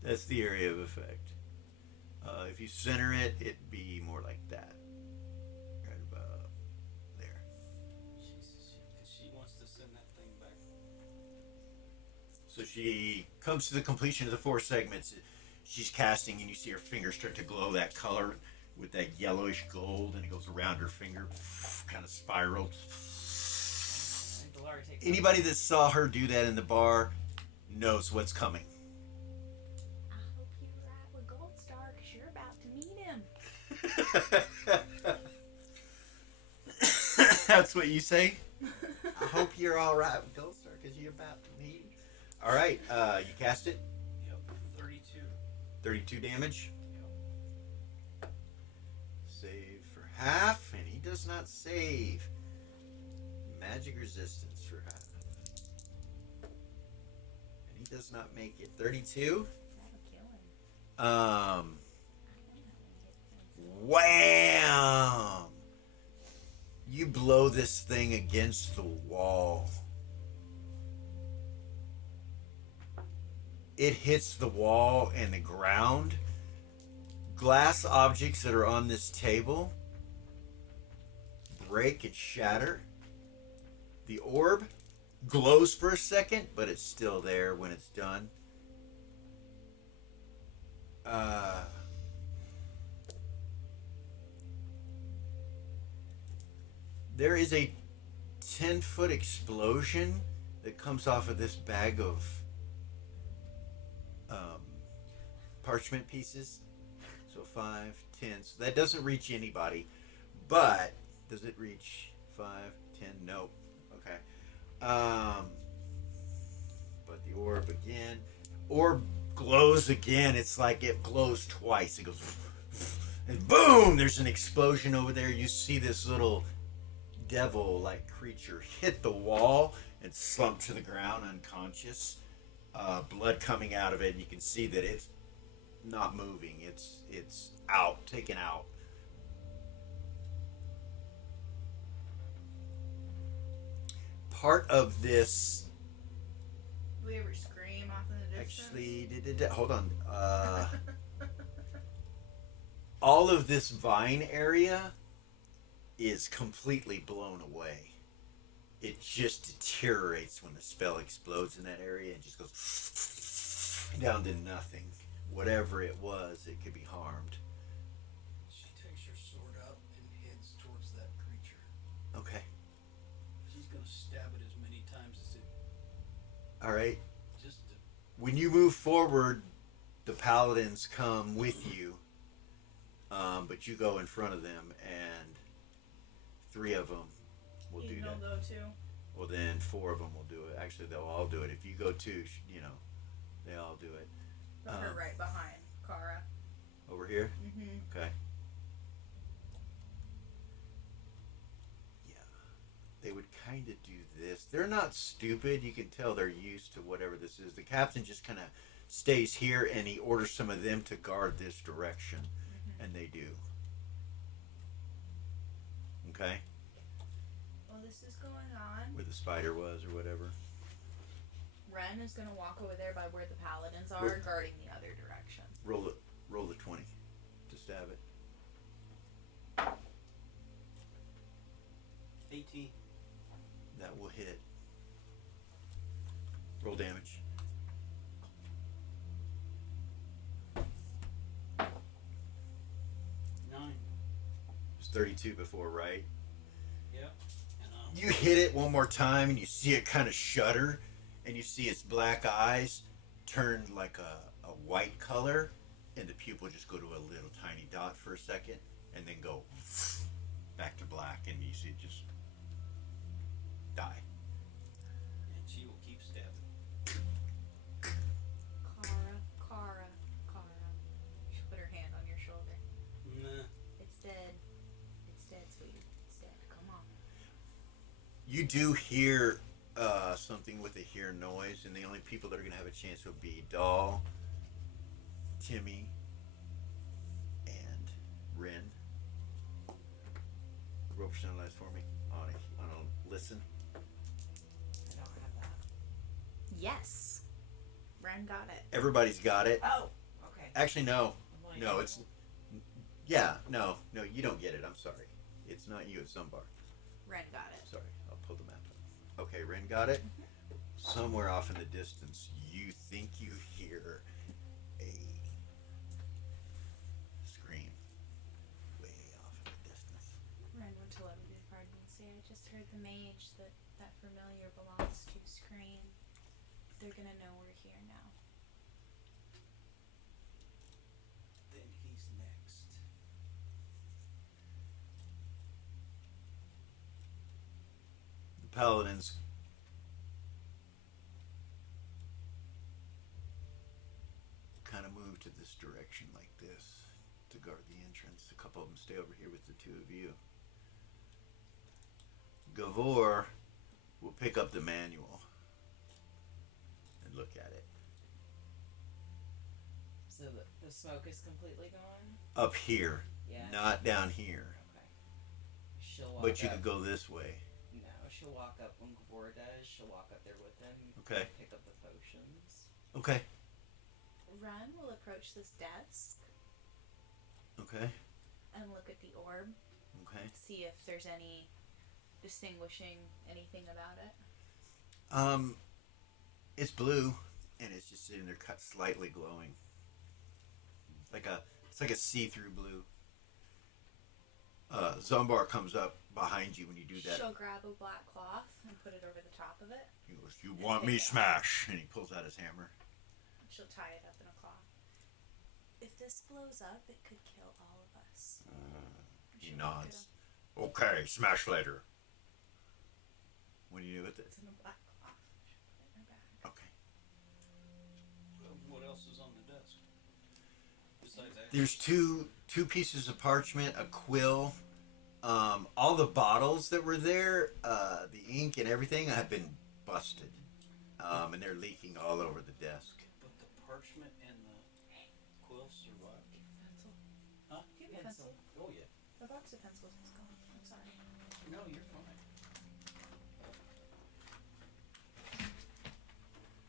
That's the area of effect. If you center it, it'd be more like that. Right about there. She wants to send that thing back. So she comes to the completion of the 4 segments. She's casting, and you see her fingers start to glow that color with that yellowish gold, and it goes around her finger, kind of spiraled. Anybody that saw her do that in the bar knows what's coming. I hope you're right with Gold Star, because you're about to meet him. That's what you say? I hope you're all right with Gold Star because you're about to meet. All right, you cast it. Yep. 32. 32 damage. Yep. Save for half, and he does not save. Magic resistance for half. And he does not make it. 32. That'll kill him. Wham! You blow this thing against the wall. It hits the wall and the ground. Glass objects that are on this table break and shatter. The orb glows for a second, but it's still there when it's done. There is a 10-foot explosion that comes off of this bag of parchment pieces. So 5, 10. So that doesn't reach anybody. But does it reach 5, 10? Nope. Okay. But the orb again. Orb glows again. It's like it glows twice. It goes and boom! There's an explosion over there. You see this little devil-like creature hit the wall and slump to the ground unconscious. Blood coming out of it. You can see that it's not moving. It's out, taken out. Part of this Do we ever scream off in the distance? actually hold on. All of this vine area is completely blown away. It just deteriorates when the spell explodes in that area and just goes down to nothing. Whatever it was, it could be harmed. She takes her sword out and heads towards that creature. Okay. She's gonna stab it as many times as it All right. just to, When you move forward, the paladins come with you, but you go in front of them, and 3 of them will do You'll that. go too. Well, then 4 of them will do it. Actually, they'll all do it. If you go 2, they all do it. Put her right behind Kara. Over here? Mm-hmm. Okay. Yeah. They would kind of do this. They're not stupid. You can tell they're used to whatever this is. The captain just kind of stays here, and he orders some of them to guard this direction. Mm-hmm. And they do. Okay? Well, this is going on. Where the spider was or whatever. Ren is gonna walk over there by where the paladins are, Where- guarding the other direction. Roll the 20 to stab it. 18. That will hit. Roll damage. Nine. It was 32 before, right? Yep. And You hit it one more time, and you see it kind of shudder, and you see its black eyes turn like a white color, and the pupil just go to a little tiny dot for a second, and then go back to black, and you see it just die. and she will keep stabbing. Kara. She'll put her hand on your shoulder. Nah. It's dead. It's dead, sweetie. It's dead. Come on. You do hear something with a hear noise, and the only people that are going to have a chance will be Doll, Timmy, and Ren. Roll percentilize for me on a listen. I don't have that. Yes. Ren Ren got it. Everybody's got it. Oh, okay. Actually, no. I'm like, No, it's... Yeah, no, you don't get it. I'm sorry. It's not you, it's Zumbar. Ren got it. Sorry, I'll pull the map up. Okay, Ren got it. Somewhere off in the distance, you think you hear a scream. Way off in the distance. Ren went to Levity Department and say, I just heard the mage that familiar belongs to scream. They're gonna know we're here now. Then he's next. The paladins kind of move to this direction like this to guard the entrance. A couple of them stay over here with the two of you. Gavor will pick up the manual and look at it. So the smoke is completely gone? Up here, Yeah. not down here. Okay. She'll walk But you up. could go this way. No, she'll walk up when Gavor does. She'll walk up there with him. Okay. Pick up the potions. Okay. Ren will approach this desk Okay. and look at the orb, Okay. see if there's any distinguishing anything about it. It's blue, and it's just sitting there, cut slightly glowing. It's like a see-through blue. Zumbar comes up behind you when you do that. She'll grab a black cloth and put it over the top of it. He goes, "You want me smash?" And he pulls out his hammer. She'll tie it up in a cloth. If this blows up, it could kill all of us. He She'll nods. look Okay, smash later. What do you do with it? It's in a black cloth. She'll put it in her bag. Okay. Well, what else is on the desk? Besides that? There's two pieces of parchment, a quill. All the bottles that were there, the ink and everything have been busted. And they're leaking all over the desk. But the parchment and the quill survived. Give me a pencil. Huh? Give me a pencil. Oh yeah. The box of pencils is gone. I'm sorry. No, you're fine.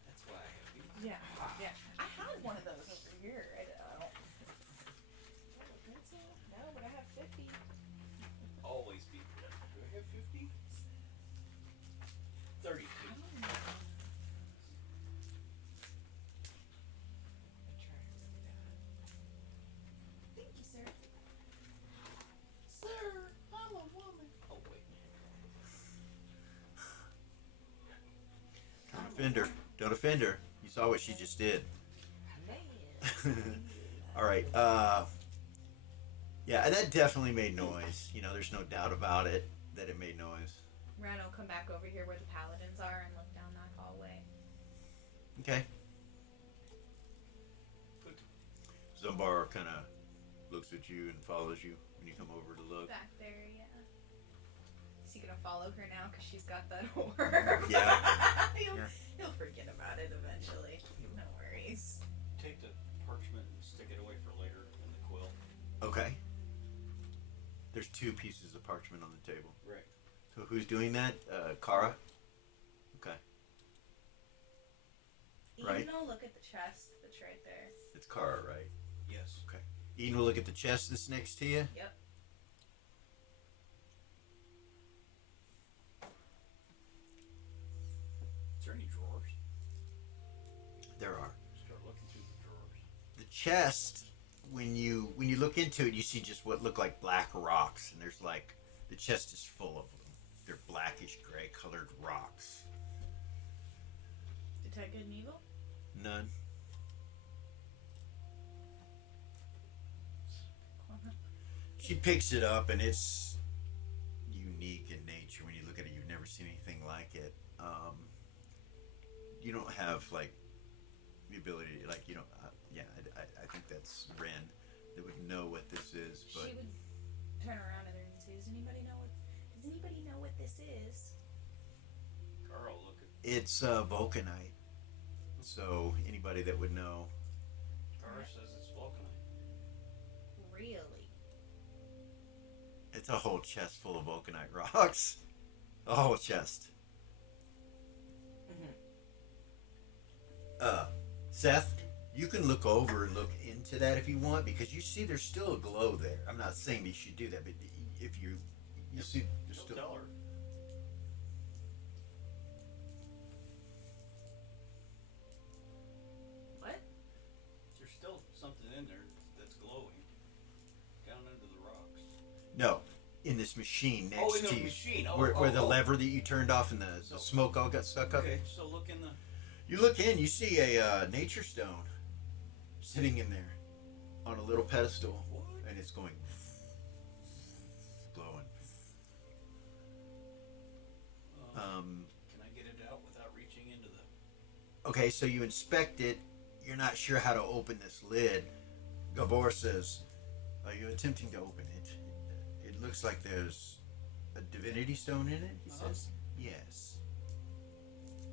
That's why I have you. Yeah. Yeah. I had one of those over here. I don't. No, but I have 50. Always be. Do I have 50? 32. I try to remember that. Thank you, sir. Sir, I'm a woman. Oh wait. Don't offend her. Don't offend her. You saw what she just did. Man. All right. Yeah, and that definitely made noise. There's no doubt about it that it made noise. Ren will come back over here where the paladins are and look down that hallway. Okay. Good. Zumbar kind of looks at you and follows you when you come over to look. Back there, yeah. Is he gonna follow her now because she's got that orb? Yeah. he'll, Yeah. he'll forget about it eventually. No worries. Take the parchment and stick it away for later in the quill. Okay. There's two pieces of parchment on the table. Right. So who's doing that? Kara? Okay. Right. Eden will look at the chest that's right there. It's Kara, right? Yes. Okay. Eden will look at the chest that's next to you. Yep. Is there any drawers? There are. Start looking through the drawers. The chest, when you look into it, you see just what look like black rocks, and there's the chest is full of them. They're blackish gray colored rocks. Detect good and evil? None. She picks it up, and it's unique in nature. When you look at it, you've never seen anything like it. You don't have the ability, I think that's Ren that would know what this is, but She would turn around at her and say, Does anybody know what this is? Carl, look at. it's vulcanite. So anybody that would know. Carl says it's vulcanite. Really? It's a whole chest full of vulcanite rocks. A whole chest. Mhm. Seth, you can look over and look into that if you want, because you see there's still a glow there. I'm not saying you should do that, but if you see there's You'll still. tell her. What? There's still something in there that's glowing down under the rocks. No, in this machine next Oh, in to the you, machine. where the lever that you turned off and the smoke all got stuck up. Okay, so look in the. You look in, you see a nature stone sitting in there on a little pedestal, What? and it's going glowing. Can I get it out without reaching into the? Okay, so you inspect it. You're not sure how to open this lid. Gabor says, "Are you attempting to open it? It looks like there's a divinity stone in it." He says, "Yes.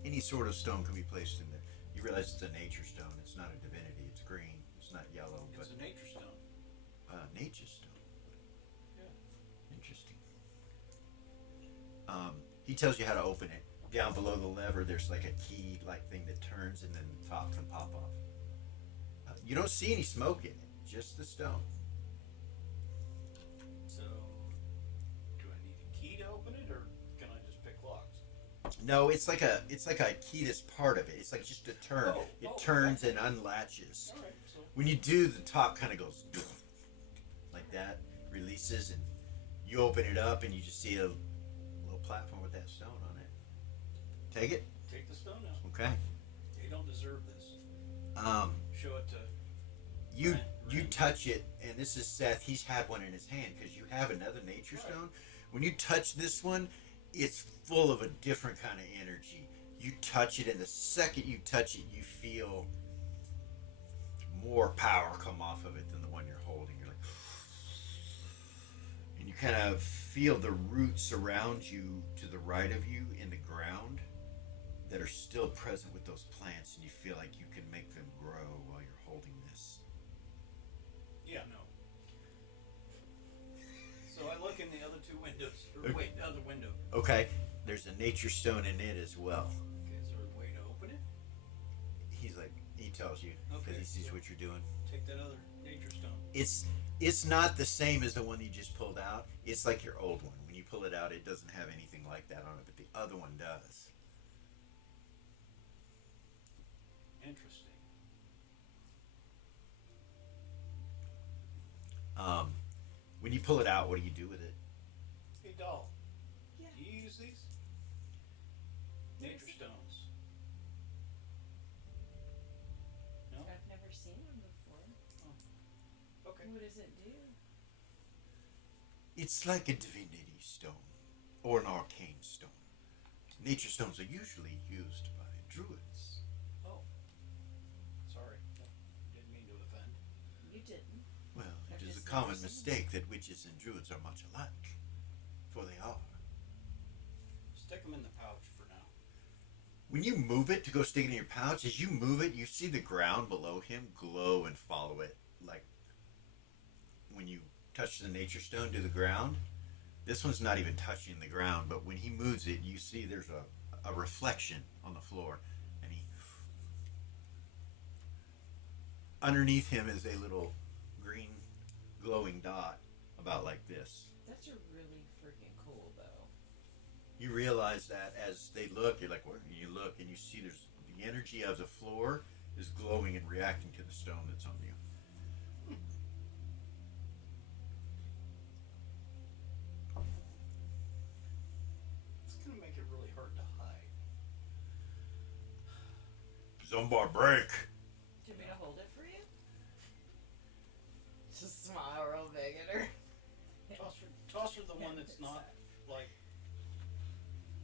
Any sort of stone can be placed in there. You realize it's a nature stone. It's not a divinity. It's green. It's not yellow, but It's a nature stone. nature stone. Yeah. Interesting." He tells you how to open it. Down below the lever, there's like a key like thing that turns, and then the top can pop off. You don't see any smoke in it, just the stone. So, do I need a key to open it, or can I just pick locks? No, it's like a key that's part of it. It's like just a turn. It turns and unlatches. All right. So. When you do, the top kind of goes like that, releases, and you open it up, and you just see a little platform with that stone on it. Take it. Take the stone out. Okay. They don't deserve this. Show it to. You Right. touch it, and this is Seth. He's had one in his hand because you have another nature Right. stone. When you touch this one, it's full of a different kind of energy. You touch it, and the second you touch it, you feel more power come off of it than the one you're holding. You're like, and you kind of feel the roots around you to the right of you in the ground that are still present with those plants, and you feel like you can make them grow while you're holding this. Yeah, no. So I look in the other two windows. Or wait, the other window. Okay, there's a nature stone in it as well. Okay, is there a way to open it? He tells you because Okay. he sees what you're doing. Take that other nature stone. It's not the same as the one you just pulled out. It's like your old one. When you pull it out, it doesn't have anything like that on it, but the other one does. Interesting. When you pull it out, what do you do with it? Hey, doll. Yeah. Do you use these? Nature stones. No? I've never seen one before. Okay. What does it do? It's like a divinity stone or an arcane stone. Nature stones are usually used by druids. Oh. Sorry. Didn't mean to offend. You didn't. Well, I've it is a just common never seen mistake that witches and druids are much alike, for they are. Stick them in the pouch for now. When you move it to go stick it in your pouch, as you move it, you see the ground below him glow and follow it. Like when you touch the nature stone to the ground, this one's not even touching the ground, but when he moves it, you see there's a reflection on the floor, and underneath him is a little green glowing dot about like this. That's really freaking cool, though. You realize that as they look, you're like, where? You look and you see there's the energy of the floor is glowing and reacting to the stone that's on you. It's gonna make it really hard to hide. Zumbar break. Do you want me to hold it for you? Just smile real big at her. Toss her the one that's not like.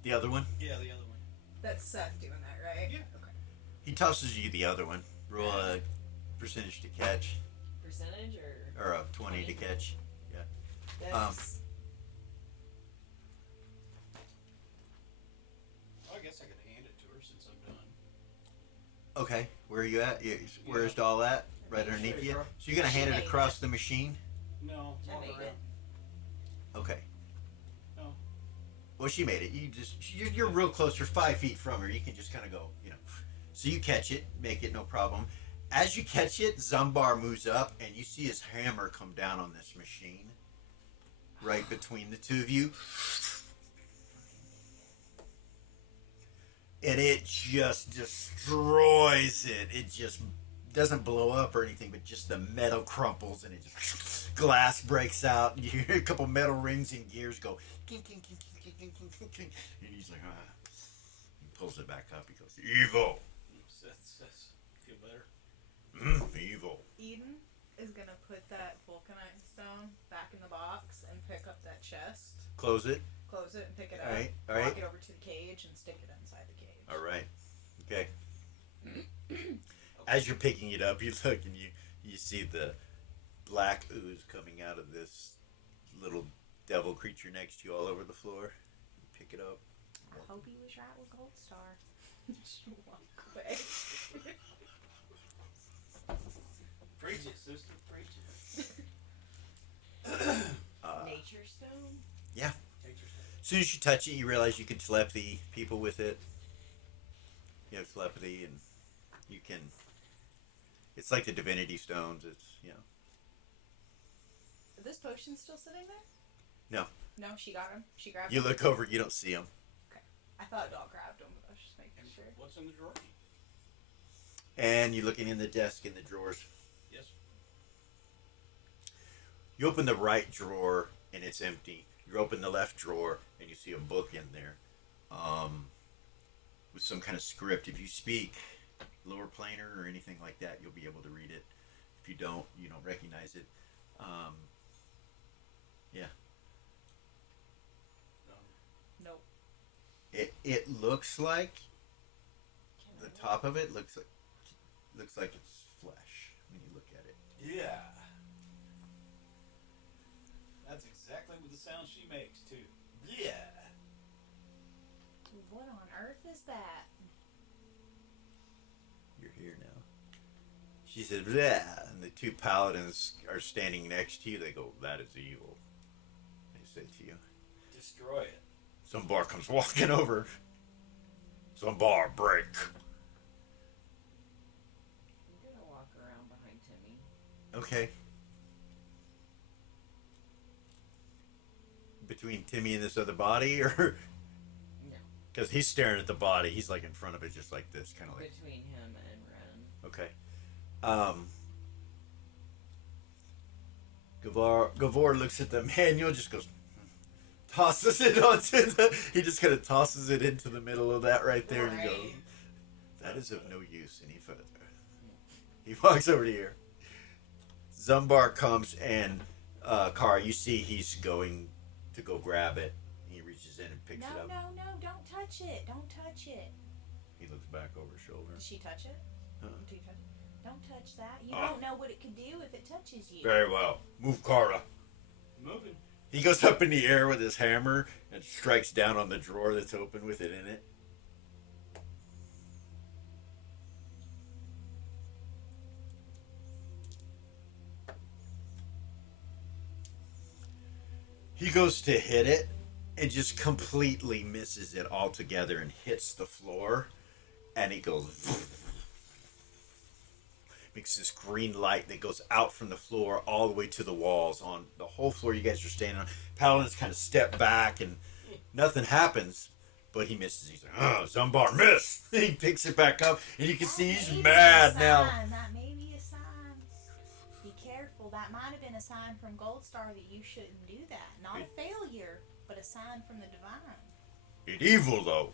The other one? Yeah, the other one. That's Seth doing that, right? Yeah. Okay. He tosses you the other one. Roll a percentage to catch, Percentage or or a 20 to catch. Dex? I guess I could hand it to her since I'm done. Okay, where are you at? Where's Doll at? Right underneath you? So you're gonna hand it made across the machine? No, I walk made around. it. Okay. No. Well, she made it. You're real close. You're 5 feet from her. You can just kind of go, So you catch it, make it no problem. As you catch it, Zumbar moves up, and you see his hammer come down on this machine, right between the two of you. And it just destroys it. It just doesn't blow up or anything, but just the metal crumples, and it just glass breaks out. And you hear a couple metal rings and gears go, king, king, king, king, king, king, king, king. And he's like, ah. He pulls it back up. He goes, evil. That's feel better. Evil. Eden is gonna put that vulcanite stone back in the box and pick up that chest, Close it. close it, and pick it up. All right. Walk it over to the cage and stick it inside the cage. All right. Okay. As you're picking it up, you look and you see the black ooze coming out of this little devil creature next to you all over the floor. You pick it up. I hope he was right with Gold Star. Just walk away. Preach it, sister. Preach it. Nature stone? Yeah. Take your time. As soon as you touch it, you realize you can telepathy people with it. You have telepathy, and you can. It's like the divinity stones. It's Is this potion still sitting there? No. No, she got him. She grabbed You him. look over, you don't see them. I thought Doll grabbed him, but I was just making And sure. what's in the drawer? And you're looking in the desk in the drawers. Yes. You open the right drawer and it's empty. You open the left drawer and you see a book in there, with some kind of script. If you speak lower planar or anything like that, you'll be able to read it. If you don't recognize it. Yeah. Nope. It looks like the top of it looks like it's flesh when you look at it. Yeah. That's exactly what the sound she makes too. Yeah. What on earth is that? You're here now. She said, "Bleh," and the two paladins are standing next to you. They go, "That is evil." They say to you. Destroy it. Some bar comes walking over. Some bar break. I'm gonna walk around behind Timmy. Okay. Between Timmy and this other body, or No. because he's staring at the body, he's like in front of it, just like this, kind of like. Between him and Ren. Okay. Gavor looks at the manual, just goes, tosses it onto he just kind of tosses it into the middle of that right there, and he goes, that is of no use any further. He walks over to here. Zumbar comes, and Kara, you see he's going to go grab it. He reaches in and picks No, it up. no, don't touch it. Don't touch it. He looks back over his shoulder. Did she touch it? Huh? Did you touch it? Don't touch that. You Oh. don't know what it could do if it touches you. Very well. Move, Kara. Moving. He goes up in the air with his hammer and strikes down on the drawer that's open with it in it. He goes to hit it and just completely misses it altogether and hits the floor. And he goes... makes this green light that goes out from the floor all the way to the walls on the whole floor you guys are standing on. Paladins kind of step back and nothing happens, but he misses. He's like, oh, Zumbar missed. He picks it back up and you can see he's mad now. That may be a sign. Be careful. That might have been a sign from Gold Star that you shouldn't do that. Not a failure, but a sign from the divine. It's evil though.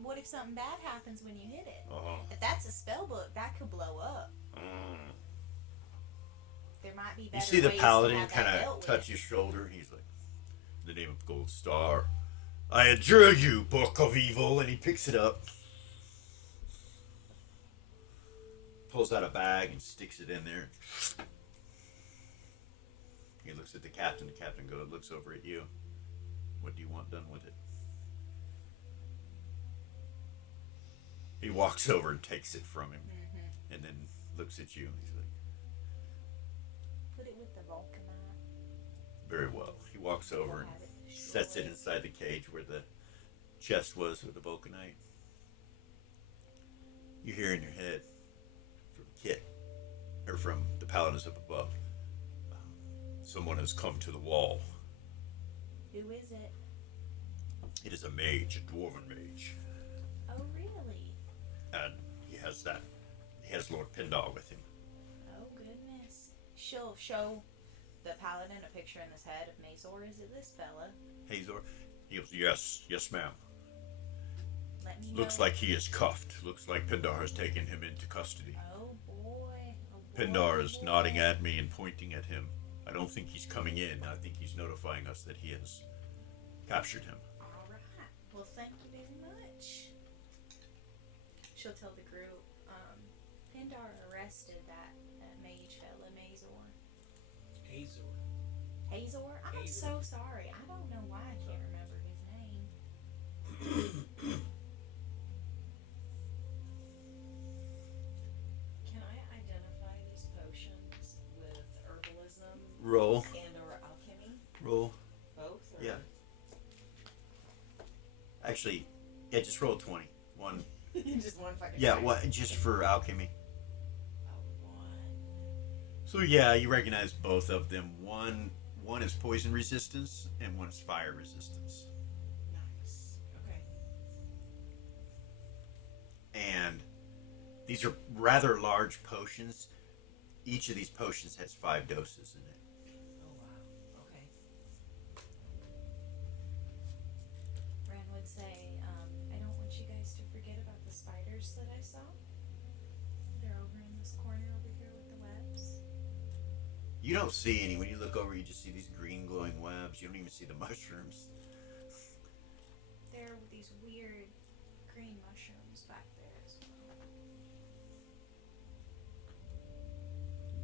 What if something bad happens when you hit it? Uh-huh. If that's a spell book, that could blow up. There might be better You see the ways paladin to have kind that of dealt touch with. your shoulder. He's like, in the name of Gold Star, I adjure you, Book of Evil. And he picks it up, pulls out a bag and sticks it in there. He looks at the captain. The captain looks over at you. What do you want done with it? He walks over and takes it from him, and then looks at you. He's like, Put it with the vulcanite. very well. He walks over and Have it sets it destroyed. inside the cage where the chest was with the vulcanite. You hear in your head from Kit, or from the paladins up above. Someone has come to the wall. Who is it? It is a mage, a dwarven mage. Oh, really? And he has Lord Pindar with him. Oh, goodness. She'll show the paladin a picture in his head of Mazor. Is it this fella? Hazor? He goes, yes, ma'am. Let me know. Looks like he is cuffed. Looks like Pindar has taken him into custody. Oh, boy. Oh, boy. Pindar is boy. nodding at me and pointing at him. I don't think he's coming in. I think he's notifying us that he has captured him. All right. Well, thank you very much. She'll tell the group, Pindar arrested that mage fella, Mazor. Azor. Hazor? I'm Hazor. so sorry. I don't know why I can't remember his name. Can I identify these potions with herbalism Roll. and or alchemy? Roll. Both? Or? Yeah. Actually, yeah, just roll 20. One. Just one fucking Yeah, try. what? Just for alchemy. Oh, one. So yeah, you recognize both of them. One is poison resistance, and one is fire resistance. Nice. Okay. And these are rather large potions. Each of these potions has 5 doses in it. Oh, wow. Okay. Ren would say, I don't want you guys to forget about the spiders that I saw. They're over in this corner over here with the webs. You don't see any. When you look over, you just see these green glowing webs. You don't even see the mushrooms. There are these weird green mushrooms back there as well.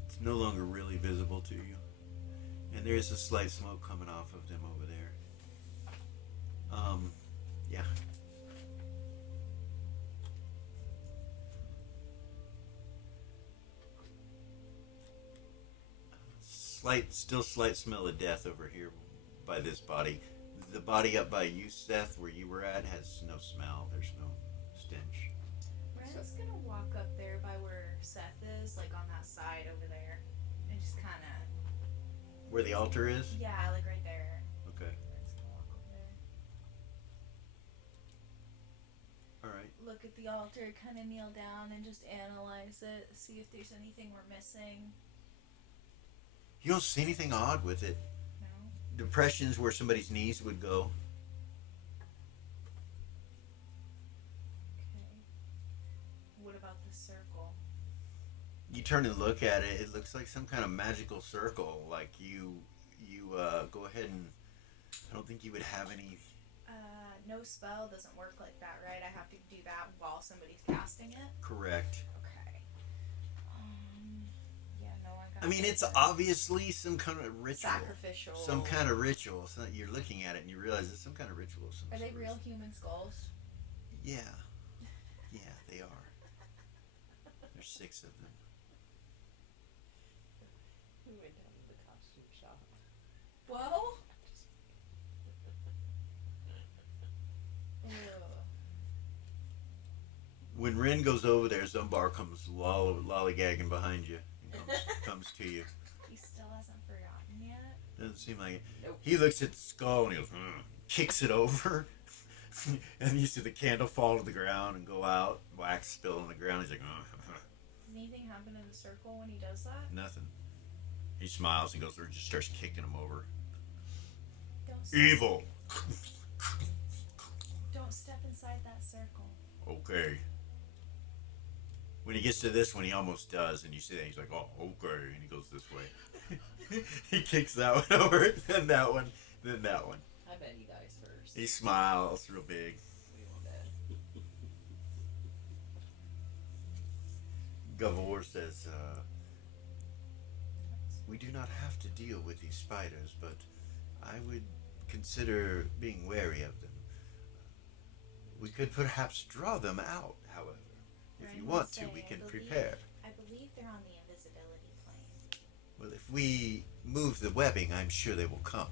It's no longer really visible to you. And there is a slight smoke coming off of them over there. Yeah. Still slight smell of death over here by this body. The body up by you, Seth, where you were at, has no smell. There's no stench. Ren's gonna walk up there by where Seth is, like on that side over there, and just kind of. Where the altar is? Yeah, like right there. Okay. Ren's gonna walk over there. Alright. Look at the altar, kind of kneel down and just analyze it, see if there's anything we're missing. You don't see anything odd with it. No? Depressions where somebody's knees would go. Okay. What about the circle? You turn and look at it, it looks like some kind of magical circle. Like you go ahead and I don't think you would have any. No spell doesn't work like that, right? I have to do that while somebody's casting it? Correct. Okay. Yeah, no, I got I mean, it. it's obviously some kind of ritual. Sacrificial. Some kind of ritual. So you're looking at it and you realize it's some kind of ritual. Of some Are they sort. real human skulls? Yeah. Yeah, they are. There's 6 of them. We went down to the costume shop. Whoa! Ugh. When Ren goes over there, Zumbar comes lollygagging behind you and comes to you. He still hasn't forgotten yet. Doesn't seem like it. Nope. He looks at the skull and he goes, kicks it over. And you see the candle fall to the ground and go out, wax spill on the ground. He's like, Does anything happen in the circle when he does that? nothing. He smiles and goes through and just starts kicking him over. Don't step, Evil! Don't step inside that circle. Okay. When he gets to this one, he almost does, and you see that, he's like, oh, okay, and he goes this way. He kicks that one over, then that one, then that one. I bet he dies first. He smiles real big. We won't bet. Gavor says, we do not have to deal with these spiders, but I would consider being wary of them. We could perhaps draw them out, however. If Ren you would want say, to, we can I believe- prepare. I believe they're on the invisibility plane. Well, if we move the webbing, I'm sure they will come.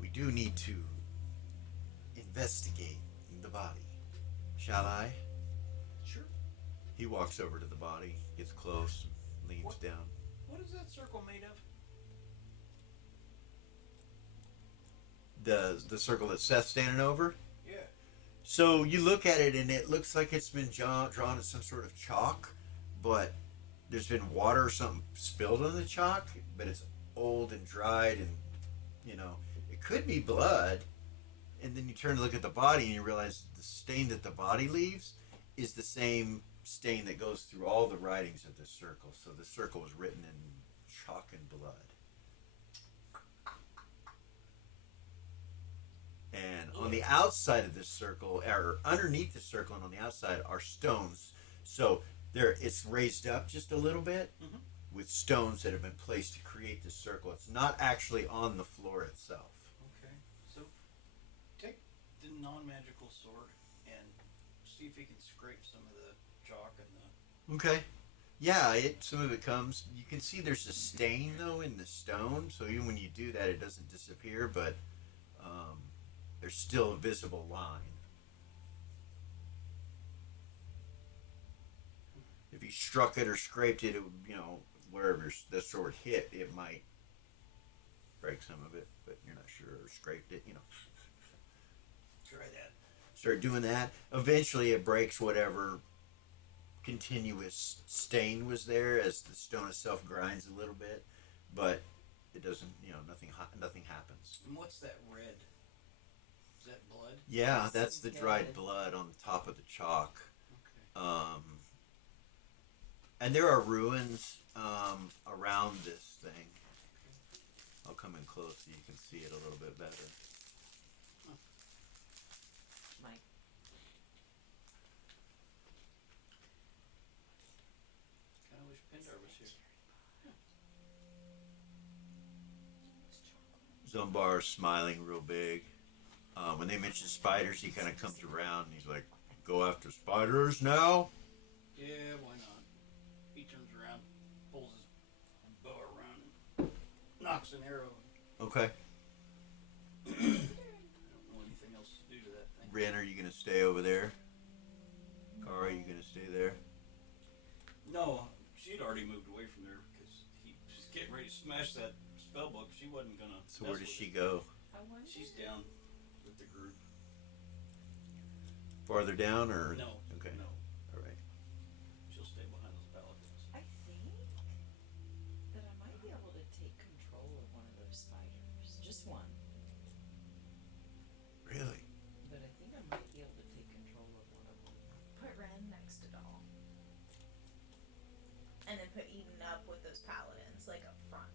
We do need to investigate the body. Shall I? Sure. He walks over to the body, gets close, leans What? down. What is that circle made of? The circle that Seth's standing over. Yeah. So you look at it and it looks like it's been drawn as some sort of chalk, but there's been water or something spilled on the chalk, but it's old and dried, and it could be blood. And then you turn to look at the body and you realize the stain that the body leaves is the same stain that goes through all the writings of this circle. So the circle was written in chalk and blood. And on the outside of this circle, or underneath the circle and on the outside, are stones. So it's raised up just a little bit with stones that have been placed to create this circle. It's not actually on the floor itself. Okay. So take the non-magical sword and see if you can scrape some of the chalk and the. Okay. Yeah, some of it comes. You can see there's a stain though in the stone, so even when you do that, it doesn't disappear, but there's still a visible line. If you struck it or scraped it, wherever the sword hit, it might break some of it, but you're not sure, or scraped it, Try that. Start doing that. Eventually it breaks whatever continuous stain was there as the stone itself grinds a little bit, but it doesn't, nothing happens. And what's that red? Is that blood? Yeah, That's that's the good. dried blood on the top of the chalk. Okay. And there are ruins around this thing. I'll come in close so you can see it a little bit better. Mike. Kind of wish Pindar was here. Zumbar's smiling real big. When they mention spiders, he kind of comes around and he's like, "Go after spiders now?" Yeah, why not? He turns around, pulls his bow around, and knocks an arrow. Okay. I don't know anything else to do to that thing. Ren, are you going to stay over there? Kara, are you going to stay there? No, she'd already moved away from there because he was getting ready to smash that spell book. She wasn't gonna. So where mess does with she it. go? I wonder. She's down with the group. Farther down or? No. Okay. No. All right. She'll stay behind those paladins. I think that I might be able to take control of one of those spiders. Just one. Really? But I think I might be able to take control of one of them. Put Ren next to Doll. And then put Eden up with those paladins, like up front.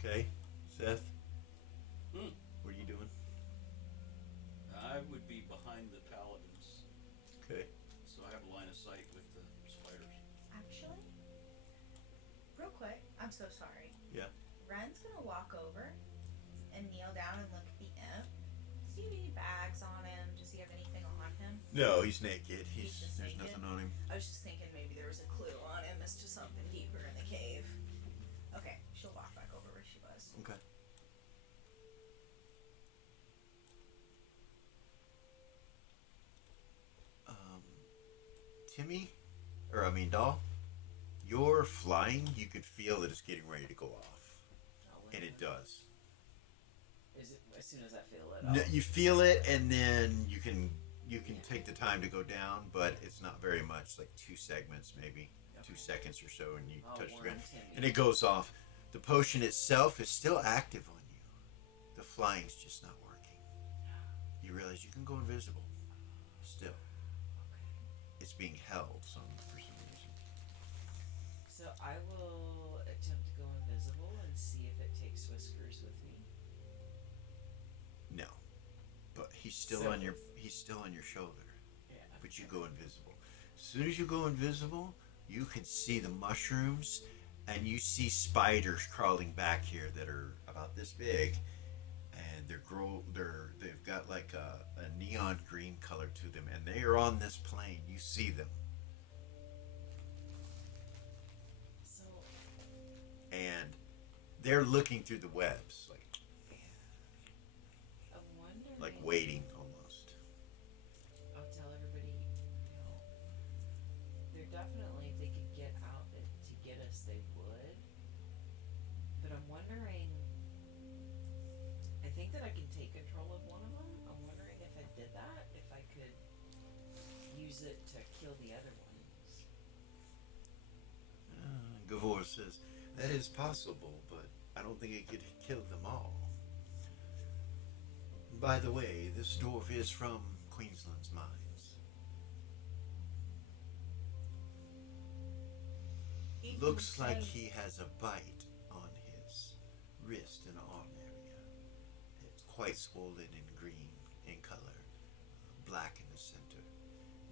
Okay. Seth? Hmm. What are you doing? I would be behind the paladins, Okay. so I have a line of sight with the spiders. Actually, real quick, I'm so sorry. Yeah. Ren's gonna walk over and kneel down and look at the imp. Does he have any bags on him? Does he have anything on him? No, he's naked. He's just There's naked? nothing on him. I was just thinking maybe there was a clue on him as to something deeper in the cave. Okay, she'll walk back over where she was. Okay. Timmy, Doll, you're flying. You could feel that it's getting ready to go off, and it does. Is it as soon as I feel it? No, you feel it, and then you can take the time to go down, but it's not very much, like 2 segments maybe, 2 seconds or so, and you I'll touch the warn ground, Timmy. and it goes off. The potion itself is still active on you. The flying's just not working. You realize you can go invisible. Still, it's being held for some reason. So I will attempt to go invisible and see if it takes Whiskers with me. No, but he's still So- on your shoulder. Yeah. But you go invisible. As soon as you go invisible, you can see the mushrooms, and you see spiders crawling back here that are about this big, and they've got like a neon green color to them, and they are on this plane. You see them, So and they're looking through the webs. Like, like wondering. waiting almost. I'll tell everybody, they're definitely, if they could get out to get us, they would. But I'm wondering, I think that I can take control of one of them. I'm wondering if I did that, if I could use it to kill the other ones. Gavor says, that is possible, but I don't think it could kill them all. By the way, this dwarf is from Queensland's mines. Ethan Looks like says- he has a bite on his wrist and arm area. It's quite swollen and green in color, black in the center.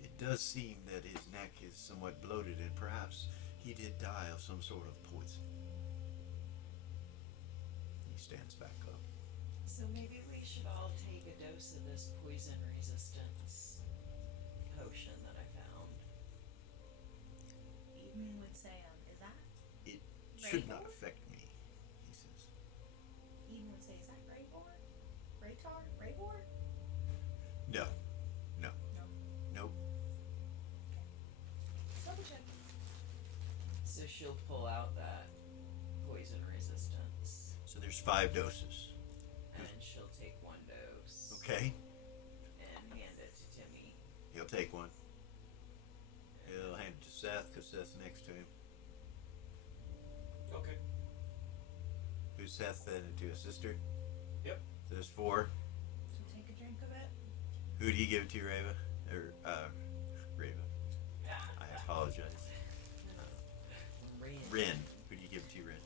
It does seem that his neck is somewhat bloated and perhaps he did die of some sort of poison. He stands back up. So maybe we should all take a dose of this poison resistance potion that I found. Eden would say, is that? It should not Raybor? affect me, he says. Eden would say, is that Raybor? Raytar? Raybor? No. No. No. Nope. Double check. So she'll pull out that poison resistance, So there's 5 doses. and she'll take one dose Okay. and hand it to Timmy. He'll take one. He'll hand it to Seth because Seth's next to him. Okay. Who's Seth then to his sister? Yep. So there's 4. So take a drink of it. Who do you give it to, Reva? Or, Reva. I apologize. Rin. Who do you give it to, Rin?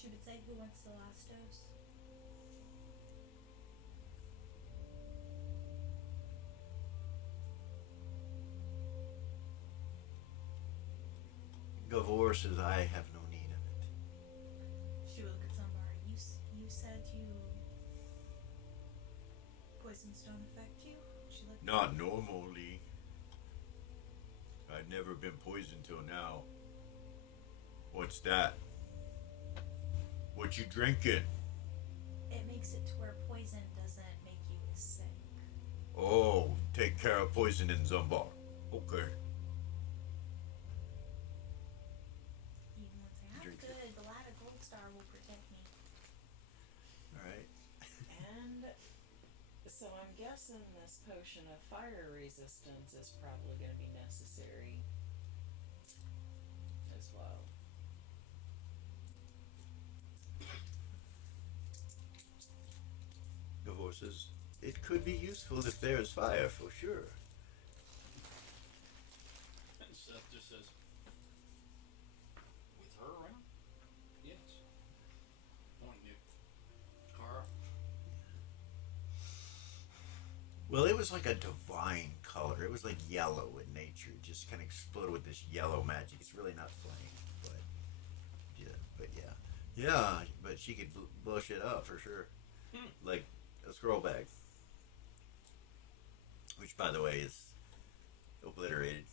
Should it say who wants the last dose? Gavor says, I have no need of it. She would look at Zumbar. You said you poisons don't affect you? She looked. Not normally. I've never been poisoned till now. What's that? What you drinking? It makes it to where poison doesn't make you as sick. Oh, take care of poison in Zumbar. Okay. Eden would say, I'm Drink it. good. The lad of Gold Star will protect me. Alright. And so I'm guessing this potion of fire resistance is probably going to be necessary as well. Gavor says, it could be useful if there is fire, for sure. And Seth just says, with her around? Yes. Pointing at Kara. Well, it was like a divine color. It was like yellow in nature. It just kind of exploded with this yellow magic. It's really not flame, but yeah. Yeah, but she could blow shit up for sure. Like a scroll bag. Which, by the way, is obliterated.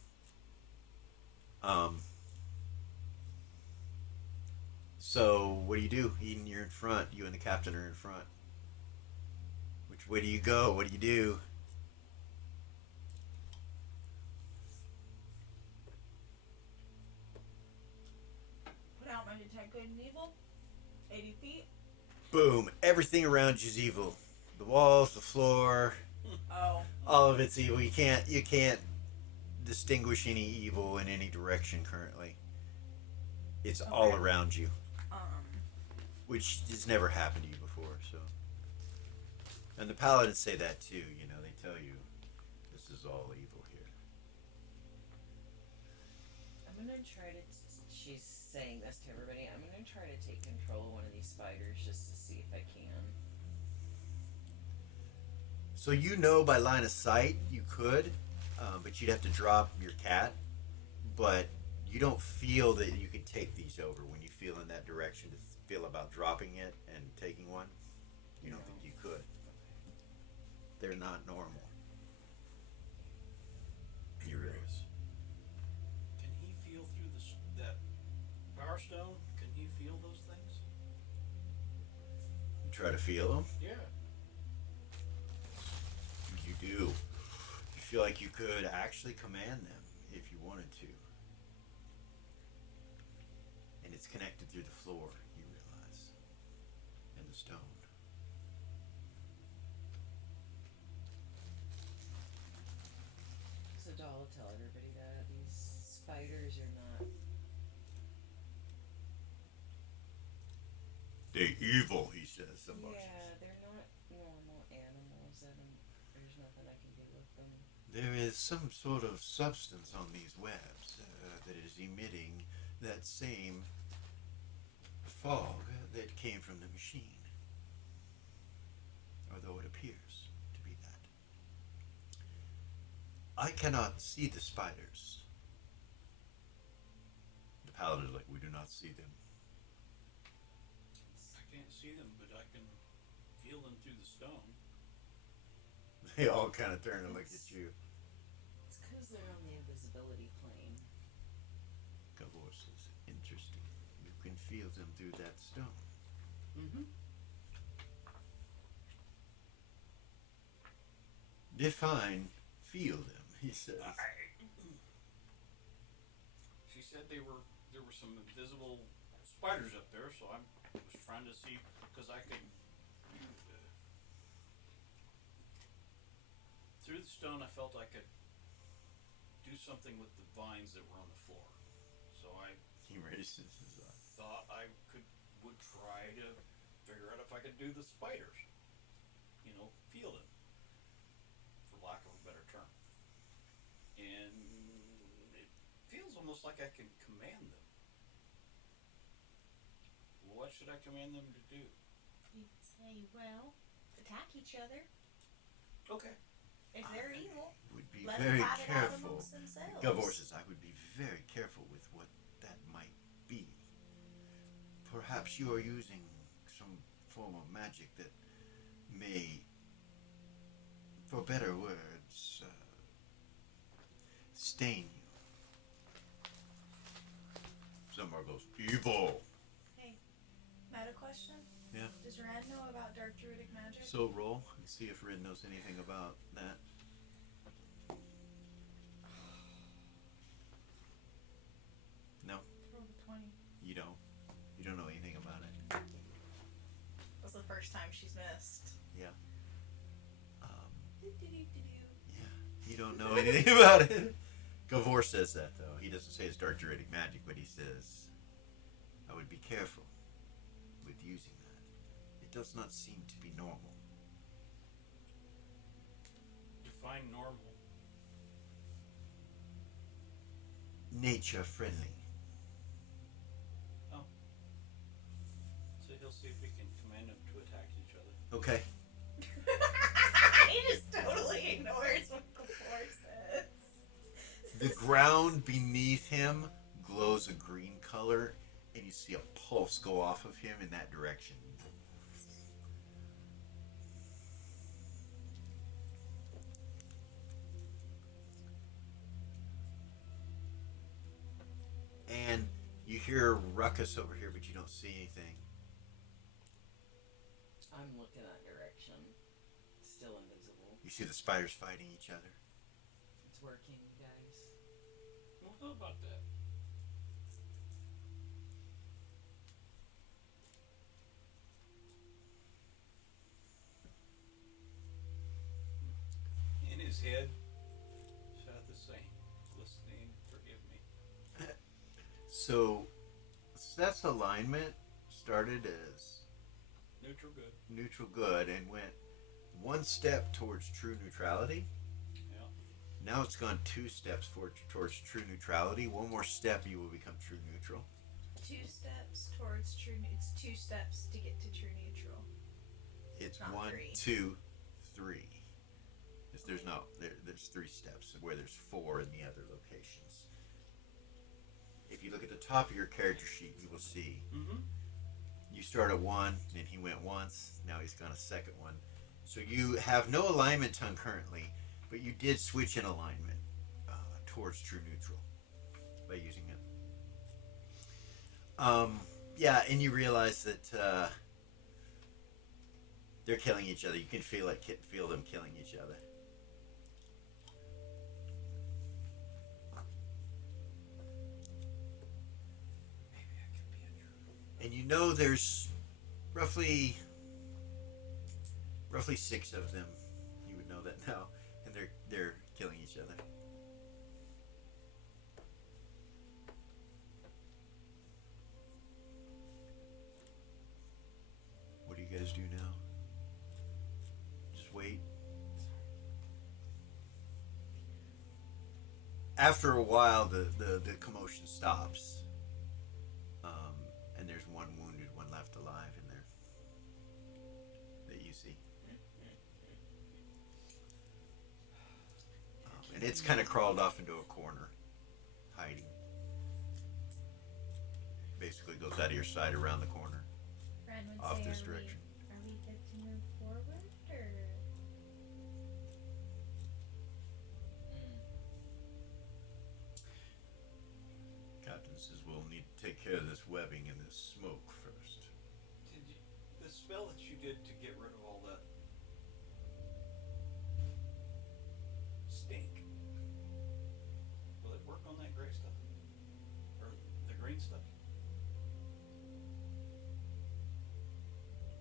So, what do? Eden, you're in front. You and the captain are in front. Which way do you go? What do you do? Put out my detect good and evil. 80 feet. Boom. Everything around you is evil. The walls, the floor, Oh. all of it's evil. You can't distinguish any evil in any direction currently. It's all Okay. around you, Um. which has never happened to you before. So, and the paladins say that too. You know, they tell you this is all evil here. I'm going to try to, she's saying this to everybody, I'm going to try to take control of one of these spiders just to see if I can. So you know by line of sight you could, but you'd have to drop your cat. But you don't feel that you could take these over when you feel in that direction to feel about dropping it and taking one. You don't think you could. They're not normal. You realize? Can he feel through that power stone? Can he feel those things? Try to to feel them? Yeah. You do. You feel like you could actually command them if you wanted to. And it's connected through the floor, you realize. And the stone. So Doll, tell everybody that these spiders are not. They're evil, he says. Some Yeah, they're not normal animals, and there's nothing I can do with them. There is some sort of substance on these webs that is emitting that same fog that came from the machine. Although it appears to be that. I cannot see the spiders. The paladin is like, we do not see them. I can't see them, but I can feel them through the stone. They all kind of turn and look at you. It's because they're on the invisibility plane. Gavor says, interesting. You can feel them through that stone. Mm-hmm. Define feel them, he says. She said there were some invisible spiders up there, so I was trying to see because I could through the stone. I felt I could do something with the vines that were on the floor, so I He raises his eyes. thought I would try to figure out if I could do the spiders. You know, feel them, for lack of a better term. And it feels almost like I can command them. What should I command them to do? You'd say, well, attack each other. Okay. If they're evil, Would be let very them fight it out careful. amongst themselves. Gavor says, I would be very careful with what that might be. Perhaps you are using some form of magic that may, for better words, stain you. Somewhere goes, evil. Hey, meta question? Yeah. Does Rand know about dark druidic magic? So roll and see if Rid knows anything about that. No, Roll the 20. you don't. You don't know anything about it. That's the first time she's missed. Yeah. Do-do-do-do-do. Yeah. You don't know anything about it. Gavor says that though. He doesn't say it's dark druidic magic, but he says, I would be careful with using that. It does not seem to be normal. Define normal. Nature friendly. Oh. So he'll see if we can command them to attack each other. Okay. He just totally ignores what Gavor says. The ground beneath him glows a green color, and you see a pulse go off of him in that direction. And you hear a ruckus over here, but you don't see anything. I'm looking that direction. Still invisible. You see the spiders fighting each other. It's working, you guys. Well, how about that? In his head, shot the same. Listening, forgive me. So Seth's alignment started as Neutral good. neutral good and went one step towards true neutrality. Yeah. Now it's gone 2 steps towards true neutrality. One more step, you will become true neutral. 2 steps towards true. It's 2 steps to get to true neutral. It's Not 1, 3. 2, 3. There's 3 steps where there's 4 in the other locations. If you look at the top of your character sheet, you will see Mm-hmm. you start at 1, then he went once. Now he's gone a second one. So you have no alignment tongue currently, but you did switch in alignment towards true neutral by using it. Yeah, and you realize that They're killing each other. You can feel it. Feel them killing each other. Maybe I could be a jerk. And you know there's roughly 6 of them. You would know that now, and they're killing each other. What do you guys do now? Just wait. After a while, the commotion stops. And there's one wounded, one left alive in there that you see. And it's kind of crawled off into a corner, hiding. Basically goes out of your sight around the corner, Ren would off say, this are direction. Are we good to move forward, or? Captain says we'll need to take care of this webbing and this smoke first. Did you, the spell that you did to get rid of all that stink, will it work on that gray stuff? Or the green stuff?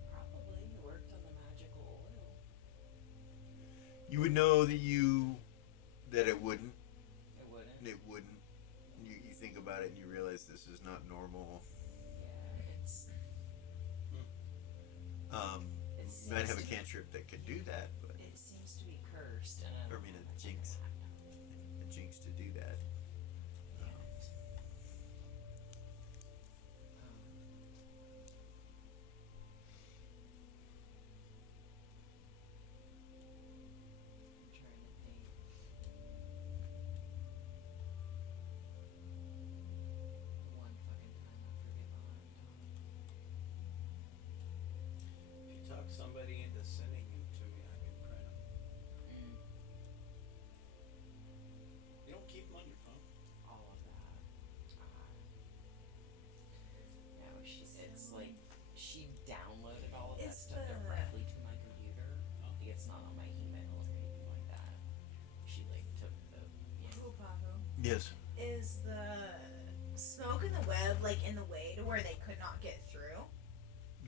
Probably worked on the magical oil. You would know that it wouldn't. It wouldn't. It wouldn't. You think about it and you realize this is not normal. Yeah, it's. It You might have a seems to- cantrip that could do that, but It seems to be cursed, and I Or, I don't mean, know a much jinx. about a jinx to do that. it. I'm trying to think. One fucking time I forget what I'm talking. If you talk somebody into sending them to me, I can print them. You don't keep them on your phone. All of that. No, it's like she downloaded all of that Is stuff the- directly to my computer. Like, it's not on my email or anything like that. She like took the Hupahu. Yes. Is the smoke in the web like in the way to where they could not get through?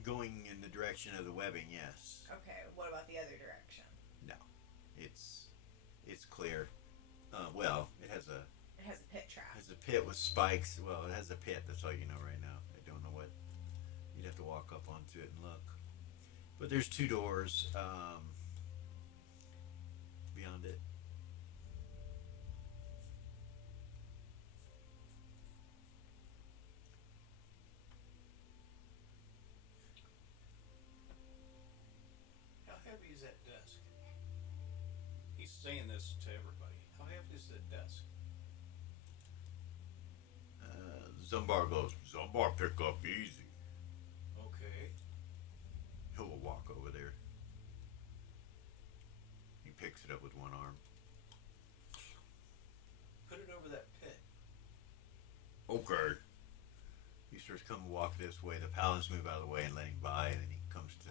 Going in the direction of the webbing, yes. Okay, what about the other direction? No. It's clear. Well, it has a It has a pit trap. pit with spikes. Well, it has a pit. That's all you know right now. I don't know what. You'd have to walk up onto it and look. But there's 2 doors beyond it. How heavy is that desk? He's saying this to everybody. How heavy is that desk? Zumbar goes, Zumbar pick up easy. Okay. He'll walk over there. He picks it up with one arm. Put it over that pit. Okay. He starts to come walk this way. The paladins move out of the way and let him by, and then he comes to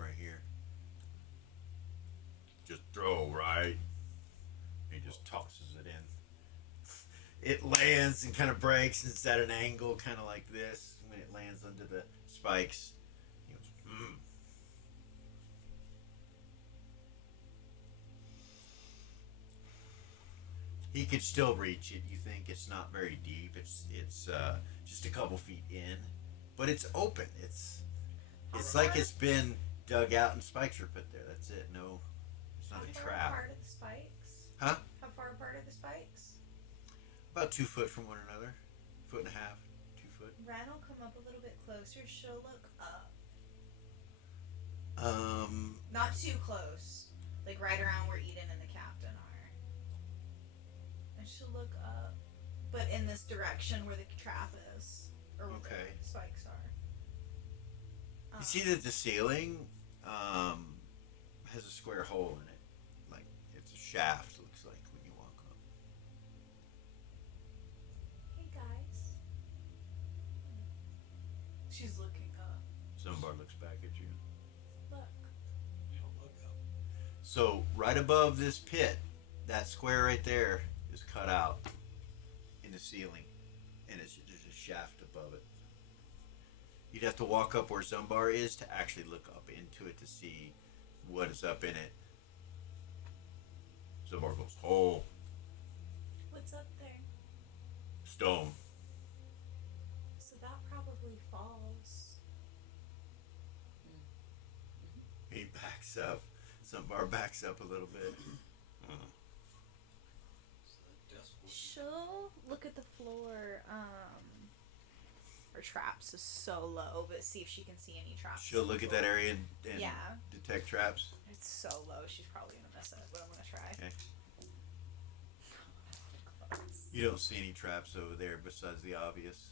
right here. Just throw, right? He just tosses it in. It lands and kind of breaks, and it's at an angle, kind of like this. When it lands under the spikes, he goes, He could still reach it. You think it's not very deep. It's just a couple feet in, but it's open. It's like it's been dug out and spikes are put there. That's it. No, it's not a How far trap. apart are the spikes? Huh? How far apart are the spikes? About 2 foot from one another. 1.5 feet, 2 foot. Ren will come up a little bit closer. She'll look up. Not too close. Like right around where Eden and the captain are. And she'll look up. But in this direction where the trap is. Or where Okay. the spikes are. You see that the ceiling has a square hole in it, like it's a shaft. Looks like when you walk up. Hey guys. She's looking up. Zumbar looks back at you. Look. So right above this pit, that square right there is cut out in the ceiling, and there's a shaft above it. You'd have to walk up where Zumbar is to actually look up into it to see what is up in it. Zumbar goes, oh, What's up there? stone. So that probably falls. He backs up. Zumbar backs up a little bit. So that desk was She'll look at the floor. Her traps is so low, but see if she can see any traps. She'll look at that area and Yeah. detect traps. It's so low, she's probably gonna miss it, but I'm gonna try. Okay. Close. You don't see any traps over there besides the obvious.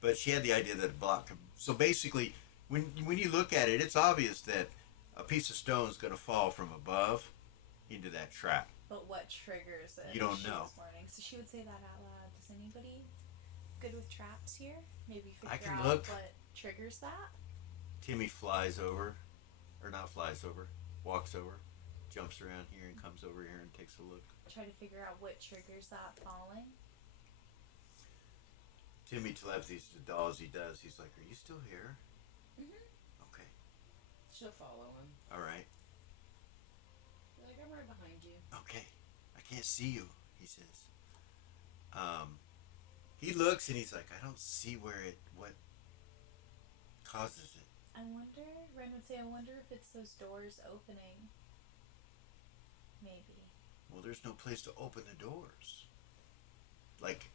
But she had the idea that a block. So basically, when you look at it, it's obvious that a piece of stone is going to fall from above into that trap. But what triggers it? You don't She know. was learning. So she would say that out loud. Does anybody good with traps here? Maybe figure I can out look. what triggers that? Timmy flies over, or not flies over, walks over, jumps around here and comes over here and takes a look. Try to figure out what triggers that falling. Timmy telepathies the dolls he does. He's like, "Are you still here?" Mhm. Okay. She'll follow him. All right. Be like, I'm right behind you. Okay. I can't see you, he says. He looks and he's like, I don't see what causes it. I wonder, Ren would say, I wonder if it's those doors opening. Maybe. Well, there's no place to open the doors. Like,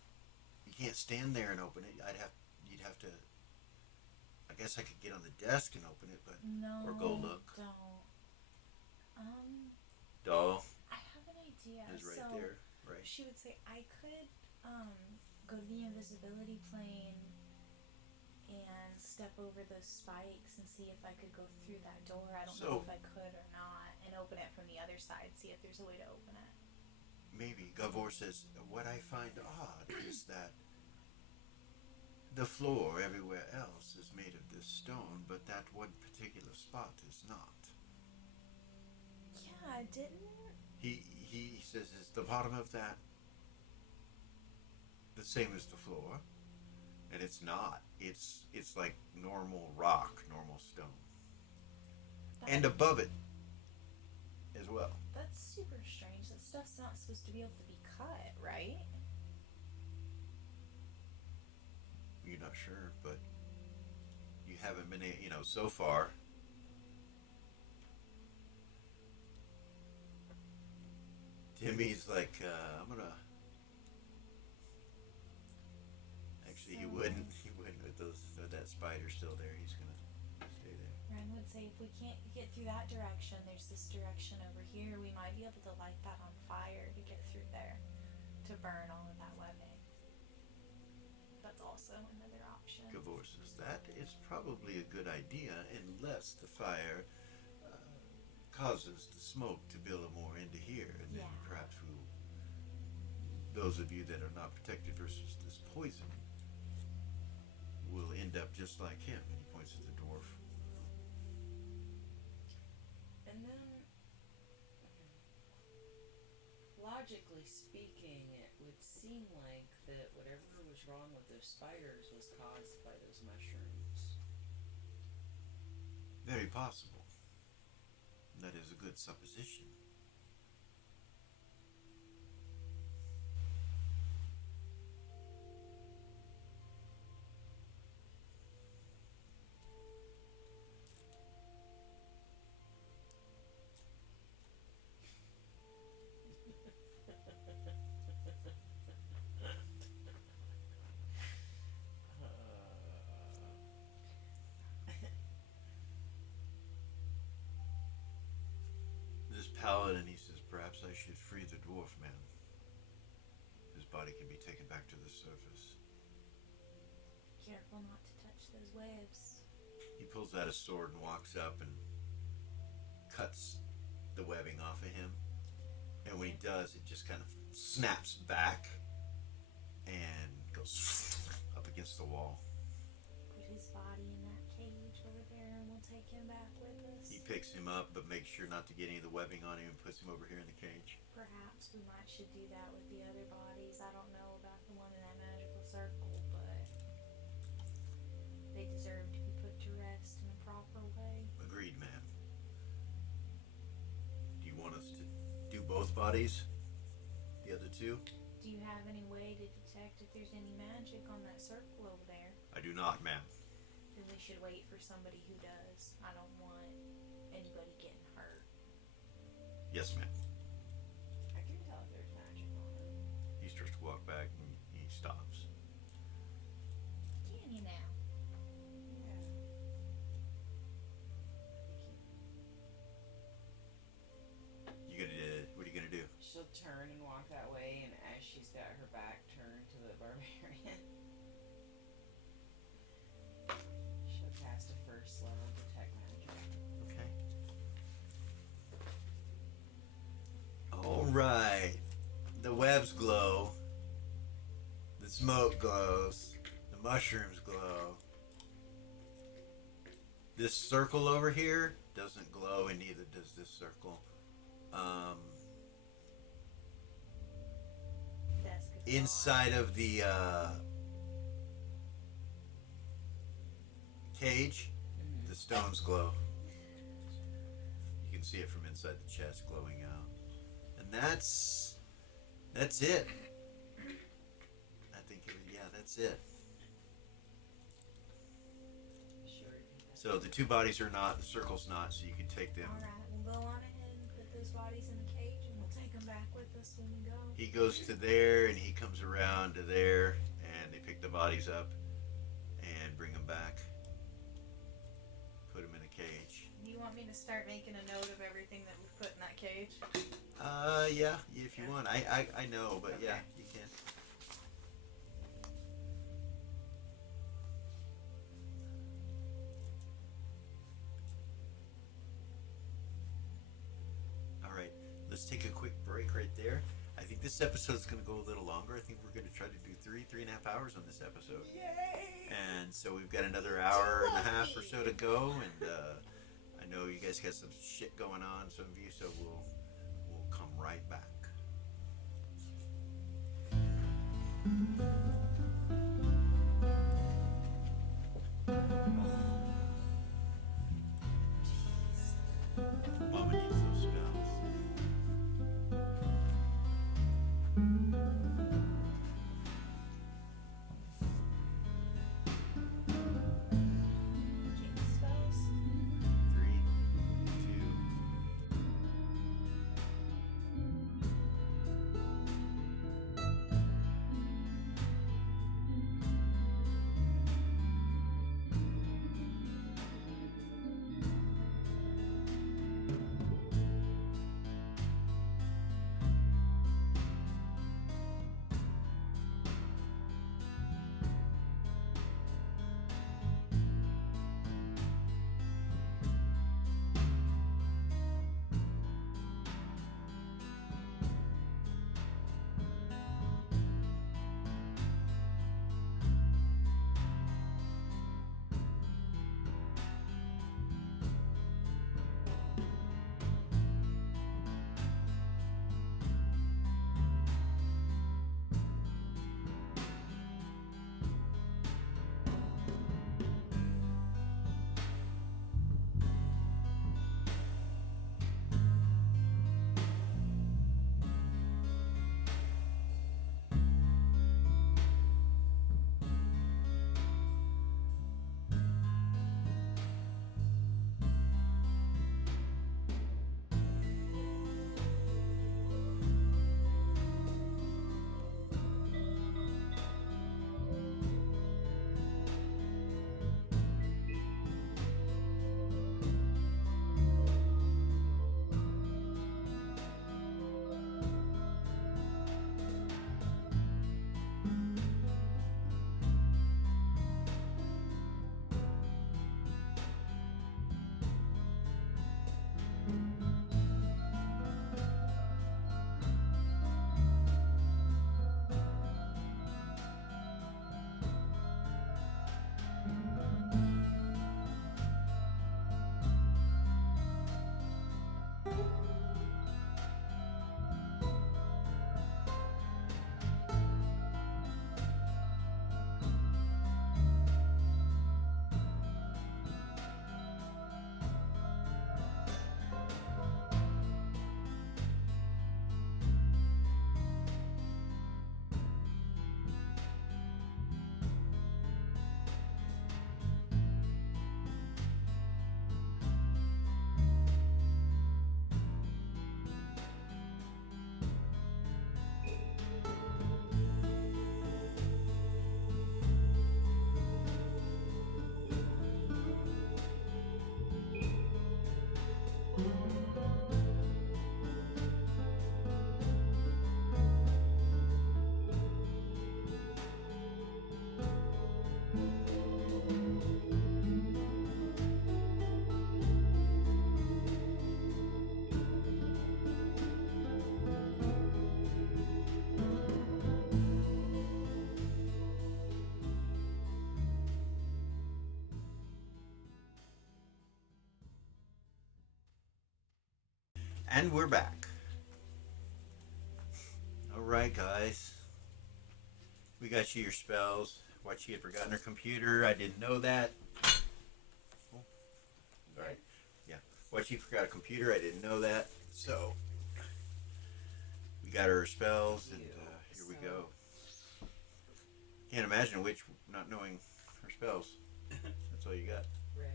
you can't stand there and open it. You'd have to. I guess I could get on the desk and open it, but No. or go look. Don't. Doll I have an idea. is right so there, right? She would say, I could, go to the invisibility plane and step over those spikes and see if I could go through that door. I don't know So- if I could or not, and open it from the other side. See if there's a way to open it. Maybe. Gavor says, what I find odd is that the floor everywhere else is made of this stone, but that one particular spot is not. Yeah, didn't. He says, is the bottom of that the same as the floor? And it's not. It's like normal rock, normal stone. And above it as well. That's super strange. That stuff's not supposed to be able to be cut, right? You're not sure, but you haven't been, so far. Timmy's like, I'm gonna. Actually, he wouldn't. He wouldn't with that spider still there. He's gonna stay there. Ren would say, if we can't get through that direction, there's this direction over here. We might be able to light that on fire to get through there, to burn all of that webbing. That's also another option. Gavor says that is probably a good idea unless the fire causes the smoke to billow more into here, and then Yeah. perhaps those of you that are not protected versus this poison will end up just like him. And he points at the dwarf. And then, logically speaking, it would seem like that whatever was wrong with those spiders was caused by those mushrooms. Very possible. That is a good supposition. This paladin, he says, perhaps I should free the dwarf man. His body can be taken back to the surface. Careful not to touch those waves. He pulls out a sword and walks up and cuts the webbing off of him. And when he does, it just kind of snaps back and goes up against the wall. Put his body in that cage over there and we'll take him back with us. He picks him up, but makes sure not to get any of the webbing on him and puts him over here in the cage. Perhaps we might should do that with the other bodies. I don't know about the one in that magical circle, but they deserve to be put to rest in a proper way. Agreed, ma'am. Do you want us to do both bodies? The other two? Do you have any way to detect if there's any magic on that circle over there? I do not, ma'am. Then we should wait for somebody who does. I don't want anybody getting hurt. Yes, ma'am. I can tell if there's magic on it. He starts to walk back and he stops. Can you now? Yeah. I think You gonna? What are you gonna do? she'll turn and walk that way, and as she's got her back turned to the barbarian, she'll cast a first level detect magic. Okay. All right. The webs glow. The smoke glows. The mushrooms glow. This circle over here doesn't glow, and neither does this circle. That's good. Inside of the cage, the stones glow. You can see it from inside the chest glowing out. And that's it. I think that's it. Sure. you can cast So the two bodies are not, the circle's not, so you can take them. Alright, we'll go on ahead and put those bodies in the cage and we'll take them back with us when we go. He goes to there and he comes around to there and they pick the bodies up and bring them back. Put them in a cage. You want me to start making a note of everything that we've put in that cage? Yeah, if you want. I know, but yeah, you can. All right, let's take a quick break right there. I think this episode's going to go a little longer. I think we're going to try to do 3.5 hours on this episode. Yay! And so we've got another hour and a half or so to go, and I know you guys got some shit going on, some of you, so we'll come right back. Mama needs those spells. Jinx spells. 3, 2. And we're back. Alright, guys. We got you your spells. What, she had forgotten her computer. I didn't know that. Oh, sorry. Yeah. What, she forgot a computer. I didn't know that. So, we got her spells, and here we go. Can't imagine which, not knowing her spells. That's all you got. Right.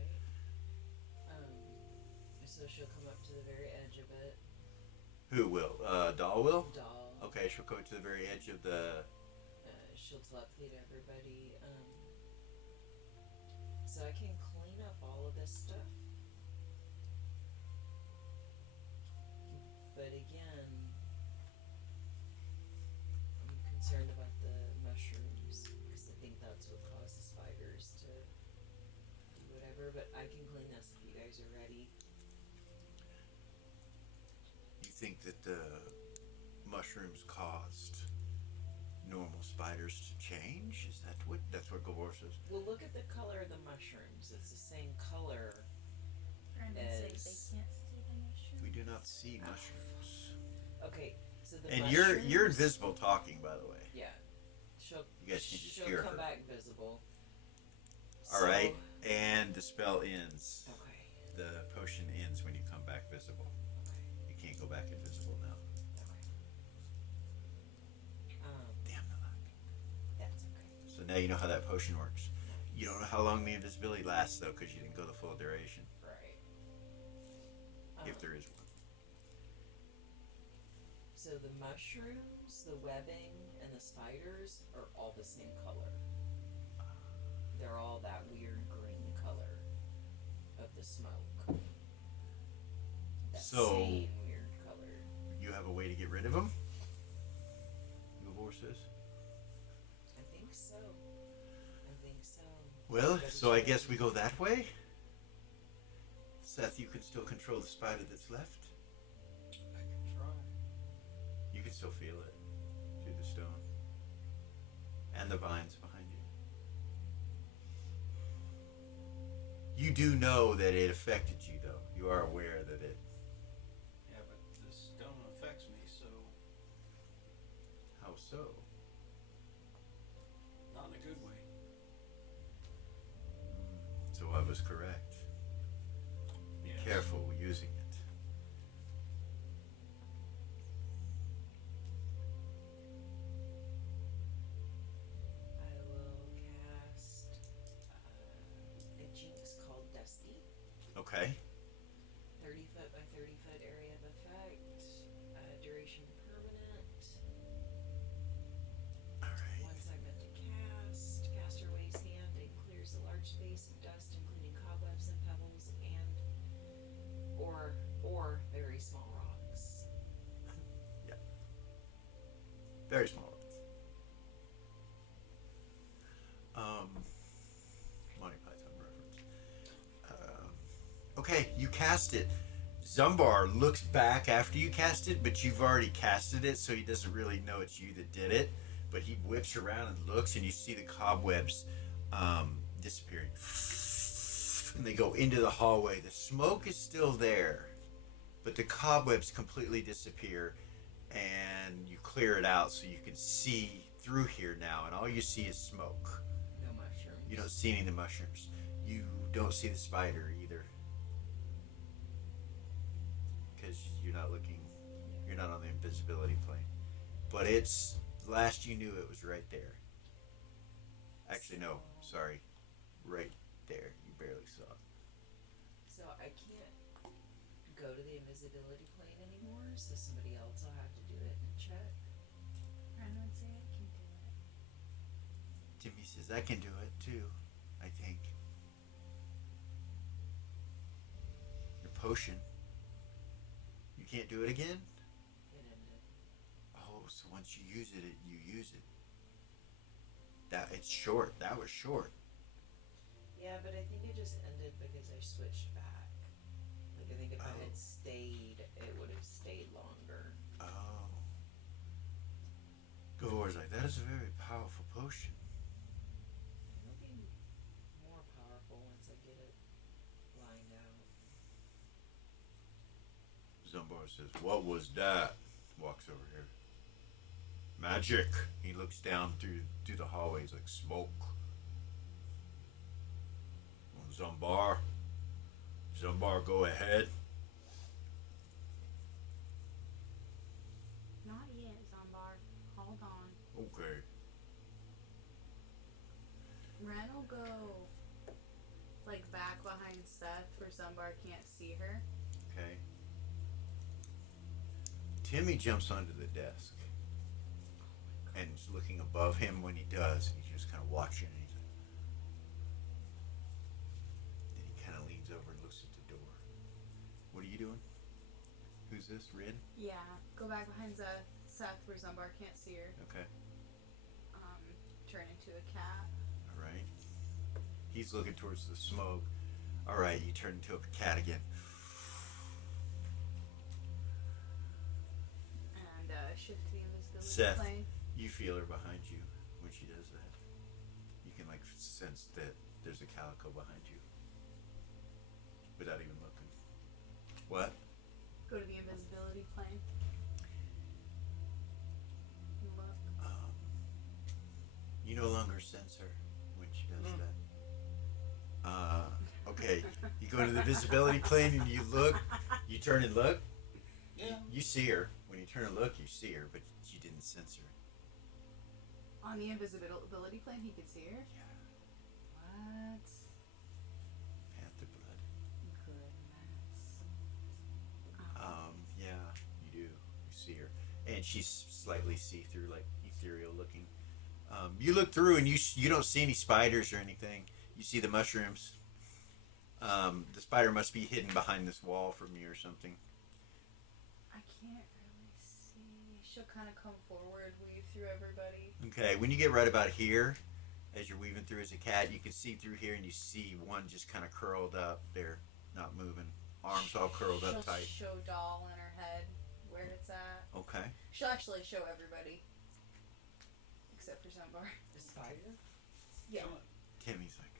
So she'll come up to the very edge of it. Who will? Doll will? Doll. Okay, she'll go to the very edge of the... She'll telepathy to everybody. So I can clean up all of this stuff. But again, I'm concerned about the mushrooms because I think that's what caused the spiders to do whatever. But I can clean this if you guys are ready. You think that the mushrooms caused normal spiders to change? Is that what? That's what Gavor says. Well, look at the color of the mushrooms. It's the same color. Brandon says they can't see the mushroom. We do not see mushrooms. Okay, so the And mushrooms, you're invisible talking, by the way. Yeah, she'll You guys can just she'll hear come her. back visible. All right, and the spell ends. Okay. The potion ends when you come back visible. Okay. You can't go back invisible now. Damn the luck. That's okay. So now you know how that potion works. You don't know how long the invisibility lasts, though, because you didn't go the full duration, Right. if there is one. So the mushrooms, the webbing, and the spiders are all the same color. They're all that weird green color of the smoke. That So- same weird color. You have a way to get rid of them? Gavor says. I think so. I think so. Well, so I guess we go that way? Seth, you can still control the spider that's left? I can try. You can still feel it through the stone. And the vines behind you. You do know that it affected you, though. You are aware that it... Yeah, but this stone affects me, so How so? not in a good way. So I was correct. Be Yes. careful using it. I will cast a jinx called Dusty. Okay. 30 foot by 30 foot area of effect. Duration permanent. Alright. One segment to cast. Caster waves hand and clears a large space of dust, including cobwebs and pebbles and or very small rocks. Very small ones. Monty Python reference. Okay, you cast it. Zumbar looks back after you cast it, but you've already casted it, so he doesn't really know it's you that did it. But he whips around and looks, and you see the cobwebs disappearing. And they go into the hallway. The smoke is still there, but the cobwebs completely disappear, and you clear it out so you can see through here now, and all you see is smoke. No mushrooms. You don't see any of the mushrooms. You don't see the spider either. Because you're not looking, you're not on the invisibility plane. But it's, last you knew it was right there. Actually, no, sorry. Right there. You barely saw it. So I can't go to the invisibility plane anymore, so somebody else will have to do it and check. Brandon would say I can do it. Timmy says, I can do it too, I think. Your potion. You can't do it again? It ended. Oh, so once you use it, you use it. That it's short. That was short. Yeah, but I think it just ended because I switched back. Like, I think if I Oh. had stayed, it would have stayed longer. Oh. Gavor's like, that is a very powerful potion. It'll be more powerful once I get it lined out. Zumbar says, "What was that?" Walks over here. Magic. He looks down through the hallway. He's like, "Smoke." Zumbar. Zumbar, go ahead. Not yet, Zombar. Hold on. Okay. Ren will go like back behind Seth where Zumbar can't see her. Okay. Timmy jumps onto the desk and is looking above him when he does. And he's just kind of watching. And he's like, then he kind of leans over and looks at the door. What are you doing? Who's this? Red? Yeah, go back behind Seth where Zumbar can't see her. Okay. Turn into a cat. All right. He's looking towards the smoke. All right, you turn into a cat again. And shift to the invisibility Seth. plane. You feel her behind you when she does that. You can like sense that there's a calico behind you without even looking. What? Go to the invisibility plane. And look. You no longer sense her when she does that. Okay. You go to the visibility plane and you look. You turn and look. Yeah. You see her. When you turn and look, you see her, but you didn't sense her. On the invisibility plane, he could see her? Yeah. What? Panther blood. Goodness. Yeah, you do. You see her. And she's slightly see-through, like ethereal looking. You look through and you don't see any spiders or anything. You see the mushrooms. The spider must be hidden behind this wall from you or something. I can't really see. She'll kind of come forward, weave through everybody. Okay, when you get right about here, as you're weaving through as a cat, you can see through here and you see one just kind of curled up there, not moving. Arms all curled up She'll tight. show doll in her head where it's at. Okay. She'll actually show everybody. Except for Zumbar. The spider? Yeah. Come on. Timmy's like,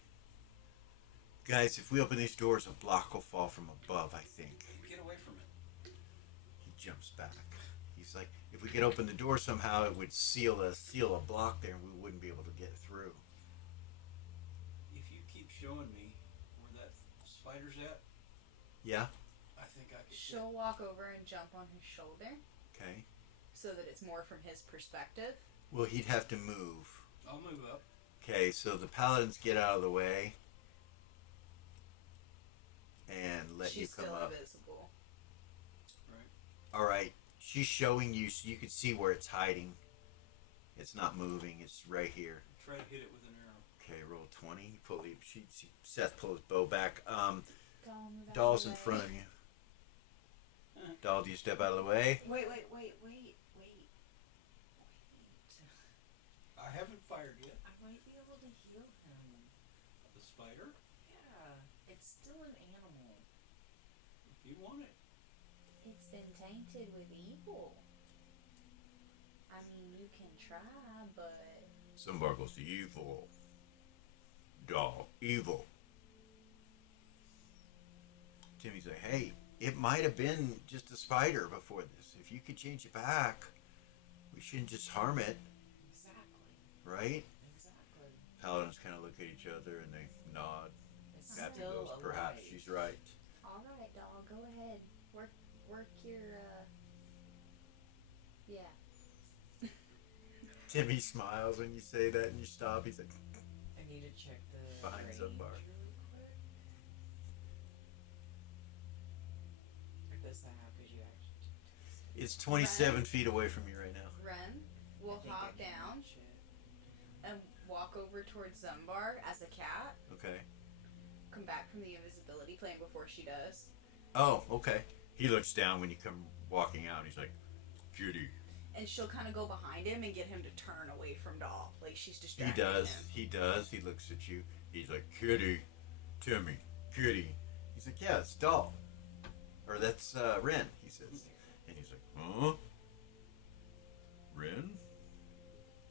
guys, if we open these doors, a block will fall from above, I think. Get away from it. He jumps back. He's like, if we could open the door somehow, it would seal a block there and we wouldn't be able to get through. If you keep showing me where that spider's at, Yeah? I think I could. She'll walk over and jump on his shoulder Okay. so that it's more from his perspective. Well, he'd have to move. I'll move up. Okay, so the paladins get out of the way and let She's you come still up. invisible. All right, she's showing you so you can see where it's hiding. It's not moving. It's right here. Try to hit it with an arrow. Okay, roll 20. You pull the Seth pulls his bow back. Doll, move out Doll's of in the front way. of you. Doll, do you step out of the way? Wait. I haven't fired yet. I might be able to heal him. The spider, Yeah. It's still an animal. if you want it. It's been tainted with evil. I mean, you can try, but Zumbar goes, evil. Doll, evil. Timmy's like, hey, it might have been just a spider before this. If you could change it back, we shouldn't just harm it, Exactly. right? Exactly. Paladins kind of look at each other and they nod. It's Captain still goes, perhaps alive. she's right. all right, doll, go ahead. Work your yeah. Timmy smiles when you say that and you stop. He's like, I need to check the Behind range Zumbar. really quick. Or does that have because you actually it's 27 Right. feet away from you right now. Ren will hop down and walk over towards Zumbar as a cat. Okay. Come back from the invisibility plane before she does. Oh, okay. He looks down when you come walking out. He's like, Judy. And she'll kind of go behind him and get him to turn away from Doll. Like she's He distracting does. him. He does. He looks at you. He's like, Kitty, Timmy, Kitty. He's like, yeah, it's Doll. Or that's Ren, he says. And he's like, huh? Ren?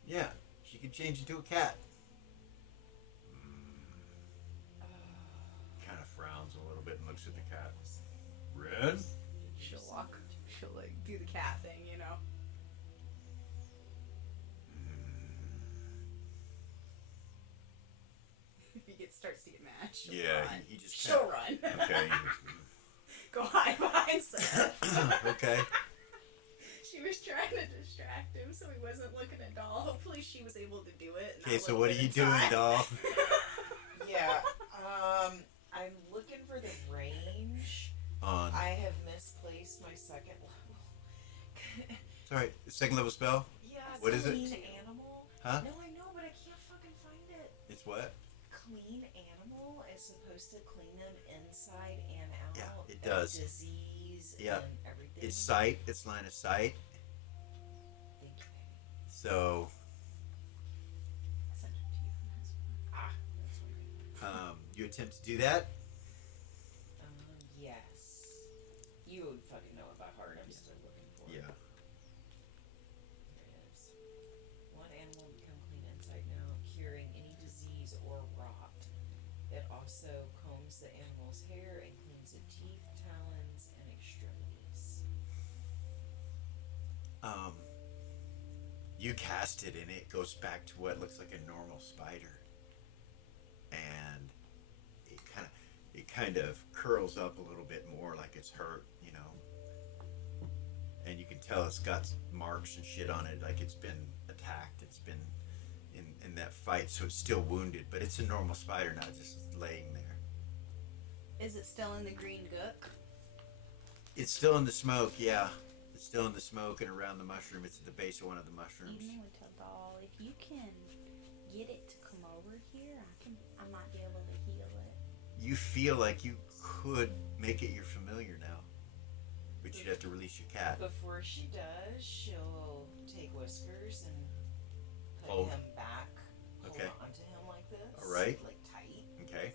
Yeah, she can change into a cat. Kind of frowns a little bit and looks at the cat. Ren? She'll walk do the cat thing, you know. If he starts to get mad, she'll run. he just She'll run. Okay. Go hide behind stuff. Okay. She was trying to distract him so he wasn't looking at Doll. Hopefully she was able to do it. Okay, so what are you doing, doll? Yeah, I'm looking for the range. On. I have misplaced my second level. It's alright. Second level spell? Yeah, it's What is it? clean animal. Huh? No, I know, but I can't fucking find it. It's what? Clean animal is supposed to clean them inside and out. Yeah, it of does. Disease Yeah. and everything. It's sight. It's line of sight. Thank you. So, Send it to you on this one. Ah, that's what you attempt to do that? yes. You would fucking know it by heart. I'm still looking for it. Yeah. Here it is. One animal become clean inside and out, curing any disease or rot. It also combs the animal's hair and cleans the teeth, talons, and extremities. You cast it and it goes back to what looks like a normal spider. And it kind of curls up a little bit more like it's hurt, you know. And you can tell it's got marks and shit on it, like it's been attacked. It's been in that fight, so it's still wounded, but it's a normal spider now, just laying there. Is it still in the green gook? It's still in the smoke, yeah. It's still in the smoke and around the mushroom. It's at the base of one of the mushrooms. Even with a doll, if you can get it to come over here, I might be able to heal it. You feel like you could make it your familiar now, but you'd have to release your cat. Before she does, she'll take Whiskers and put Hold. him back. Hold Okay. onto him like this. All right. Like tight. Okay.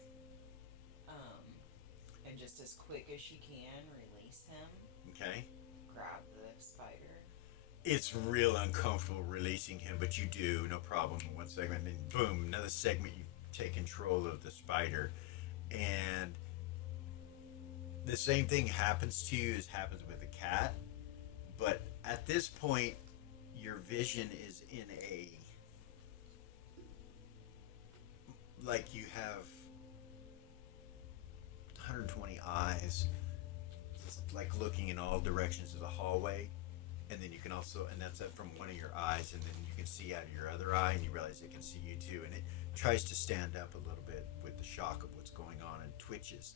And just as quick as she can, release him. Okay. Grab the spider. It's real uncomfortable releasing him, but you do, no problem. In one segment, and then boom, another segment, you take control of the spider. And the same thing happens to you as happens with the cat. But at this point, your vision is in a... like you have 120 eyes, like looking in all directions of the hallway. And then you can also, and that's from one of your eyes, and then you can see out of your other eye, and you realize it can see you too. And it tries to stand up a little bit with the shock of what's going on and twitches.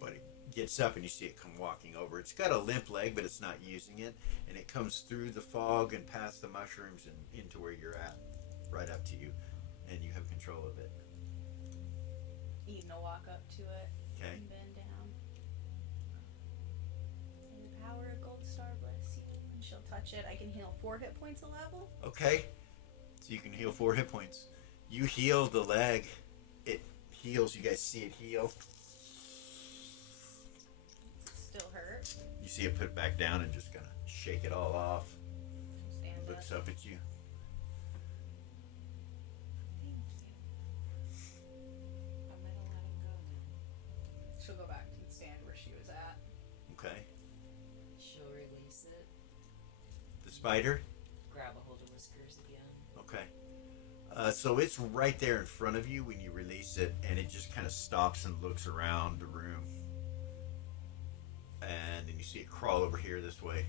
But it gets up and you see it come walking over. It's got a limp leg, but it's not using it. And it comes through the fog and past the mushrooms and into where you're at, right up to you. And you have control of it. Eden will walk up to it Okay? and bend down. May the power of Gold Star bless you. And she'll touch it. I can heal 4 hit points a level. Okay. So you can heal 4 hit points. You heal the leg. It heals. You guys see it heal. Still hurt. You see it put it back down and just kind of shake it all off. Stand Looks up. up at you. Thank you. I'm gonna let him go now. She'll go back and stand where she was at. Okay. She'll release it. The spider. Grab a hold of Whiskers again. Okay. So it's right there in front of you when you release it, and it just kind of stops and looks around the room. And then you see it crawl over here this way.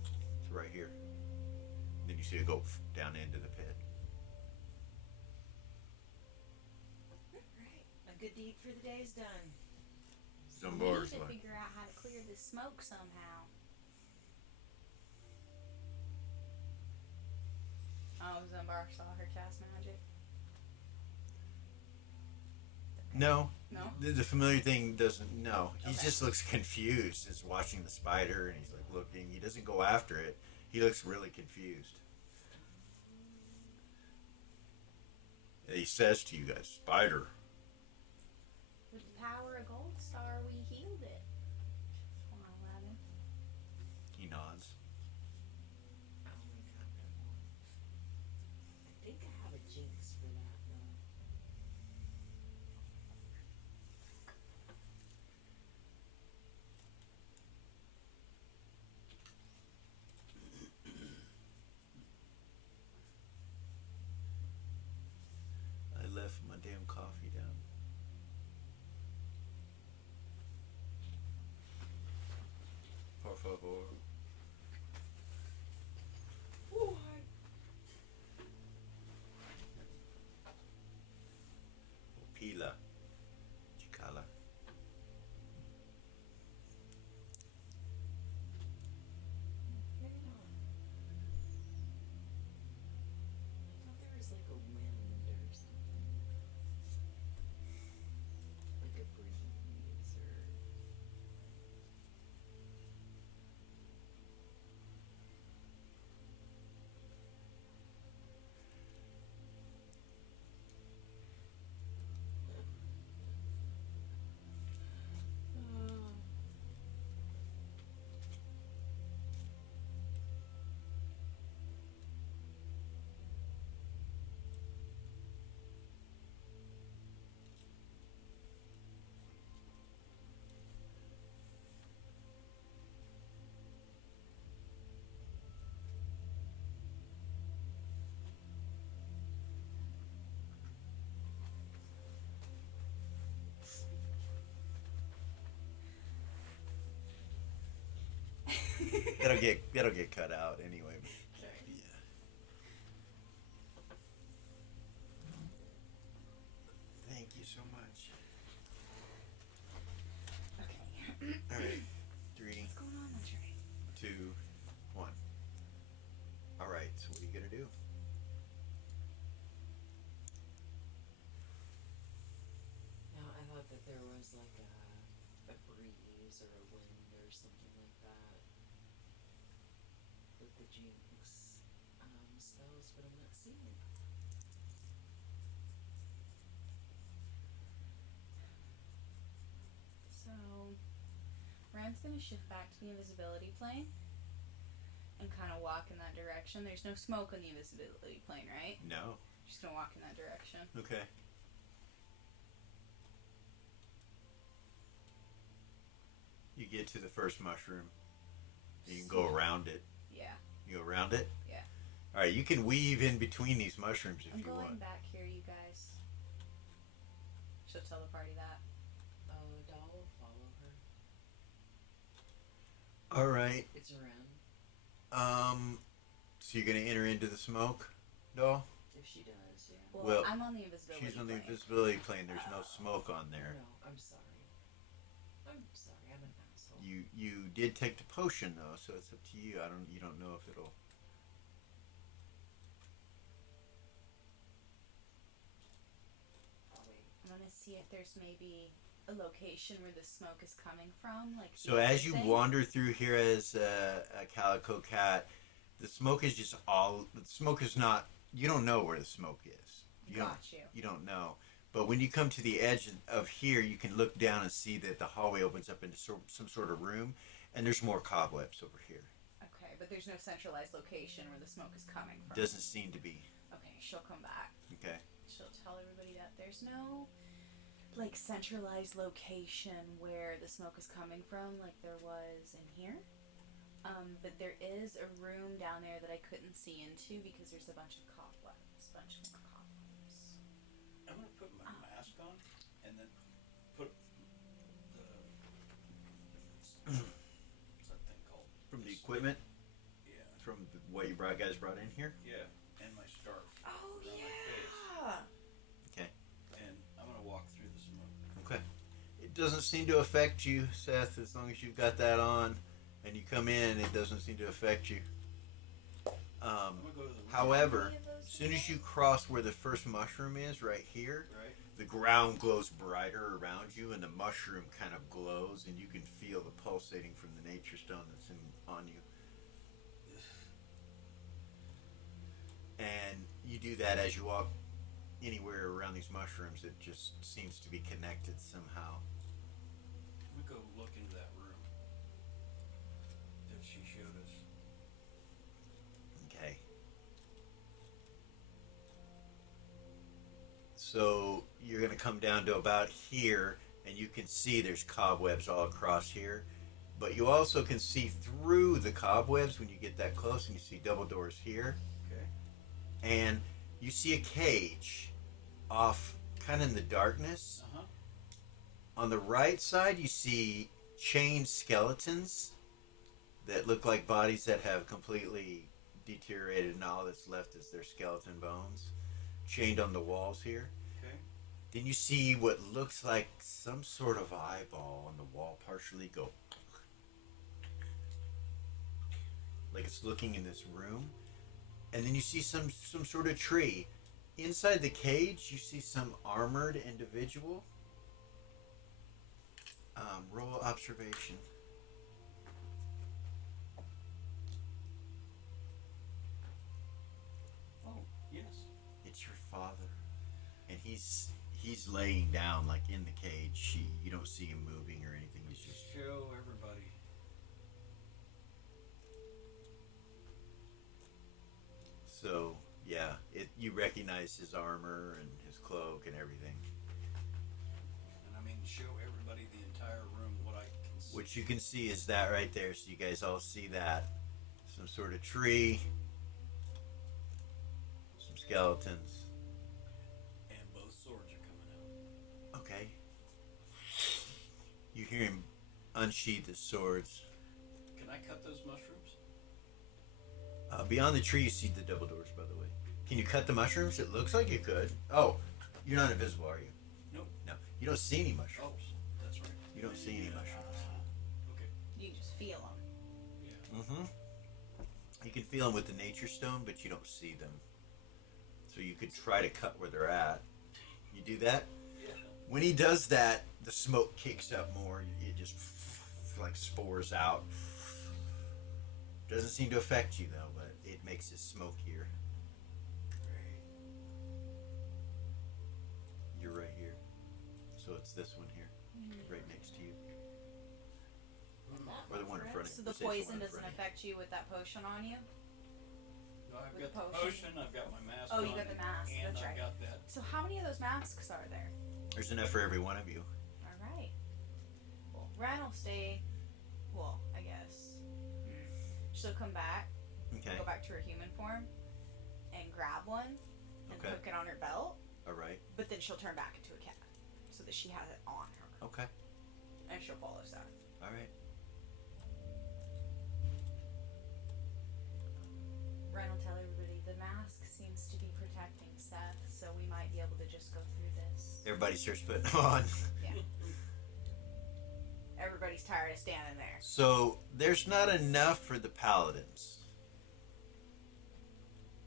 It's right here. Then you see it go down into the pit. Alright. A good deed for the day is done. Some We need bars to like. figure out how to clear this smoke somehow. Oh, Zumbar saw her cast magic. No. No? The familiar thing doesn't. No. He Okay. just looks confused. He's watching the spider, and he's like looking. He doesn't go after it. He looks really confused. And he says to you guys, "Spider." With the power of Gold Star, we healed it. Smile at him. He nods. Only comfortable. I think I have a jinx for that though. that'll get cut out anyway. But, yeah. Thank you so much. Okay. All right, 3, What's going on, Trey? 2, 1. All right. So what are you gonna do? Now, I thought that there was like a breeze or a wind or something like that with the jinx spells, but I'm not seeing it. So, Rand's gonna shift back to the invisibility plane and kind of walk in that direction. There's no smoke on the invisibility plane, right? No. Just gonna walk in that direction. Okay. You get to the first mushroom. You can go around it. Yeah. You go around it? Yeah. All right, you can weave in between these mushrooms if I'm you going want. back here, you guys. She'll tell the party that. Oh, Doll will follow her. All right. It's around. So you're gonna enter into the smoke, doll? If she does, yeah. Well, Well, I'm on the invisibility She's on the plane. invisibility plane. There's no smoke on there. No, I'm sorry. I'm sorry. I'm an asshole. You did take the potion though, so it's up to you. You don't know if it'll. Wait. I'm gonna see if there's maybe a location where the smoke is coming from, like. So as you wander through here as a calico cat, the smoke is just all. The smoke is not. You don't know where the smoke is. Got you. You don't know. But when you come to the edge of here, you can look down and see that the hallway opens up into some sort of room, and there's more cobwebs over here. Okay, but there's no centralized location where the smoke is coming from. Doesn't seem to be. Okay, she'll come back. Okay. She'll tell everybody that there's no, like, centralized location where the smoke is coming from, like there was in here. But there is a room down there that I couldn't see into because there's a bunch of cobwebs. I'm gonna put my mask on and then put the what's that thing called? From the equipment, Yeah, from what you guys brought in here. yeah, and my scarf. Oh around my face. yeah. Okay. And I'm gonna walk through the smoke. Okay. It doesn't seem to affect you, Seth, as long as you've got that on, and you come in. It doesn't seem to affect you. I'm gonna go to the However, as soon as you cross where the first mushroom is, right here, right. the ground glows brighter around you, and the mushroom kind of glows, and you can feel the pulsating from the nature stone that's on you. And you do that as you walk anywhere around these mushrooms. It just seems to be connected somehow. I'm gonna go look into that room that she showed us. Okay. So you're going to come down to about here, and you can see there's cobwebs all across here. But you also can see through the cobwebs when you get that close, and you see double doors here. Okay. And you see a cage off kind of in the darkness. Uh huh. On the right side, you see chained skeletons that look like bodies that have completely deteriorated, and all that's left is their skeleton bones chained on the walls here. Okay. Then you see what looks like some sort of eyeball on the wall partially go like it's looking in this room. And then you see some sort of tree. Inside the cage, you see some armored individual. Roll observation. Oh, yes. It's your father, and he's laying down like in the cage. You don't see him moving or anything. He's just Show everybody. so yeah. You recognize his armor and his cloak and everything. And I mean, show everybody the entire room what I can see. What you can see is that right there. So you guys all see that. Some sort of tree. Some skeletons. And both swords are coming out. Okay. You hear him unsheath his swords. Can I cut those mushrooms? Beyond the tree, you see the double doors, by the way. Can you cut the mushrooms? It looks like you could. Oh, you're not invisible, are you? Nope. No. You don't see any mushrooms. Oh, that's right. You don't see any mushrooms. Okay. You can just feel them. Yeah. Mm-hmm. You can feel them with the nature stone, but you don't see them. So you could try to cut where they're at. You do that? Yeah. When he does that, the smoke kicks up more. It just like spores out. Doesn't seem to affect you though, but it makes it smokier. Great. You're right here. So it's this one here, right next to you. Or the one in front of So you. the Say it's poison one in doesn't front of affect you with that potion on you? No, I've With got the the potion. I've got my mask Oh, on. you got the mask, And that's I've right. got that. So how many of those masks are there? you. There's enough for every one of you. Alright. Well, Ren will stay. Well, I guess. She'll come back, Okay. go back to her human form, and grab one, and Okay. hook it on her belt, All right. but then she'll turn back into a cat. So that she has it on her. Okay. And she'll follow Seth. All right. Ren will tell everybody the mask seems to be protecting Seth, so we might be able to just go through this. Everybody starts putting them on. Everybody's tired of standing there. So there's not enough for the paladins.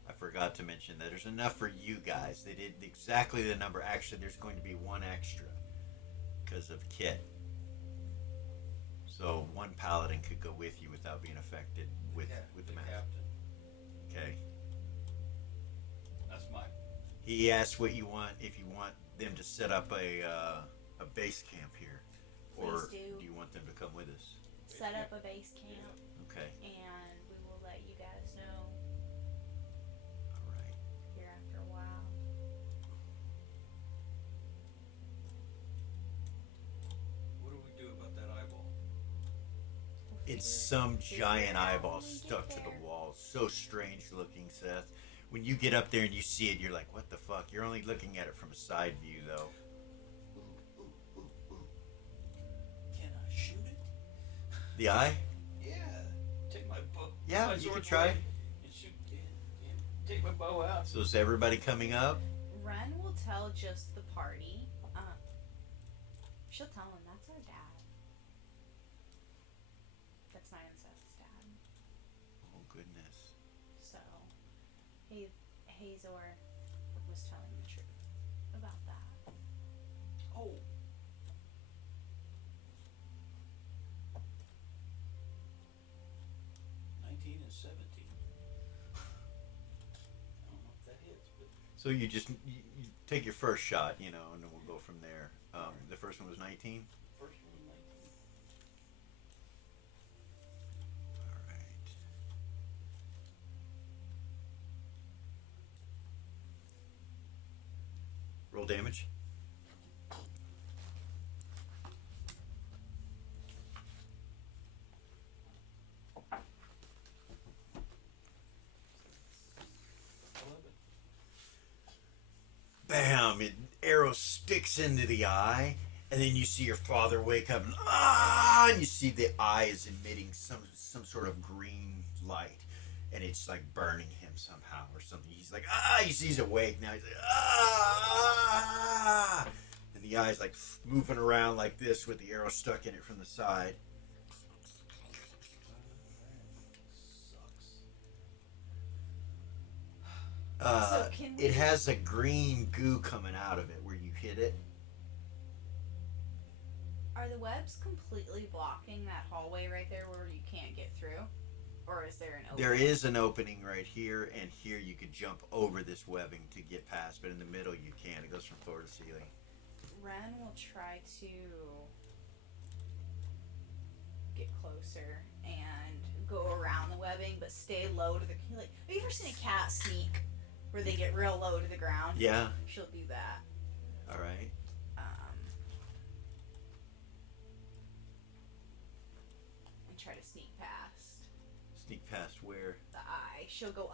I forgot to mention that there's enough for you guys. They did exactly the number. Actually, there's going to be one extra because of Kit. So one paladin could go with you without being affected with the mask. captain. Okay. That's mine. He asked what you want. If you want them to set up a base camp here, or Please do. you want them to come with us? Set up a base camp, Okay. and we will let you guys know All right. here after a while. What do we do about that eyeball? It's some giant out eyeball when we stuck get to the there. wall. So strange looking, Seth. When you get up there and you see it, you're like, what the fuck? You're only looking at it from a side view, though. Can I shoot it? The eye? Yeah. Take my bow. Yeah, my you sword could try. blade And shoot. Yeah. Take my bow out. So is everybody coming up? Ren will tell just the party. She'll tell him that's our dad. That's mine and Seth's dad. Oh, goodness. So, Hazor was telling the truth about that. Oh. $19 and $17. I don't know if that hits, but So you just you take your first shot, and then we'll go from there. The first one was 19? first one was 19. All right. Roll damage. Bam! Arrow sticks into the eye, and then you see your father wake up, and you see the eye is emitting some sort of green light, and it's like burning him somehow or something. He's like, he sees he's awake now. He's like, and the eye's like moving around like this with the arrow stuck in it from the side. Sucks. So can we- It has a green goo coming out of it where you hit it. Are the webs completely blocking that hallway right there where you can't get through? Or is there an opening? There is an opening right here, and here you could jump over this webbing to get past, but in the middle you can't. It goes from floor to ceiling. Ren will try to get closer and go around the webbing, but stay low to the. Like, have you ever seen a cat sneak, where they get real low to the ground? Yeah. She'll do that. All right. And try to sneak past Sneak past where? the eye. She'll go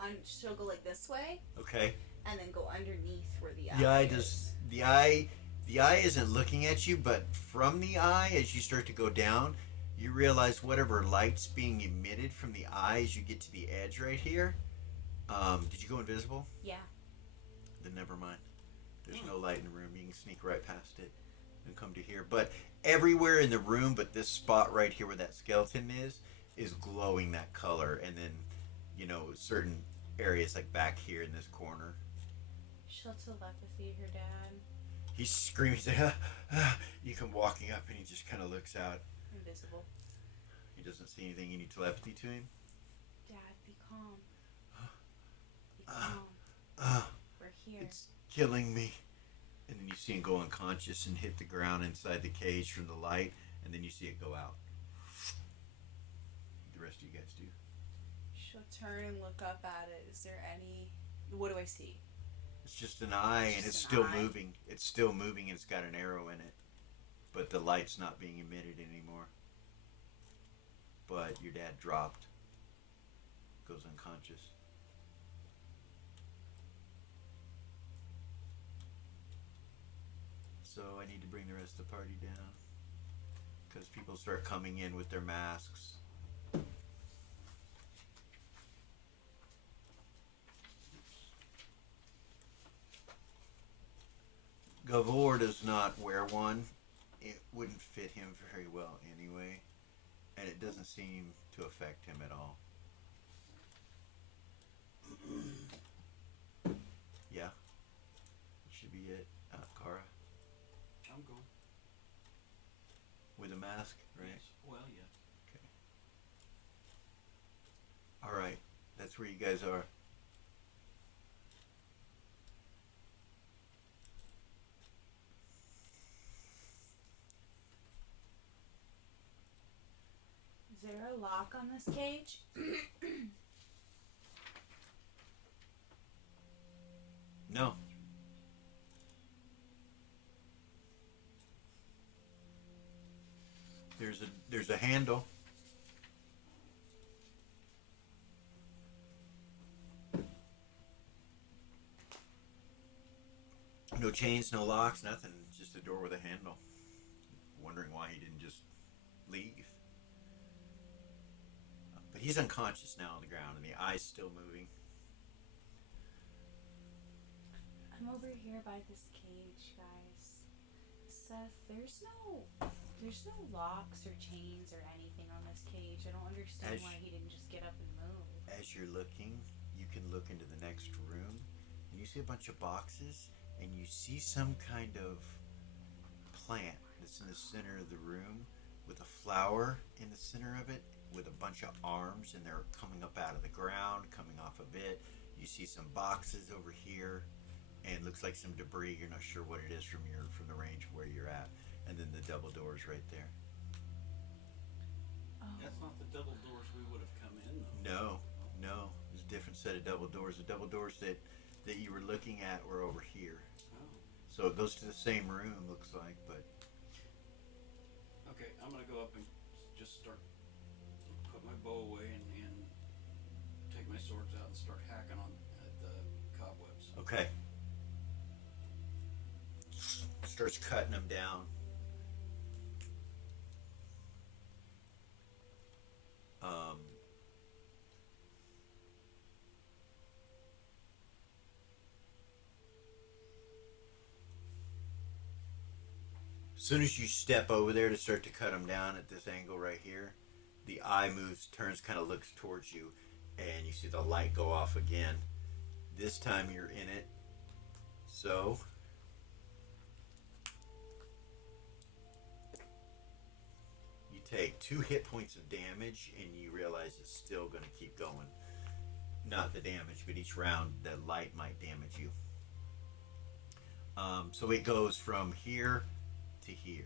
like this way, Okay. and then go underneath where the eye. The eye is. does. The eye isn't looking at you, but from the eye, as you start to go down, you realize whatever light's being emitted from the eyes, you get to the edge right here. Did you go invisible? Yeah. Then never mind. There's no light in the room. You can sneak right past it and come to here. But everywhere in the room, but this spot right here where that skeleton is glowing that color. And then, certain areas like back here in this corner. She'll telepathy her dad. He's screaming. He's like, you come walking up and he just kind of looks out. Invisible. He doesn't see anything. You need telepathy to him. Dad, be calm. Be calm. We're here. It's killing me. And then you see him go unconscious and hit the ground inside the cage from the light. And then you see it go out. The rest of you guys do. She'll turn and look up at it. Is there any... What do I see? It's just an eye, and it's Just an still eye. moving. It's still moving, and it's got an arrow in it. But the light's not being emitted anymore. But your dad dropped. Goes unconscious. So I need to bring the rest of the party down. Because people start coming in with their masks. Gavor does not wear one. It wouldn't fit him very well anyway. And it doesn't seem to affect him at all. Yeah. That should be it. Kara, I'm going. with a mask, right? Yes. Well, yeah. Okay. Alright. That's where you guys are. Is there a lock on this cage? No. There's a handle. No chains, no locks, nothing. Just a door with a handle. Wondering why he didn't just leave. But he's unconscious now on the ground, and the eye's still moving. I'm over here by this cage, guys. Seth, there's no locks or chains or anything on this cage. I don't understand why he didn't just get up and move. As you're looking, you can look into the next room, and you see a bunch of boxes, and you see some kind of plant that's in the center of the room with a flower in the center of it with a bunch of arms, and they're coming up out of the ground, coming off of it. You see some boxes over here, and it looks like some debris. You're not sure what it is from the range where you're at. And then the double doors right there. Oh. That's not the double doors we would have come in, though. No. There's a different set of double doors. The double doors that you were looking at were over here. Oh. So it goes to the same room, looks like, but Okay, I'm gonna go up and just start, put my bow away and take my swords out and start hacking on at the cobwebs. okay. Starts cutting them down. As soon as you step over there to start to cut them down at this angle right here, the eye moves, turns, kind of looks towards you, and you see the light go off again. This time you're in it. So you take 2 hit points of damage, and you realize it's still going to keep going. Not the damage, but each round the light might damage you. So it goes from here to here.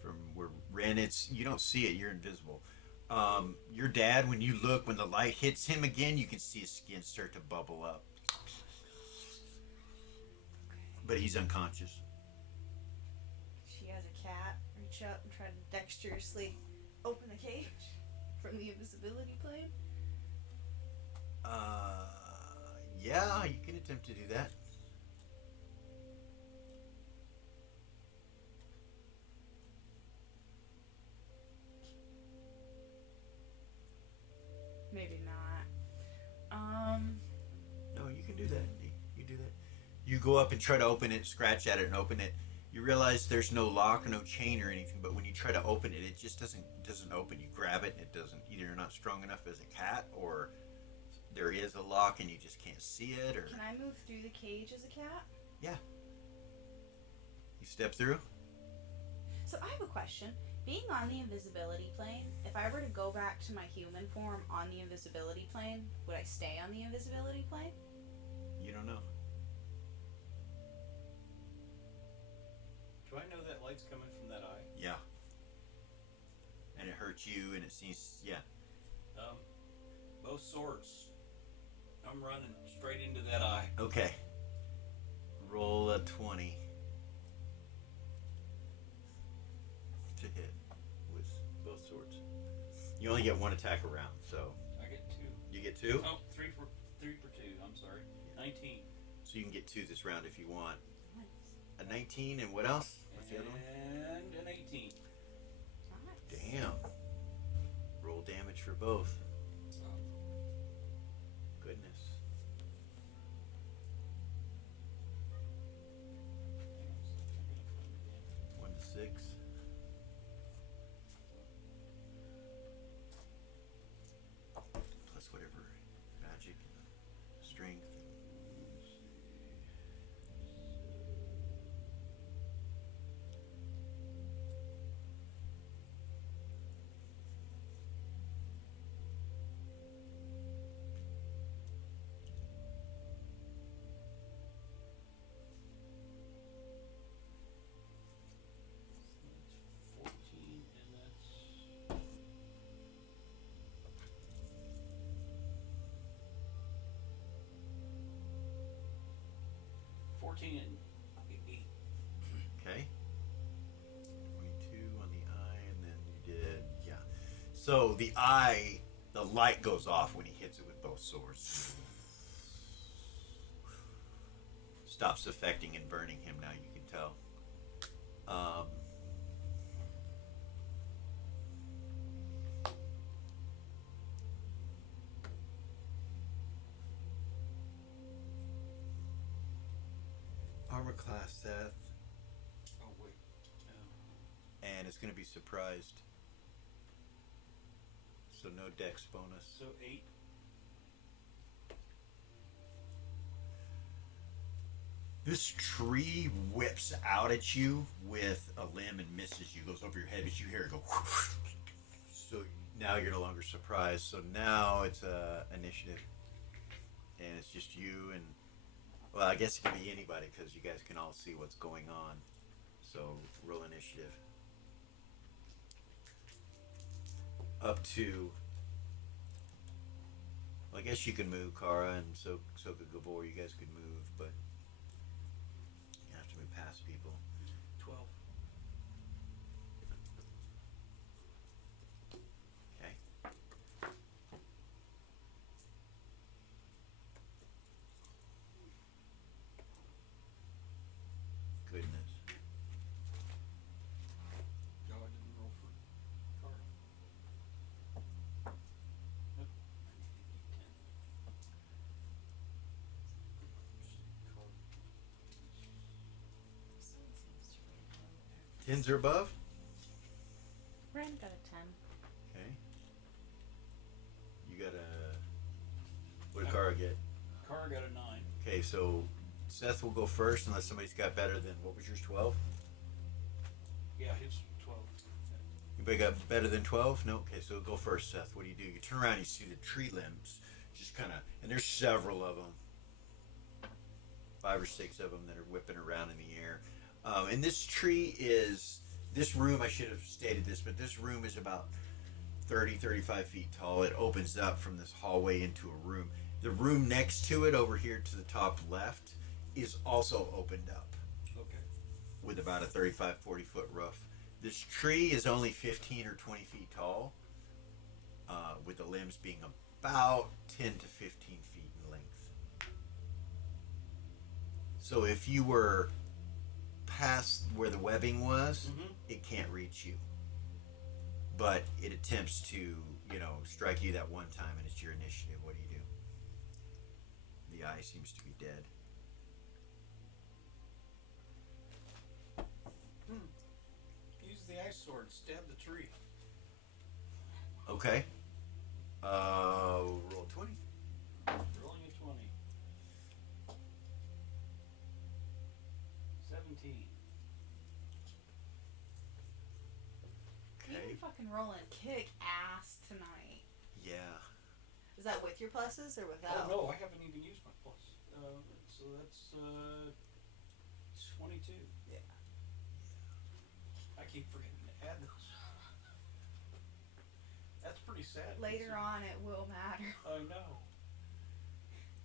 From where Ren, you don't see it, you're invisible. Your dad, when you look, when the light hits him again, you can see his skin start to bubble up. But he's unconscious. She has a cat. Reach up and try to dexterously open the cage from the invisibility plane. Yeah, you can attempt to do that. go up and try to open it, scratch at it, and open it. You realize there's no lock, no chain, or anything. But when you try to open it, it just doesn't open. You grab it, and it doesn't. Either you're not strong enough as a cat, or there is a lock, and you just can't see it. Or Can I move through the cage as a cat? yeah, you step through. So I have a question. Being on the invisibility plane, if I were to go back to my human form on the invisibility plane, would I stay on the invisibility plane? You don't know. Do I know that light's coming from that eye? Yeah. And it hurts you, and it seems Both swords. I'm running straight into that eye. okay. Roll a 20 to hit with both swords. You only get one attack around, so I get 2. you get 2. Oh, 3 for 2. I'm sorry. 19. So you can get 2 this round if you want. A 19, and what else? What's the other one? And an 18. Nice. Damn. Roll damage for both. Goodness. Hang on a second, I gotta find it again. 1 to 6. Plus whatever magic and strength. Let's see. So that's 14, and that's 14 and 8. Okay. 22 on the eye, and then you did, yeah. So the eye, the light goes off when he hits it with both swords. Stops affecting and burning him now, you can tell. Armor class Seth, Oh, wait. and it's going to be surprised. So no dex bonus. So 8. This tree whips out at you with a limb and misses you, goes over your head, but you hear it go. So now you're no longer surprised. So now it's initiative, and it's just you and, well, I guess it can be anybody because you guys can all see what's going on. So roll initiative. Up to, well, I guess you can move, Kara, and so could Gabor. You guys could move, but you have to move past people. 12. Okay. Goodness. No, I didn't roll for Carl. Nope. This one seems to be low. Tens or above? Ren got a 10. Okay. You got a. What did Kara get? Carl got a 9. Okay, so Seth will go first unless somebody's got better than, what was yours, 12? Yeah, his 12. Anybody got better than 12? No? Okay, so go first, Seth. What do? You turn around, you see the tree limbs just kind of, and there's several of them. 5 or 6 of them that are whipping around in the air. And this tree is, this room, I should have stated this, but this room is about 30, 35 feet tall. It opens up from this hallway into a room. The room next to it, over here to the top left, is also opened up Okay. with about a 35, 40 foot roof. This tree is only 15 or 20 feet tall, with the limbs being about 10 to 15 feet in length. So if you were past where the webbing was, Mhm. it can't reach you. But it attempts to, strike you that one time, and it's your initiative. What do you do? The eye seems to be dead. ice sword, stab the tree. Okay. Roll 20. Rolling a 20. 17. You've Okay. been fucking rolling kick ass tonight. Yeah. Is that with your pluses or without? Oh no, I haven't even used my plus. So that's 22. Yeah. I keep forgetting to add those. That's pretty sad. Later on, it will matter. I know.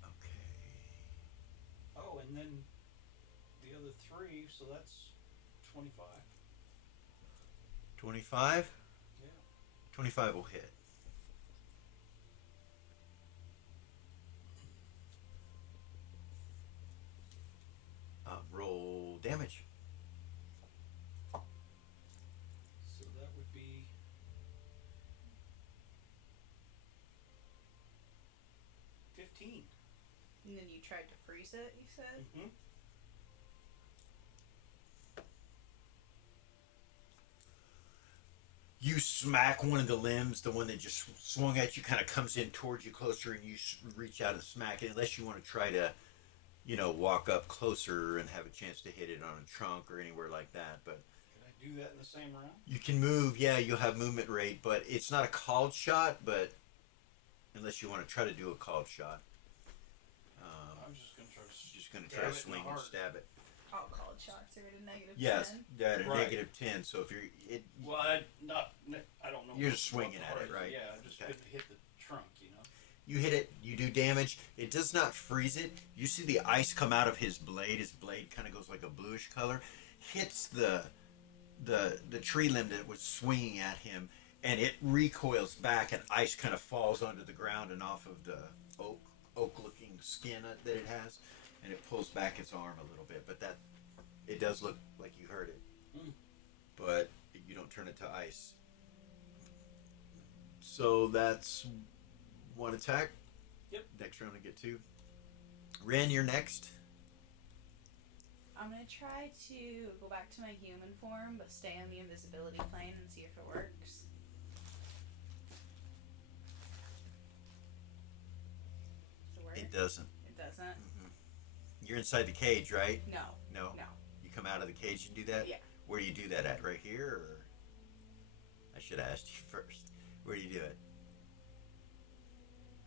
Okay. Oh, and then the other 3, so that's 25. 25? Yeah. 25 will hit. Roll damage. So that would be 15. And then you tried to freeze it, you said? Mm-hmm. You smack one of the limbs, the one that just swung at you kind of comes in towards you closer, and you reach out and smack it, unless you want to try to, walk up closer and have a chance to hit it on a trunk or anywhere like that. But Can I do that in the same round? you can move, yeah, you'll have movement rate, but it's not a called shot, but unless you want to try to do a called shot. I'm just gonna try to. Just going to Stab try it to in the swing and heart. stab it. All called shots are at a negative Yes, 10. at a Right. negative 10, so if you're... Well, I don't know. You're what- just swinging what at it, part. right? Yeah, I'm just Okay. gonna hit the trunk, You hit it, you do damage. It does not freeze it. You see the ice come out of his blade. His blade kind of goes like a bluish color. Hits the tree limb that was swinging at him, and it recoils back, and ice kind of falls onto the ground and off of the oak-looking skin that it has, and it pulls back its arm a little bit. But it does look like you hurt it, but you don't turn it to ice. So that's one attack. Yep. Next round I get 2. Ren, you're next. I'm going to try to go back to my human form, but stay on the invisibility plane and see if it works. Does it work? It doesn't. It doesn't? You're inside the cage, right? No. No. No. You come out of the cage and do that? Yeah. Where do you do that at? Right here, or I should have asked you first. Where do you do it?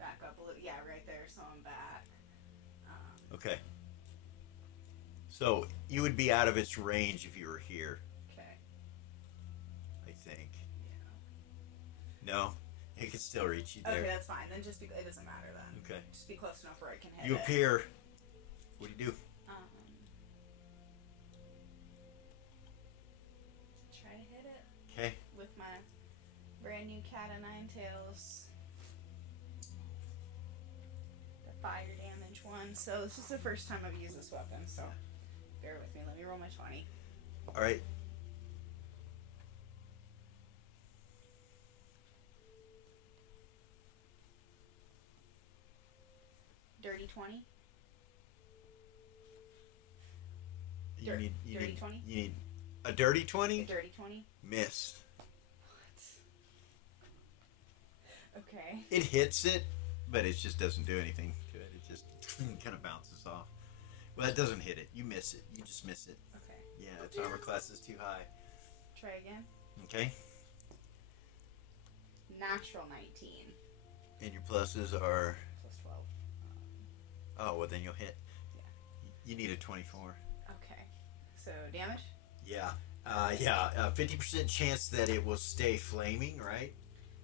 Back up a little. Yeah, right there, so I'm back. Okay. So you would be out of its range if you were here, Okay. I think. Yeah. No, it can still reach you there. Okay, that's fine. Then just be, it doesn't matter then. Okay. Just be close enough where I can hit You it. appear. What do you do? Try to hit it Okay. with my brand new cat o' nine tails. The fire damage one. So this is the first time I've used this weapon, so bear with me. Let me roll my 20. All right. Dirty 20. You Dirty need 20? You need a dirty 20? A dirty 20. Miss. What? Okay. It hits it, but it just doesn't do anything to it. It just kind of bounces off. Well, that doesn't hit it. You miss it. You just miss it. Okay. Yeah, its armor class is too high. Try again. Okay. Natural 19. And your pluses are... Plus 12. Oh, well, then you'll hit. Yeah. You need a 24. Okay. So damage? Yeah. 50% chance that it will stay flaming, right?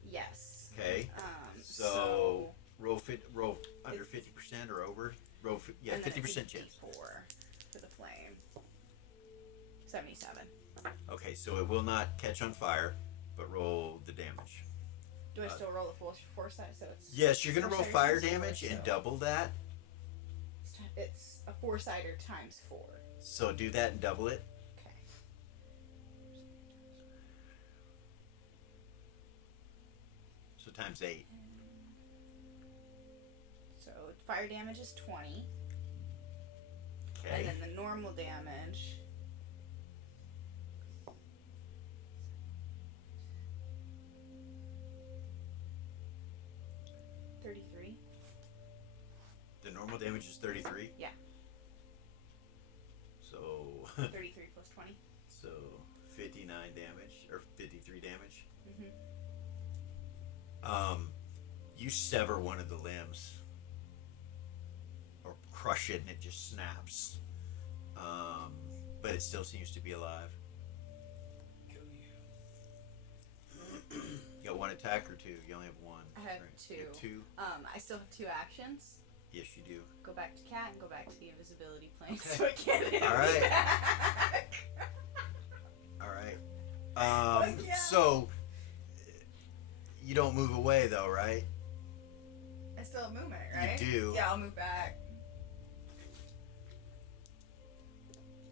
Yes. Okay. So roll under 50% or over. Roll 50% chance. 4 for the flame. 77. Okay, so it will not catch on fire, but roll the damage. Do I still roll the foresight? So it's Yes, you're gonna roll fire foresight damage so and double that. It's a foresighter times 4. So do that and double it. Okay. So times 8. So fire damage is 20. And Okay. then the normal damage Normal damage is 33? Yeah. So 33 plus 20. so 59 damage or 53 damage. You sever one of the limbs or crush it and it just snaps. But it still seems to be alive. Kill you. You got one attack or two? You only have one. I have right? two. You have two? I still have 2 actions. Yes, you do. Go back to cat and go back to the invisibility plane Okay. so it can't hit All me right. back. All right. Yeah. So you don't move away though, right? I still have movement, right? You do. Yeah, I'll move back.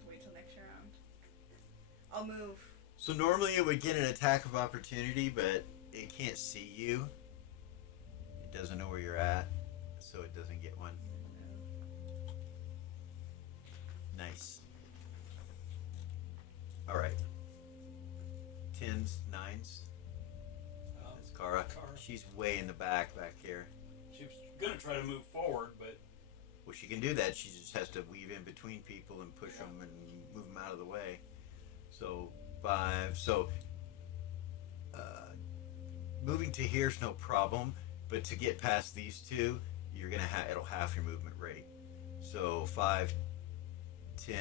Wait till next round. I'll move. So normally it would get an attack of opportunity, but it can't see you. It doesn't know where you're at, so it doesn't get one. Nice. All right. 10s, 9s. That's Kara. Kara. She's way in the back here. She was gonna try to move forward, but Well, she can do that. She just has to weave in between people and push them and move them out of the way. So 5. So moving to here's no problem, but to get past these two, you're gonna it'll half your movement rate. So 5, 10,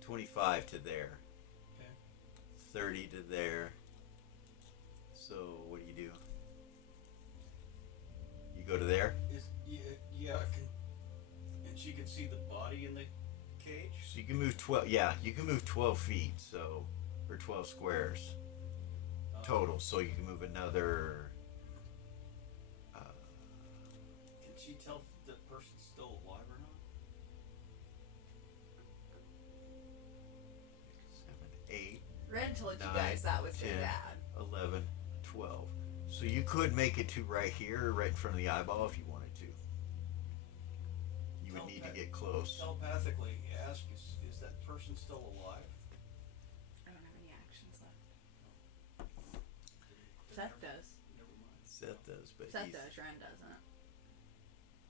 25 to there. Okay. 30 to there. So what do? You go to there. Yeah, I can. And she can see the body in the cage. So you can move 12. Yeah, you can move 12 feet. So, or 12 squares total. So you can move another. Can she tell if the person's still alive or not? 7, 8, Ren told you 9, guys that was 10, their dad. 11, 12. So you could make it to right here, right in front of the eyeball, if you wanted to. You would need to get close. Telepathically ask, is that person still alive? I don't have any actions left. Seth does. Never mind. Seth does, but Seth he's, does. Ren doesn't.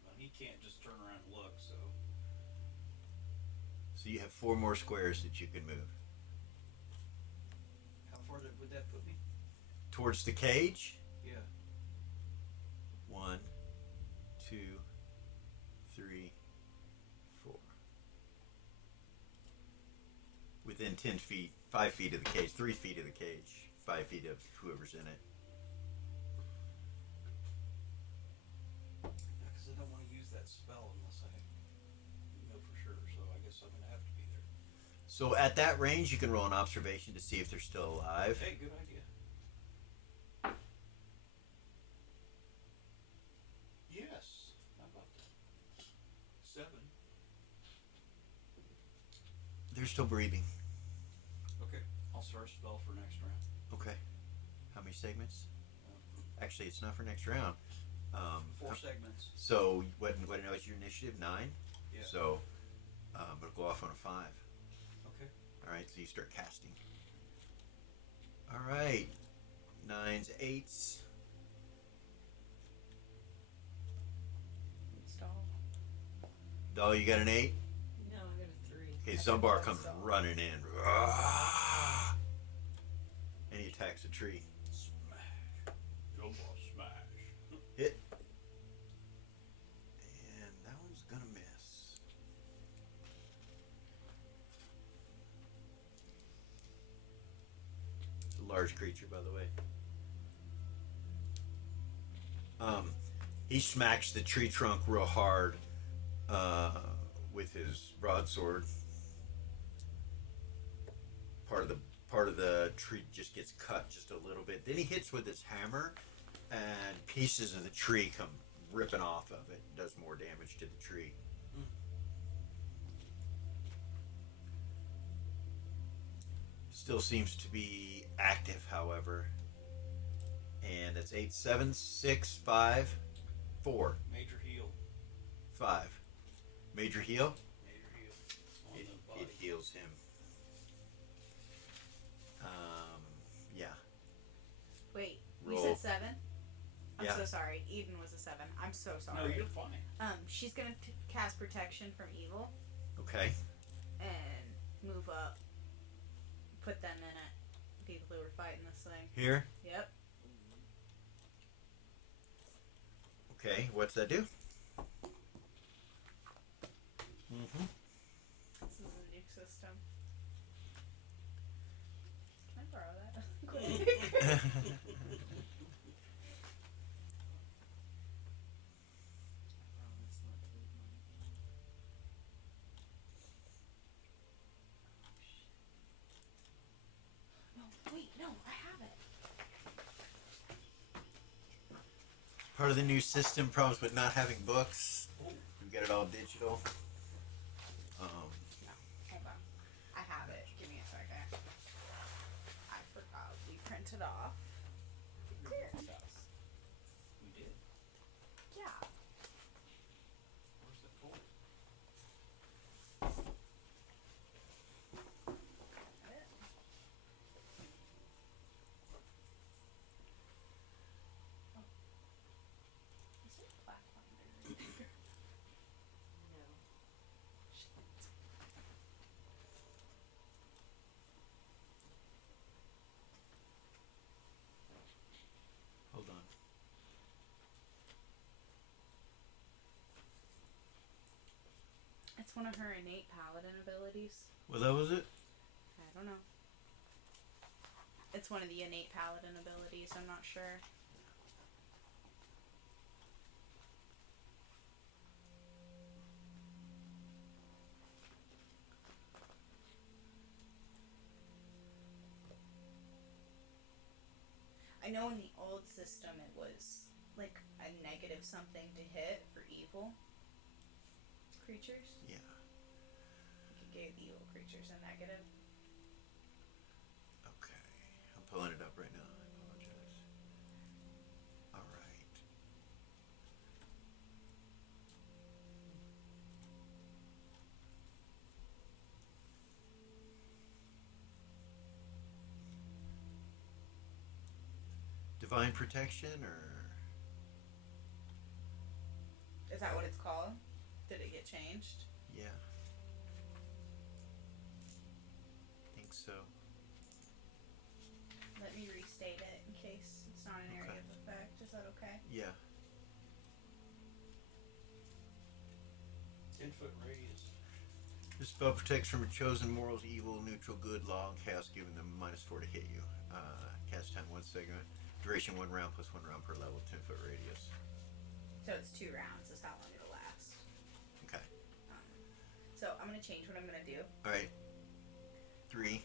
Well, he can't just turn around and look, so. So you have 4 more squares that you can move. How far would that put me? Towards the cage. Yeah. 1, 2, 3, 4. Within 10 feet, 5 feet of the cage, 3 feet of the cage, 5 feet of whoever's in it. Yeah, because I don't want to use that spell unless I know for sure, so I guess I'm going to have to be there. So at that range, you can roll an observation to see if they're still alive. Hey, good idea. Yes. How about that? 7. They're still breathing. Okay. I'll start a spell for next round. Okay. How many segments? Uh, Actually, it's not for next round. 4 segments. So what is your initiative? 9. Yeah. So it'll go off on a 5. Okay. All right. So you start casting. All right. 9s, 8s. Install. Doll, you got an 8? No, I got a 3. Okay, Zumbar comes running in. Ah! And he attacks a tree. Smash. Jumbo smash. Hit. And that one's gonna miss. It's a large creature, by the way. He smacks the tree trunk real hard with his broadsword. Part of the tree just gets cut just a little bit. Then he hits with his hammer, and pieces of the tree come ripping off of it. Does more damage to the tree. Still seems to be active, however. And that's 8, 7, 6, 5, 4, Major heal. 5. Major heal. Major heal. On It, the body. it heals him. Yeah. Wait, Roll. you said 7? I'm Yeah. so sorry. Eden was a 7. I'm so No, sorry. you're fine. She's gonna cast protection from evil Okay. and move up. Put them in it. People who were fighting this thing. Here. Yep. Okay. What's that do? Mm-hmm. This is a new system. Can I borrow that? Quick. Promise not to leave mine again. No, wait, no, I have it. Part of the new system problems with not having books. We got it all digital. Hold on. I have it. Give me a second. I forgot. We printed off. Clearance. We did. Yeah. Where's the folder? Got it. Oh. Is there a Pathfinder? No. Hold on. It's one of her innate paladin abilities. Well, that was it. I don't know. It's one of the innate paladin abilities. I'm not sure. I know in the old system it was like a negative something to hit for evil creatures. Yeah. Like it gave evil creatures a negative. Okay. I'm pulling it up right now. I apologize. All right. Divine protection, or Is that what it's called? Did it get changed? yeah. Think so. Let me restate it in case it's not an area Okay. of effect. Is that okay? Yeah. 10-foot radius. This spell protects from a chosen morals, evil, neutral, good, law, and chaos, giving them -4 to hit you. Cast time 1 segment. Duration 1 round plus 1 round per level, 10-foot radius. So it's 2 rounds is how long it'll last. Okay. So I'm gonna change what I'm gonna do. Alright. 3,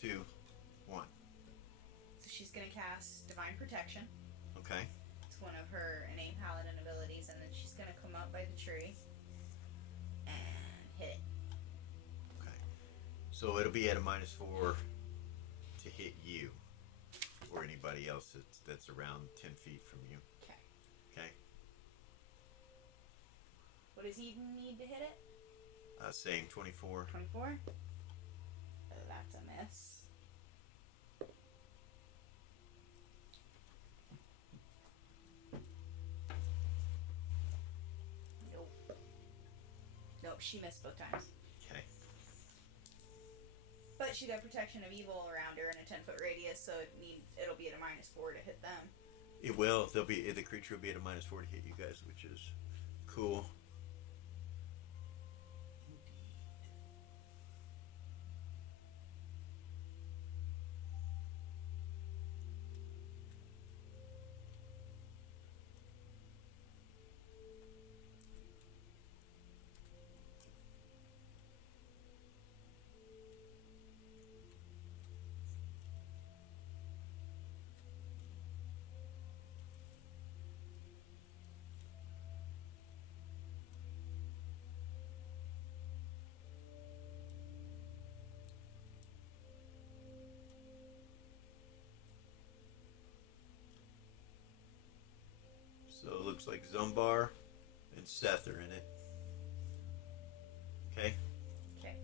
2, 1. So she's gonna cast Divine Protection. Okay. It's one of her innate paladin abilities, and then she's gonna come up by the tree and hit it. Okay. So it'll be at a -4 to hit you. Or anybody else that's around 10 feet from you. Okay. Okay? What does Eden need to hit it? Same 24. 24? Oh, that's a miss. Nope. Nope, she missed both times. Okay. But she got protection of evil around her in a 10-foot radius, so it'll be at a -4 to hit them. It will. The creature will be at a -4 to hit you guys, which is cool. So it looks like Zumbar and Seth are in it. Okay? Okay.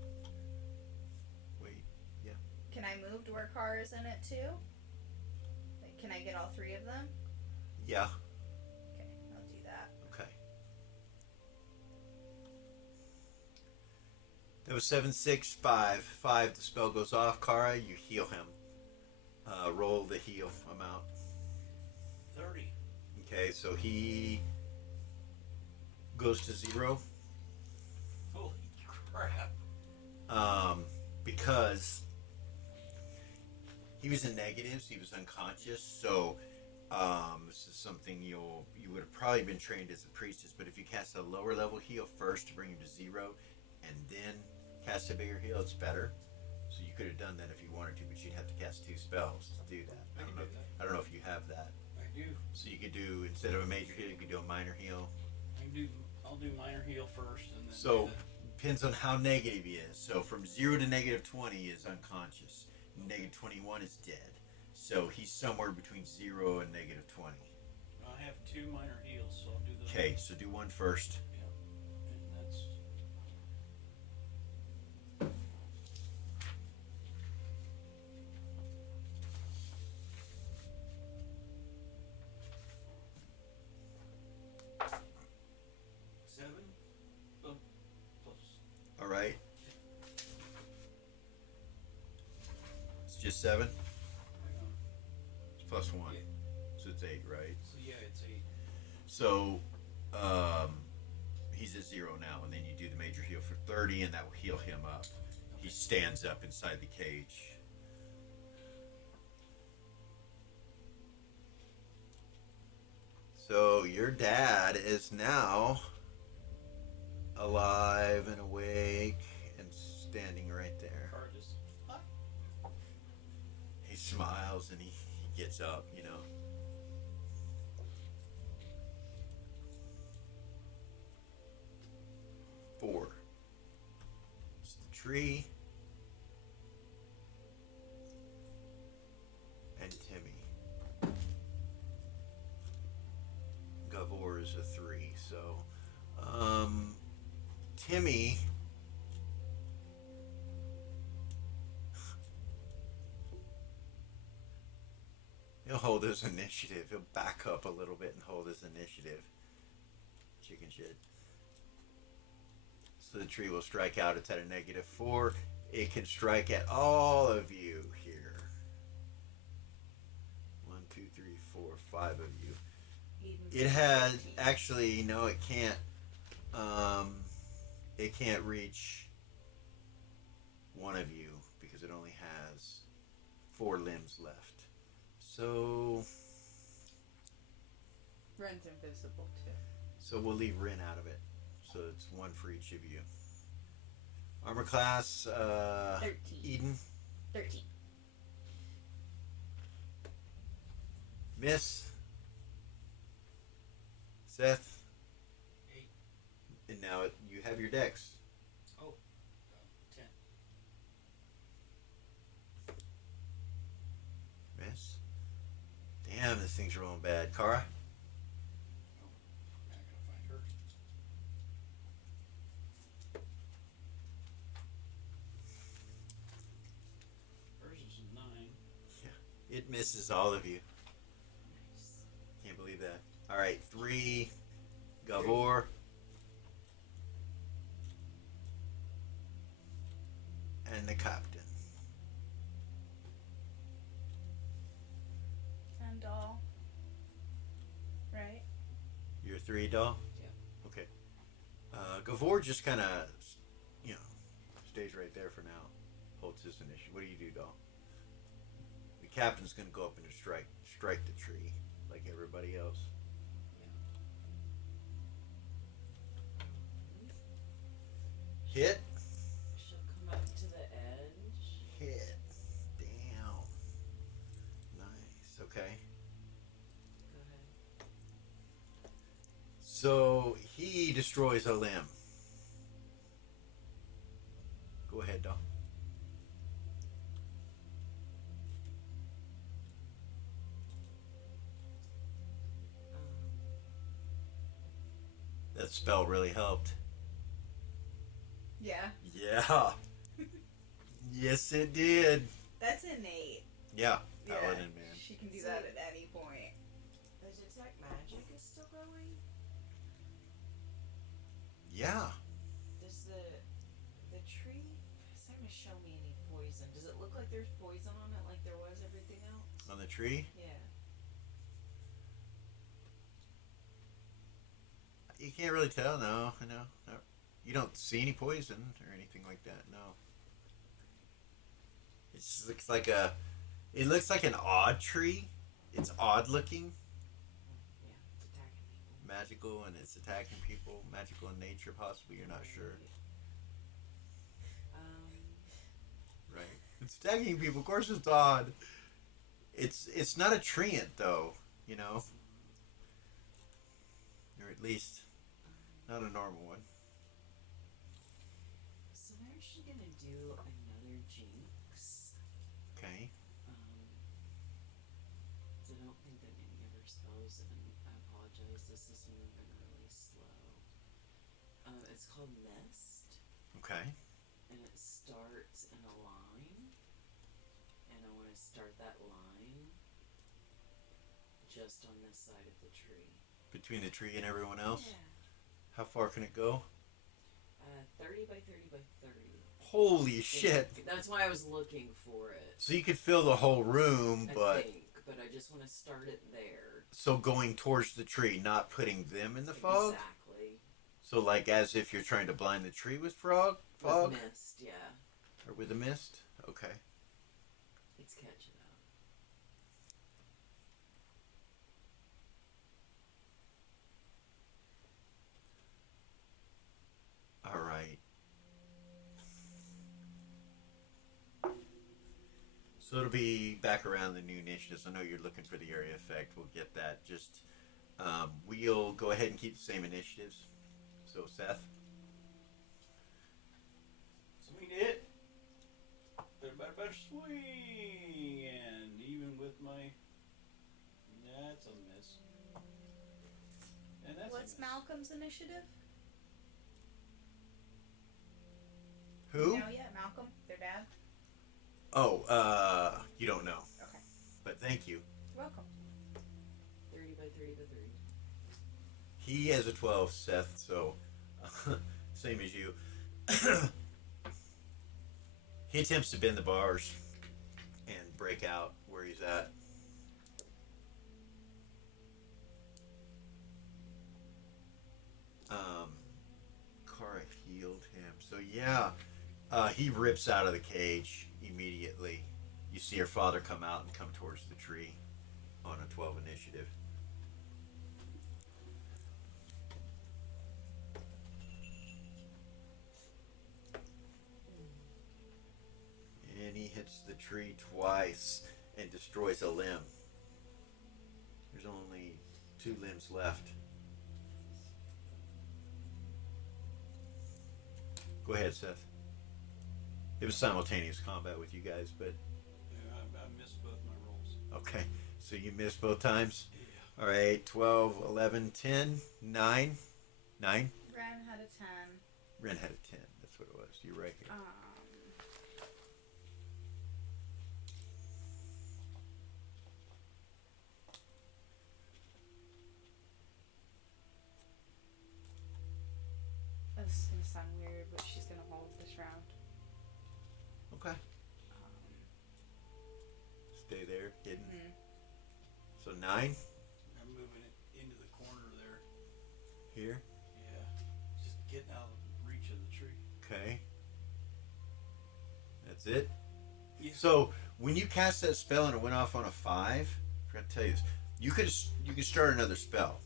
Wait. Can I move to where Kara's in it too? Like, can I get all 3 of them? Yeah. It was 7, 6, 5. 5, the spell goes off. Kara, you heal him. Roll the heal amount. 30. Okay, so he goes to 0. Holy crap. Because he was in negatives, he was unconscious, so this is something you would have probably been trained as a priestess, but if you cast a lower level heal first to bring him to 0 and then cast a bigger heal, it's better. So you could have done that if you wanted to, but you'd have to cast 2 spells to do that. I can do that. I don't know if you have that. I do. So you could do, instead of a major heal, you could do a minor heal. I'll do minor heal first and then. So depends on how negative he is. So from 0 to negative 20 is unconscious. Negative 21 is dead. So he's somewhere between 0 and negative 20. I have 2 minor heals, so I'll do the. Okay, so do one first. Yeah. And that's. Seven. Plus. All right. It's just 7. Hang on. It's plus 1. Yeah. So it's 8, right? So yeah, it's 8. So he's at 0 now, and then you do the major heal for 30, and that will heal him up. He stands up inside the cage. So your dad is now alive and awake and standing right there. Car just. He smiles and he gets up, you know. Four. It's the tree. And Timmy. Gavor is a 3, so Timmy he'll hold his initiative. He'll back up a little bit and hold his initiative. Chicken shit. So the tree will strike out. It's at a negative 4. It can strike at all of you here. 1, 2, 3, 4, 5 of you. It had actually no. It can't. It can't reach one of you because it only has 4 limbs left. So. Ren's invisible too. So we'll leave Ren out of it. So it's 1 for each of you. Armor class. 13. Eden. 13. Miss. Seth. 8. And now you have your dex. Oh. 10. Miss. Damn, this thing's rolling bad. Kara. Oh. Now I gotta find hers. Hers is a 9. It misses all of you. Nice. Can't believe that. All right, 3. Gavor. And the captain. And doll. Right? You're 3, doll? Yeah. Okay. Gavor just kind of, stays right there for now. Holds his initiative. What do you do, doll? The captain's going to go up and strike the tree like everybody else. Hit. She'll come up to the edge. Hit. Damn. Nice. Okay. Go ahead. So he destroys a limb. Go ahead, Dom. That spell really helped. Yeah. Yeah. Yes, it did. That's innate. Yeah. Yeah. Paladin, man. She can do that at any point. The detect magic is still going? Yeah. Does the tree show me any poison. Does it look like there's poison on it like there was everything else? On the tree? Yeah. You can't really tell. No. You don't see any poison or anything like that. No. It just looks like a. It looks like an odd tree. It's odd looking. Yeah, it's attacking people. Magical, and it's attacking people. Magical in nature, possibly. You're not sure. Right. It's attacking people. Of course, it's odd. It's not a treant though. You know. Or at least not a normal one. So we're actually gonna do another jinx. Okay. I don't think that any of our spells, and I apologize, this is moving really slow. It's called Mist, Okay. and it starts in a line, and I want to start that line just on this side of the tree. Between the tree and everyone else. Yeah. How far can it go? 30 by 30 by 30. Holy shit! That's why I was looking for it. So you could fill the whole room, I but think, but I just want to start it there. so going towards the tree, not putting them in the fog. Exactly. So like as if you're trying to blind the tree with fog, With mist, yeah. or with a mist. Okay. It's catching up. All right. So it'll be back around the new initiatives. I know you're looking for the area effect. We'll get that. Just we'll go ahead and keep the same initiatives. So Seth. Swing it. Better swing. And even with my. That's a miss. And that's What's a miss. Malcolm's initiative? Who? No, yeah, Malcolm, their dad. Oh, you don't know. Okay. But thank you. You're welcome. 30 by 30 by 30. He has a 12, Seth, so same as you. He attempts to bend the bars and break out where he's at. Kara healed him. So yeah, he rips out of the cage immediately. You see her father come out and come towards the tree on a 12 initiative. And he hits the tree twice and destroys a limb. There's only 2 limbs left. Go ahead, Seth. It was simultaneous combat with you guys, but Yeah, I missed both my rolls. okay. So you missed both times? Yeah. All right, 12, 11, 10, 9. 9? Ren had a 10. Ren had a 10. That's what it was. You're right here. This is gonna sound weird, but she's gonna hold this round. Okay. Stay there, hidden. Mhm. So 9 I'm moving it into the corner there. here. Yeah. Just getting out of reach of the tree. Okay. That's it. Yeah. So when you cast that spell and it went off on a 5, I forgot to tell you this. You could start another spell.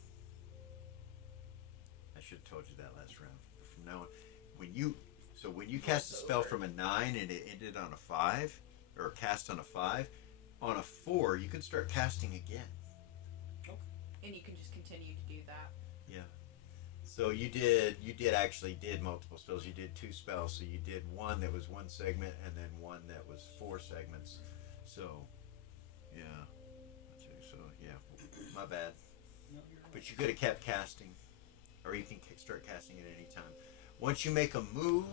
I should have told you that last round. But from now on, when you cast a spell from a 9 and it ended on a 5, or cast on a 5, on a 4 you can start casting again. And you can just continue to do that. Yeah. So you did actually multiple spells. You did 2 spells. So you did one that was 1 segment and then one that was 4 segments. So, yeah. So yeah, my bad. No, you're right. But you could have kept casting, or you can start casting at any time. Once you make a move,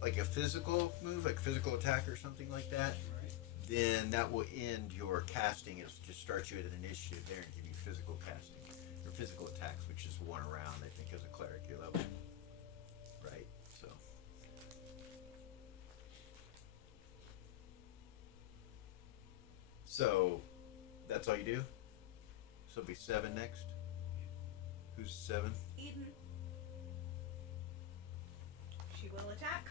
like a physical move, like physical attack or something like that, Right. then that will end your casting. It'll just start you at an initiative there and give you physical casting or physical attacks, which is 1 around, I think, as a cleric your level. Right. So So that's all you do? So it'll be 7 next? Who's 7? Eden. She will attack.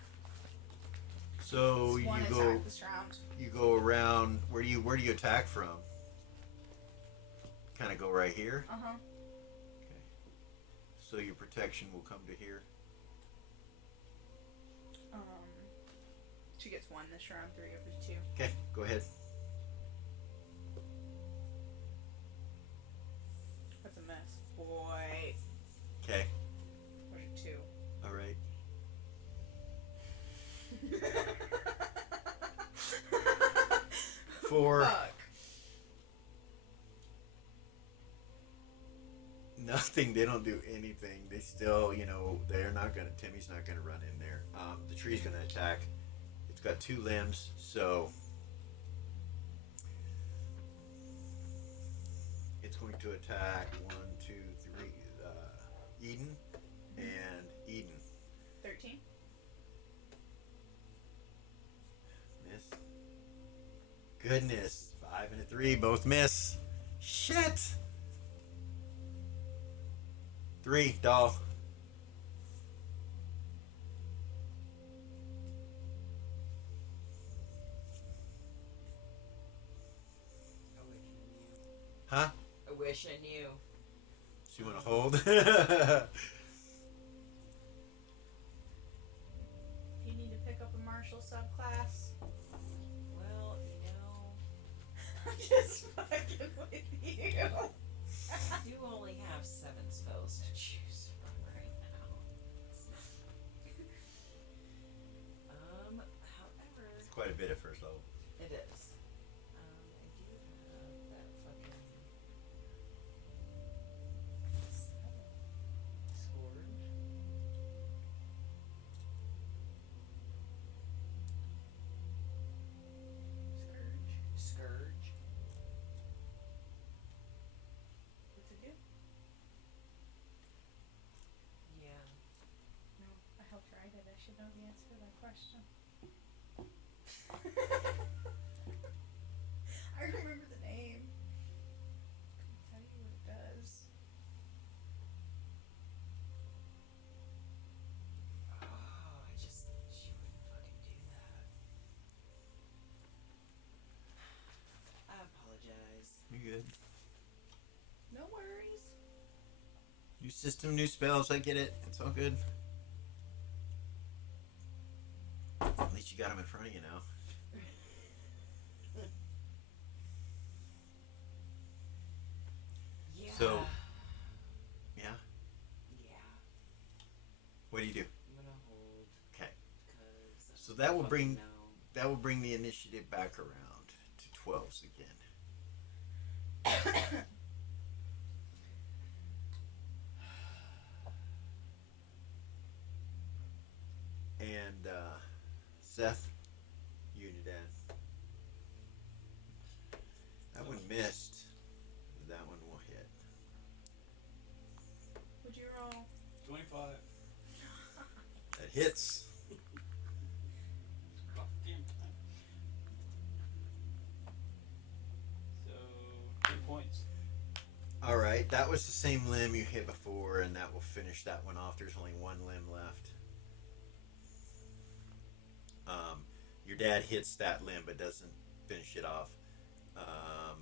So It's one you attack go this round. you go around. Where do you attack from? Kind of go right here. Uh huh. Okay. So your protection will come to here. She gets 1 this round, 3 over 2. Okay, go ahead. That's a mess. Boy. Okay. Where's your 2? All right. For Fuck. nothing, they don't do anything. They still, they're not gonna. Timmy's not gonna run in there. The tree's gonna attack. It's got 2 limbs, so it's going to attack 1, 2, 3. Eden and Eden. 13. Miss. Goodness, 5 and a 3, both miss. Shit. 3, doll. Huh? I wish I knew. So you want to hold? You need to pick up a martial subclass. Well, I'm just fucking with you. I do only have 7 spells to choose from right now. However, It's quite a bit at first level. it is. I do have that fucking sword. Scourge. What's it do? Yeah. No, I helped write it. I should know the answer to that question. I remember the name. Couldn't tell you what it does. Oh, she wouldn't fucking do that. I apologize. You good? No worries. New system, new spells. I get it. It's all good. At least you got them in front of you now. Yeah. So, yeah. Yeah. What do you do? I'm gonna hold. Okay. Cause So that will bring no. that will bring the initiative back around to 12s again. And Seth, you and your dad. That one missed. That one will hit. Would you roll? 25. That hits. Goddamn time. So, 2 points. All right, that was the same limb you hit before, and that will finish that one off. There's only 1 limb left. Your dad hits that limb, but doesn't finish it off.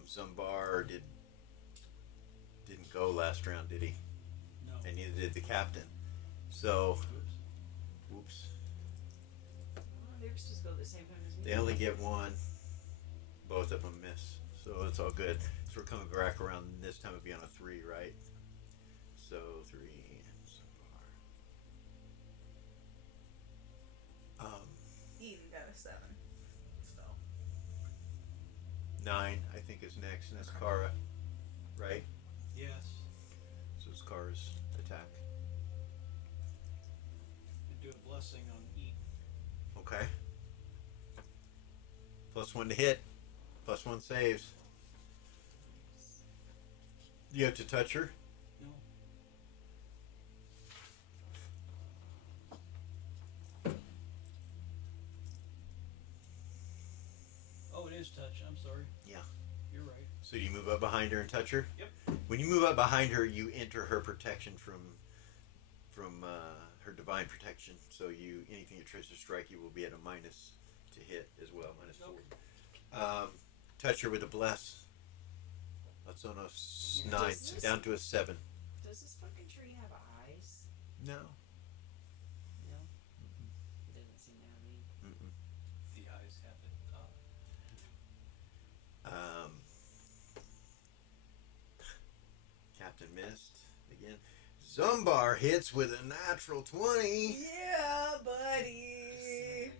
Zumbar didn't go last round, did he? No. And neither did the captain. So, Oops. oops. Oh, they were supposed to go at the same time as me. They only get 1. Both of them miss. So it's all good. So we're coming back around. This time it'll be on a 3, right? So 3 and Zumbar. Eden got a 7. So. 9, I think, is next, and that's Kara, right? Yes. So it's Kara's attack. I do a blessing on Eden. Okay. +1 to hit. +1 saves. You have to touch her? No. Oh, it is touch. I'm sorry. Yeah. So you move up behind her and touch her? Yep. When you move up behind her, you enter her protection from her divine protection. So anything that tries to strike you will be at a minus to hit as well, -4. Okay. Touch her with a bless. That's on a 9, so down to a 7. Does this fucking tree have eyes? No. No. It doesn't seem to have any. Mm-mm. The eyes have it. Captain missed again. Zumbar hits with a natural 20. Yeah, buddy.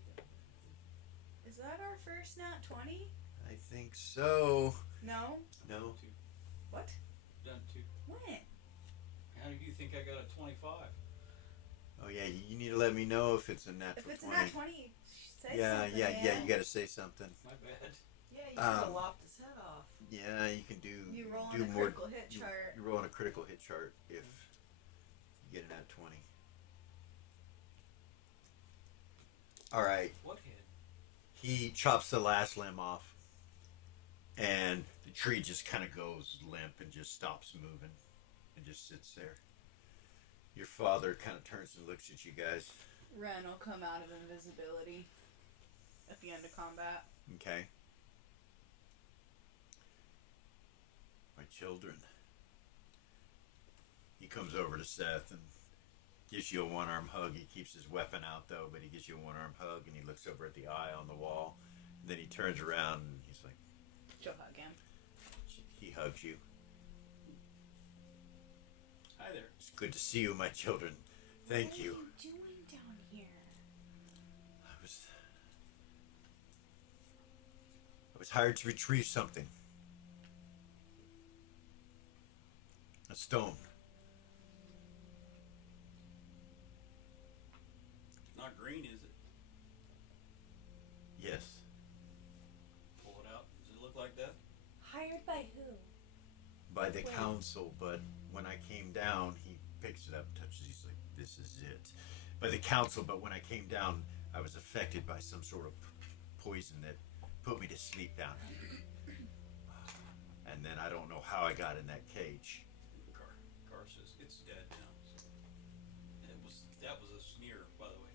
Just Is that our first nat 20? I think so. No. No. Two. What? Done 2. When? How do you think I got a 25? Oh yeah, you need to let me know if it's a natural If it's 20. a nat 20, say yeah, something, yeah, man. you got to say something. My bad. Yeah, you could have Um, lopped his head off. Yeah, you can do. You roll on do a more. critical hit chart. You roll on a critical hit chart if you get an at 20. All right. What head? He chops the last limb off, and the tree just kind of goes limp and just stops moving and just sits there. Your father kind of turns and looks at you guys. Ren will come out of invisibility at the end of combat. Okay. My children. He comes over to Seth and gives you a one-arm hug. He keeps his weapon out though, but he gives you a one-arm hug, and he looks over at the eye on the wall. And then he turns around and he's like, She'll hug him. he hugs you. Hi there. It's good to see you, my children. Thank you. What are you doing down here? I was hired to retrieve something. A stone. It's not green, is it? Yes. Pull it out. Does it look like that? Hired by who? By the Wait. council, but when I came down, he picks it up, touches it, he's like, this is it. By the council, but when I came down, I was affected by some sort of poison that put me to sleep down here. And then I don't know how I got in that cage. Car says it's dead now. So that was a sneer, by the way.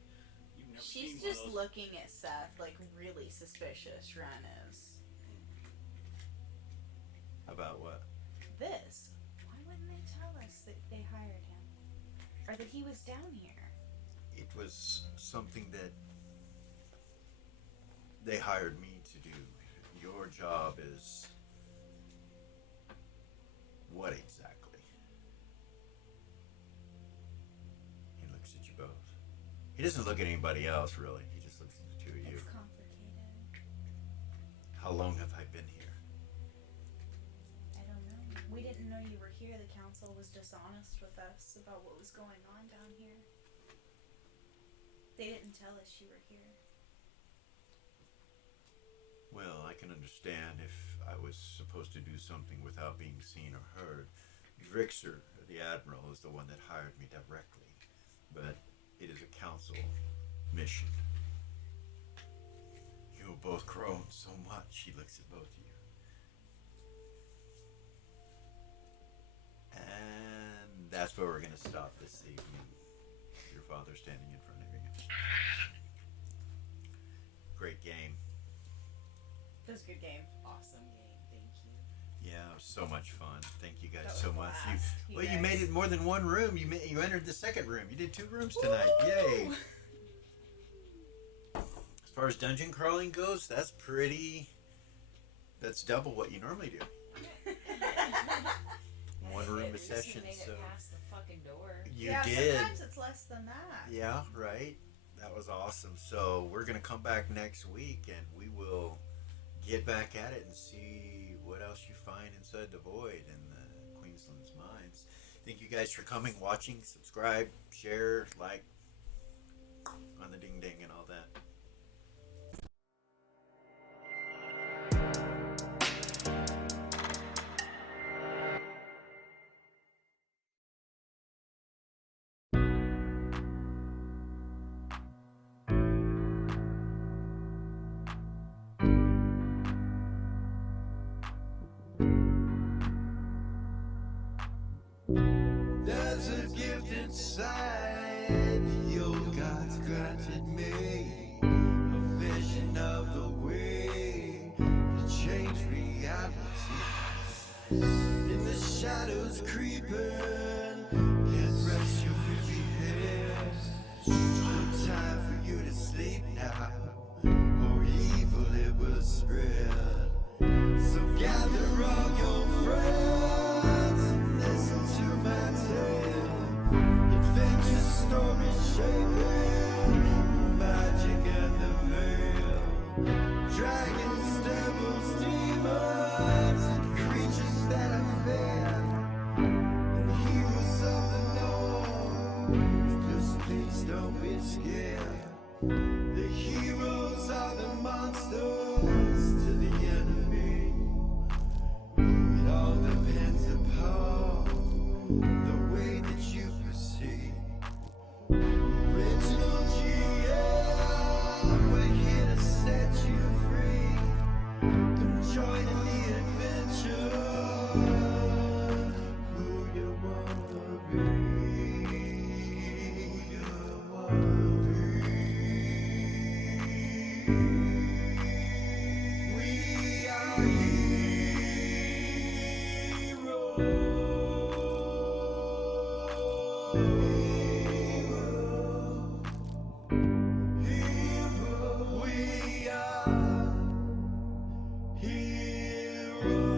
You've never She's seen just one of those. looking at Seth like really suspicious. Ren is. About what? This. Why wouldn't they tell us that they hired him? Or that he was down here? It was something that they hired me to do. Your job is what exactly? He looks at you both. He doesn't look at anybody else, really. He just looks at the two of you. It's complicated. How long have I been here? I don't know. We didn't know you were here. The council was dishonest with us about what was going on down here. They didn't tell us you were here. Well, I can understand if I was supposed to do something without being seen or heard. Drixer, the admiral, is the one that hired me directly. But it is a council mission. You have both grown so much. He looks at both of you. And that's where we're going to stop this evening. Your father standing in front of you. Great game. It was a good game. Awesome game. Thank you. Yeah, it was so much fun. Thank you guys That was so a much. blast, You you you made guys. it more than one room. You entered the second room. You did 2 rooms tonight. Yay! As far as dungeon crawling goes, that's double what you normally do. One room At a least session. You made So it past the fucking door. you yeah, did. sometimes it's less than that. Yeah, right. That was awesome. So we're gonna come back next week and we will get back at it and see what else you find inside the void in the Queensland's mines. Thank you guys for coming, watching, subscribe, share, like on the ding ding and all that. tears. In the shadows creeping, can't rest your weary head. No time for you to sleep now, or evil it will spread. So gather all your friends and listen to my tale. Adventure story shaping, magic and the veil. Dragons, devils, demons, and creatures that I fear. And heroes of the north, just please don't be scared. The heroes are the monsters to the enemy. It all depends upon the way that you proceed. Original GM, we're here to set you free. Come join in the adventure. Who you wanna be? Who you wanna be? We are we are heroes.